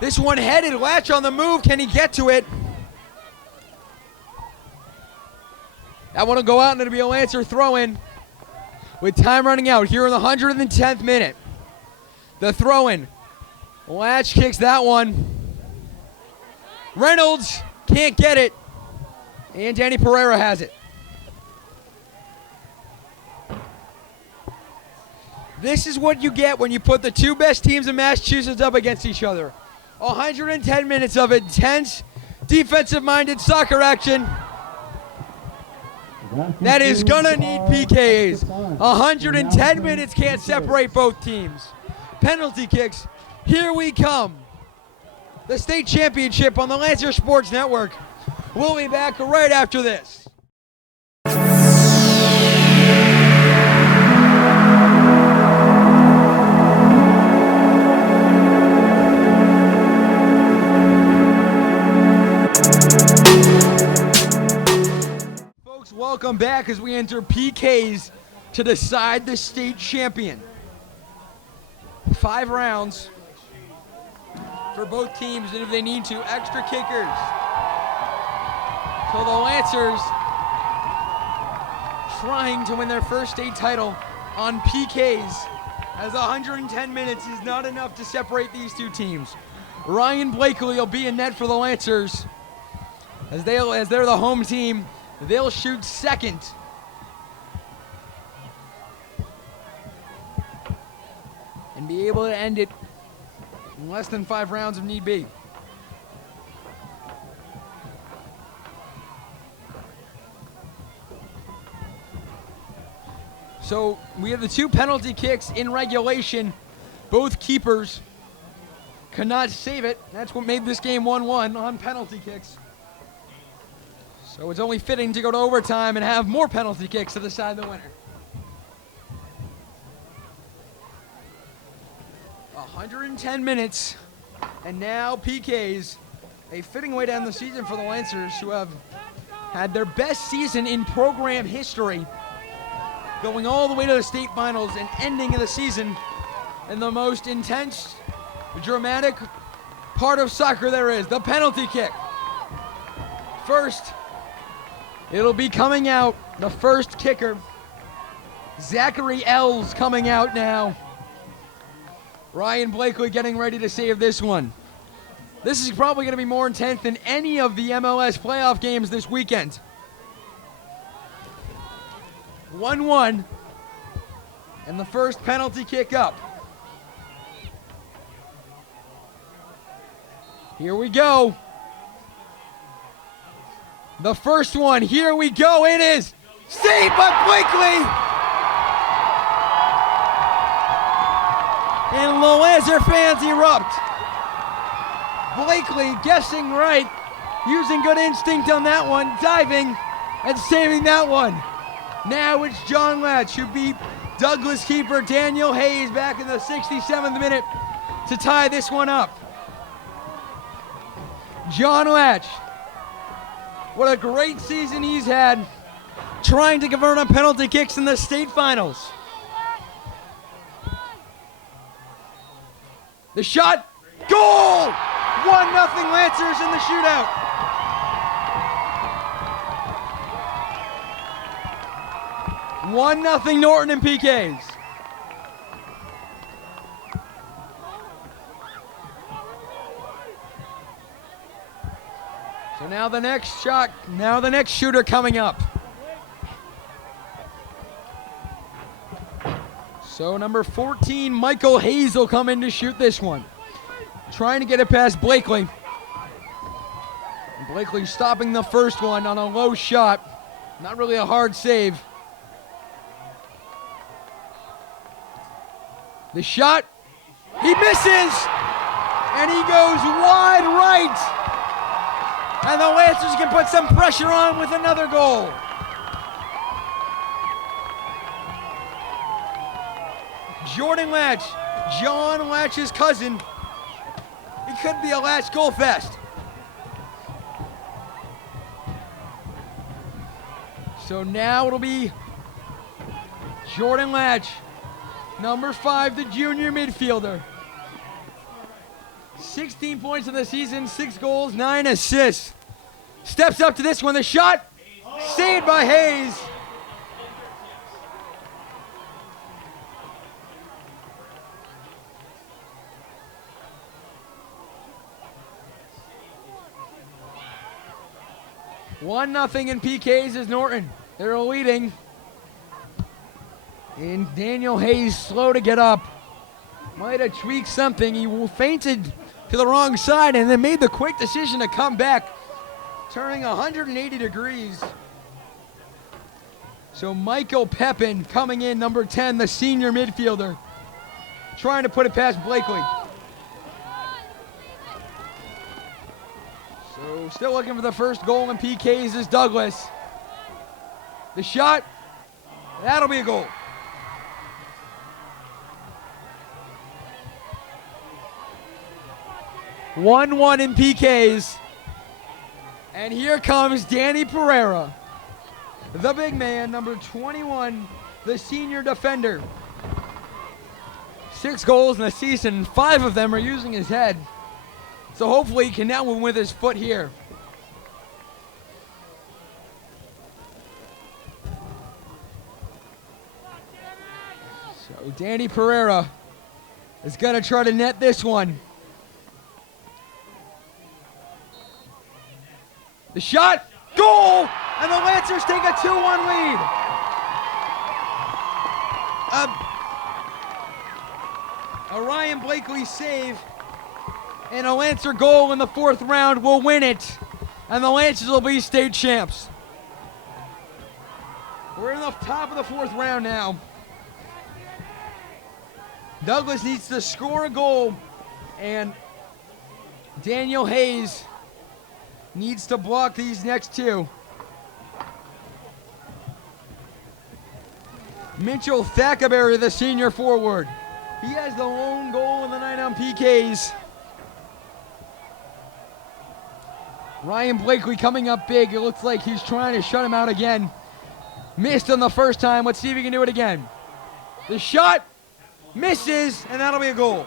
This one headed, Latch on the move. Can he get to it? That one will go out and it'll be a Lancer throw-in with time running out here in the 110th minute. The throw-in. Latch kicks that one. Reynolds can't get it. And Danny Pereira has it. This is what you get when you put the two best teams in Massachusetts up against each other. 110 minutes of intense, defensive-minded soccer action. That is gonna need PKs. 110 minutes can't separate both teams. Penalty kicks, here we come. The state championship on the Lancer Sports Network. We'll be back right after this. Folks, welcome back as we enter PKs to decide the state champion. 5 rounds for both teams, and if they need to, extra kickers. So the Lancers trying to win their first state title on PKs, as 110 minutes is not enough to separate these two teams. Ryan Blakely will be in net for the Lancers. As they're the home team, they'll shoot second. And be able to end it in less than 5 rounds if need be. So we have the 2 penalty kicks in regulation. Both keepers could not save it. That's what made this game 1-1 on penalty kicks. So it's only fitting to go to overtime and have more penalty kicks to decide the winner. 110 minutes, and now PKs. A fitting way to end the season for the Lancers, who have had their best season in program history, going all the way to the state finals and ending the season in the most intense, dramatic part of soccer there is, the penalty kick. First, it'll be coming out, the first kicker. Zachary Ells coming out now. Ryan Blakely getting ready to save this one. This is probably going to be more intense than any of the MLS playoff games this weekend. 1-1, and the first penalty kick up. Here we go. The first one, here we go, it is saved by Blakely! And the Lancer fans erupt. Blakely guessing right, using good instinct on that one, diving and saving that one. Now it's John Latch who beat Douglas keeper Daniel Hayes back in the 67th minute to tie this one up. John Latch, what a great season he's had, trying to convert on penalty kicks in the state finals. The shot, goal! 1-0 Lancers in the shootout. $1-0 Norton and PKs. So now the next shot, now the next shooter coming up. So number 14, Michael Hayes will come in to shoot this one. Trying to get it past Blakely. And Blakely stopping the first one on a low shot. Not really a hard save. The shot, he misses! And he goes wide right. And the Lancers can put some pressure on with another goal. Jordan Latch, John Latch's cousin. It could be a Latch goal fest. So now it'll be Jordan Latch, number 5, the junior midfielder. 16 points in the season, 6 goals, 9 assists. Steps up to this one, the shot, saved by Hayes. One nothing in PKs is Norton. They're leading. And Daniel Hayes slow to get up. Might have tweaked something. He fainted to the wrong side and then made the quick decision to come back, turning 180 degrees. So Michael Pepin coming in, number 10, the senior midfielder, trying to put it past Blakely. So still looking for the first goal in PKs is Douglas. The shot, that'll be a goal. (1-1) in PKs. And here comes Danny Pereira, the big man, number 21, the senior defender. 6 goals in the season, 5 of them are using his head. So hopefully he can now win with his foot here. So Danny Pereira is going to try to net this one. The shot, goal, and the Lancers take a 2-1 lead. A Ryan Blakely save and a Lancer goal in the 4th round will win it, and the Lancers will be state champs. We're in the top of the 4th round now. Douglas needs to score a goal, and Daniel Hayes needs to block these next 2. Mitchell Thackerberry, the senior forward. He has the lone goal in the night on PKs. Ryan Blakely coming up big. It looks like he's trying to shut him out again. Missed on the first time. Let's see if he can do it again. The shot misses, and that'll be a goal.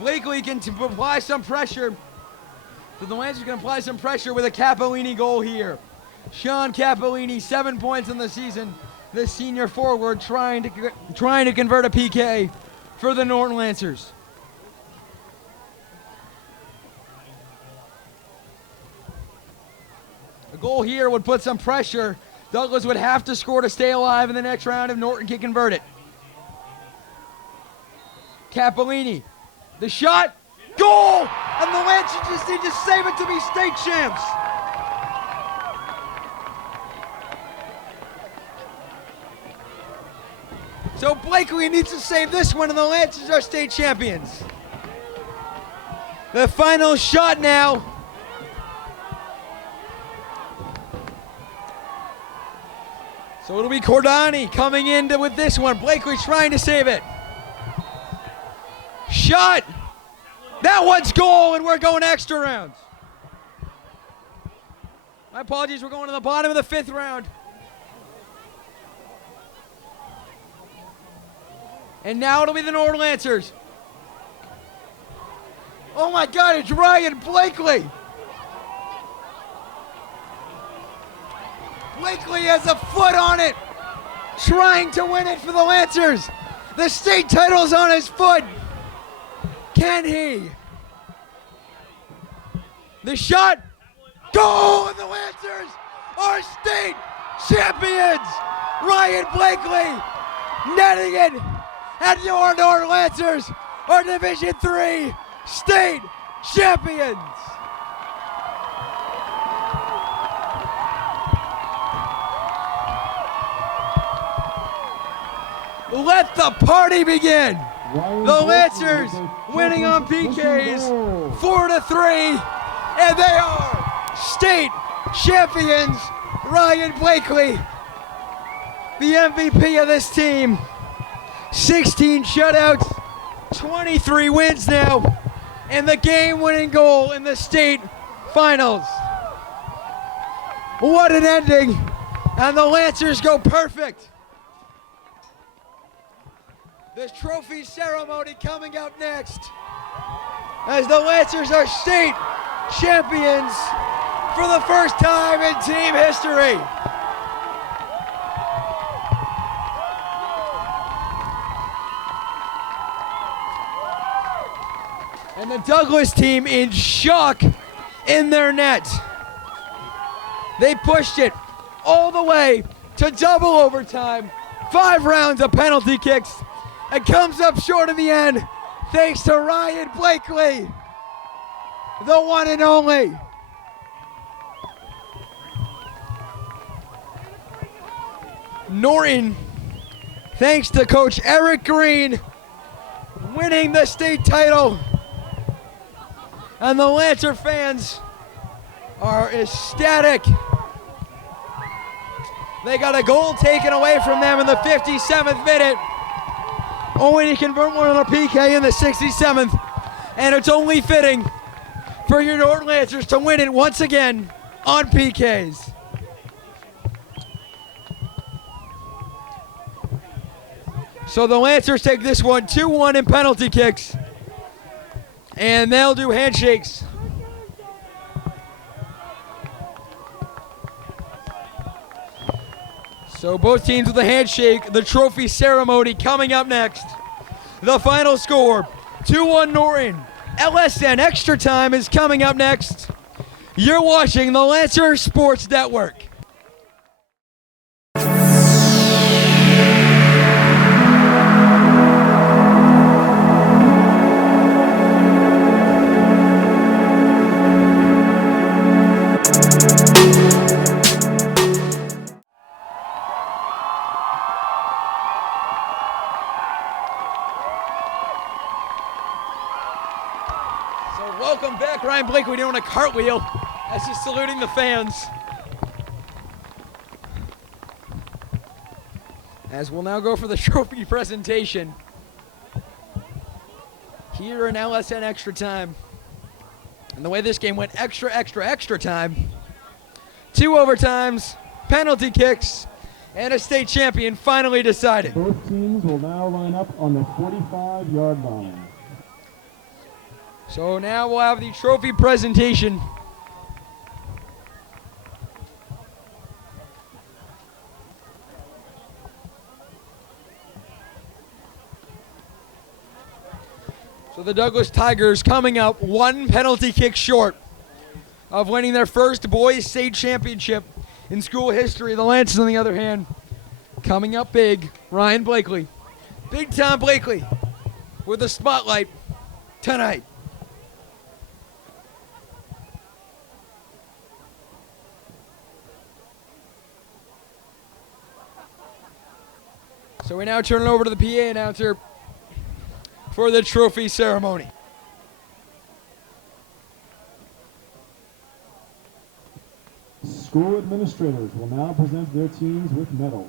Blakely can apply some pressure. So the Lancers can apply some pressure with a Capolini goal here. Sean Capolini, 7 points in the season. The senior forward trying to convert a PK for the Norton Lancers. A goal here would put some pressure. Douglas would have to score to stay alive in the next round if Norton can convert it. Capolini, the shot, goal! And the Lancers just need to save it to be state champs. So Blakely needs to save this one, and the Lancers are state champions. The final shot now. So it'll be Cordani coming in with this one. Blakely trying to save it. Shot. That one's goal, and we're going extra rounds. My apologies, we're going to the bottom of the 5th round. And now it'll be the Norton Lancers. Oh my God, it's Ryan Blakely. Blakely has a foot on it, trying to win it for the Lancers. The state title's on his foot. Can he? The shot, goal, and the Lancers are state champions. Ryan Blakely netting it, and your Norton Lancers are Division III state champions. Let the party begin. The Lancers winning on PKs 4-3, and they are state champions. Ryan Blakely, the MVP of this team. 16 shutouts, 23 wins now, and the game-winning goal in the state finals. What an ending, and the Lancers go perfect. The trophy ceremony coming up next, as the Lancers are state champions for the first time in team history. And the Douglas team in shock in their net. They pushed it all the way to double overtime, 5 rounds of penalty kicks, and comes up short in the end thanks to Ryan Blakely, the one and only. Norton, thanks to Coach Eric Green, winning the state title. And the Lancer fans are ecstatic. They got a goal taken away from them in the 57th minute, only to convert one on a PK in the 67th. And it's only fitting for your Norton Lancers to win it once again on PKs. So the Lancers take this one 2-1 in penalty kicks, and they'll do handshakes. So both teams with a handshake, the trophy ceremony coming up next. The final score, 2-1 Norton. LSN Extra Time is coming up next. You're watching the Lancer Sports Network. Welcome back, Ryan Blakely doing a cartwheel as he's saluting the fans. As we'll now go for the trophy presentation here in LSN Extra Time. And the way this game went, extra time. 2 overtimes, penalty kicks, and a state champion finally decided. Both teams will now line up on the 45-yard line. So now we'll have the trophy presentation. So the Douglas Tigers coming up 1 penalty kick short of winning their first boys state championship in school history. The Lancers, on the other hand, coming up big. Ryan Blakely, Big Tom Blakely, with the spotlight tonight. So we now turn it over to the PA announcer for the trophy ceremony. School administrators will now present their teams with medals.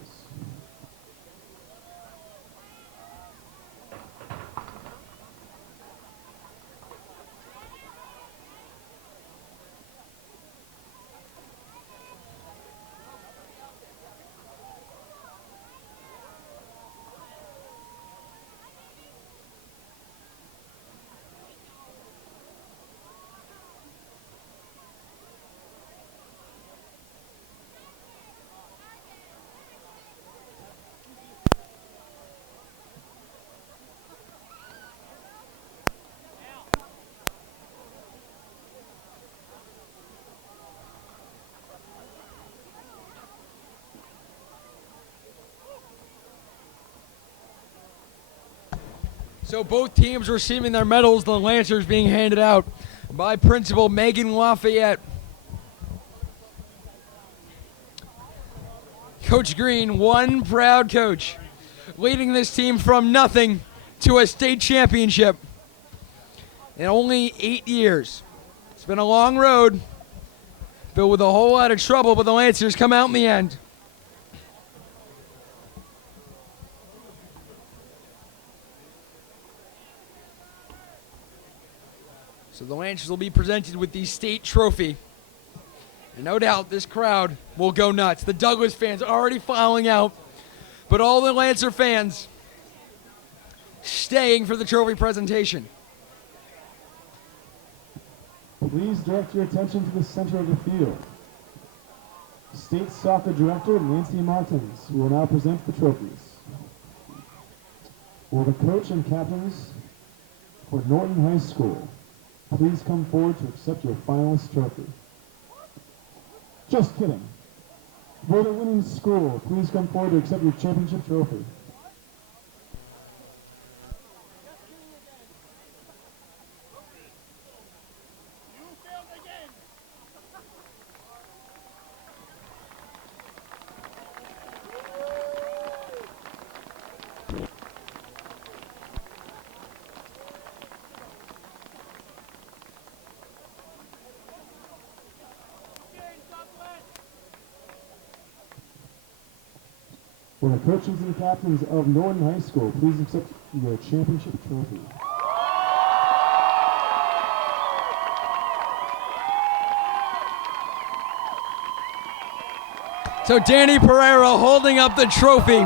So both teams receiving their medals, the Lancers being handed out by Principal Megan Lafayette. Coach Green, one proud coach, leading this team from nothing to a state championship in only 8 years. It's been a long road, filled with a whole lot of trouble, but the Lancers come out in the end. So the Lancers will be presented with the state trophy. And no doubt this crowd will go nuts. The Douglas fans are already filing out, but all the Lancer fans staying for the trophy presentation. Please direct your attention to the center of the field. State Soccer Director Nancy Martins will now present the trophies. Will the coach and captains for Norton High School please come forward to accept your finalist trophy? Just kidding. Will the winning school please come forward to accept your championship trophy? Will the coaches and captains of Norton High School please accept your championship trophy? So Danny Pereira holding up the trophy.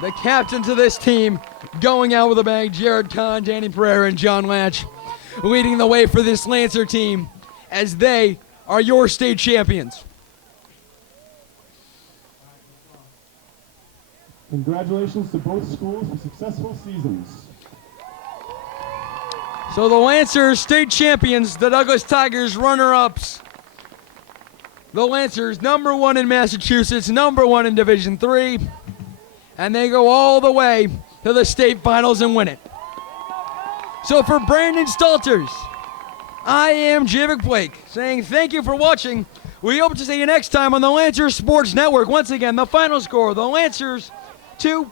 The captains of this team going out with a bang. Jared Kahn, Danny Pereira, and John Latch leading the way for this Lancer team as they are your state champions. Congratulations to both schools for successful seasons. So the Lancers state champions, the Douglas Tigers runner-ups. The Lancers #1 in Massachusetts, #1 in Division III, and they go all the way to the state finals and win it. So for Brandon Stalters, I am Javik Blake saying thank you for watching. We hope to see you next time on the Lancers Sports Network. Once again, the final score, the Lancers 2,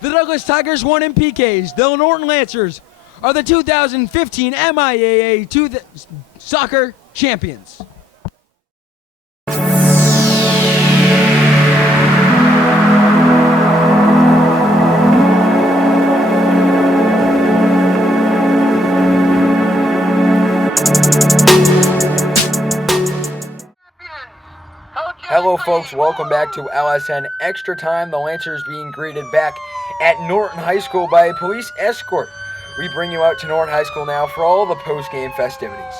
the Douglas Tigers 1 in PKs. The Norton Lancers are the 2015 MIAA soccer champions. Hello folks, welcome back to LSN Extra Time. The Lancers being greeted back at Norton High School by a police escort. We bring you out to Norton High School now for all the post-game festivities.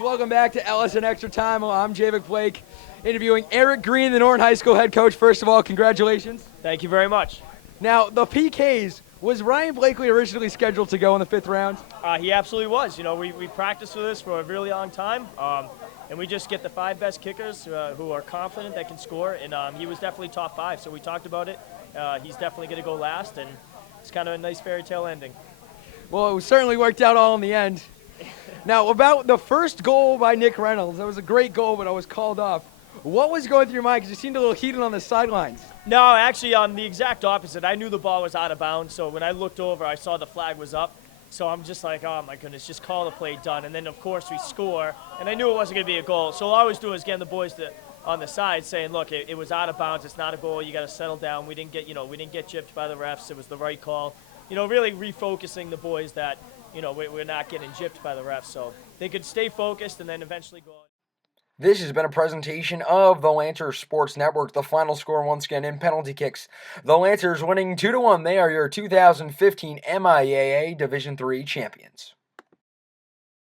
Welcome back to LSN Extra Time. I'm Javik Blake, interviewing Eric Green, the Norton High School head coach. First of all, congratulations. Thank you very much. Now, the PKs, was Ryan Blakely originally scheduled to go in the 5th round? He absolutely was. You know, we practiced for this for a really long time, and we just get the 5 best kickers who are confident that can score, and he was definitely top 5, so we talked about it. He's definitely going to go last, and it's kind of a nice fairy tale ending. Well, it certainly worked out all in the end. Now, about the first goal by Nick Reynolds, that was a great goal, but I was called off. What was going through your mind? Because you seemed a little heated on the sidelines. No, actually, the exact opposite. I knew the ball was out of bounds, so when I looked over, I saw the flag was up, So I'm just like, oh my goodness, just call the play done. And then of course we score, and I knew it wasn't going to be a goal. So all I was doing was getting the boys on the side saying, look, it was out of bounds. It's not a goal. You got to settle down. We didn't get gypped by the refs. It was the right call. Really refocusing the boys that, we're not getting gypped by the refs. So they could stay focused and then eventually go on. This has been a presentation of the Lancers Sports Network. The final score once again in penalty kicks. The Lancers winning 2-1. They are your 2015 MIAA Division III champions.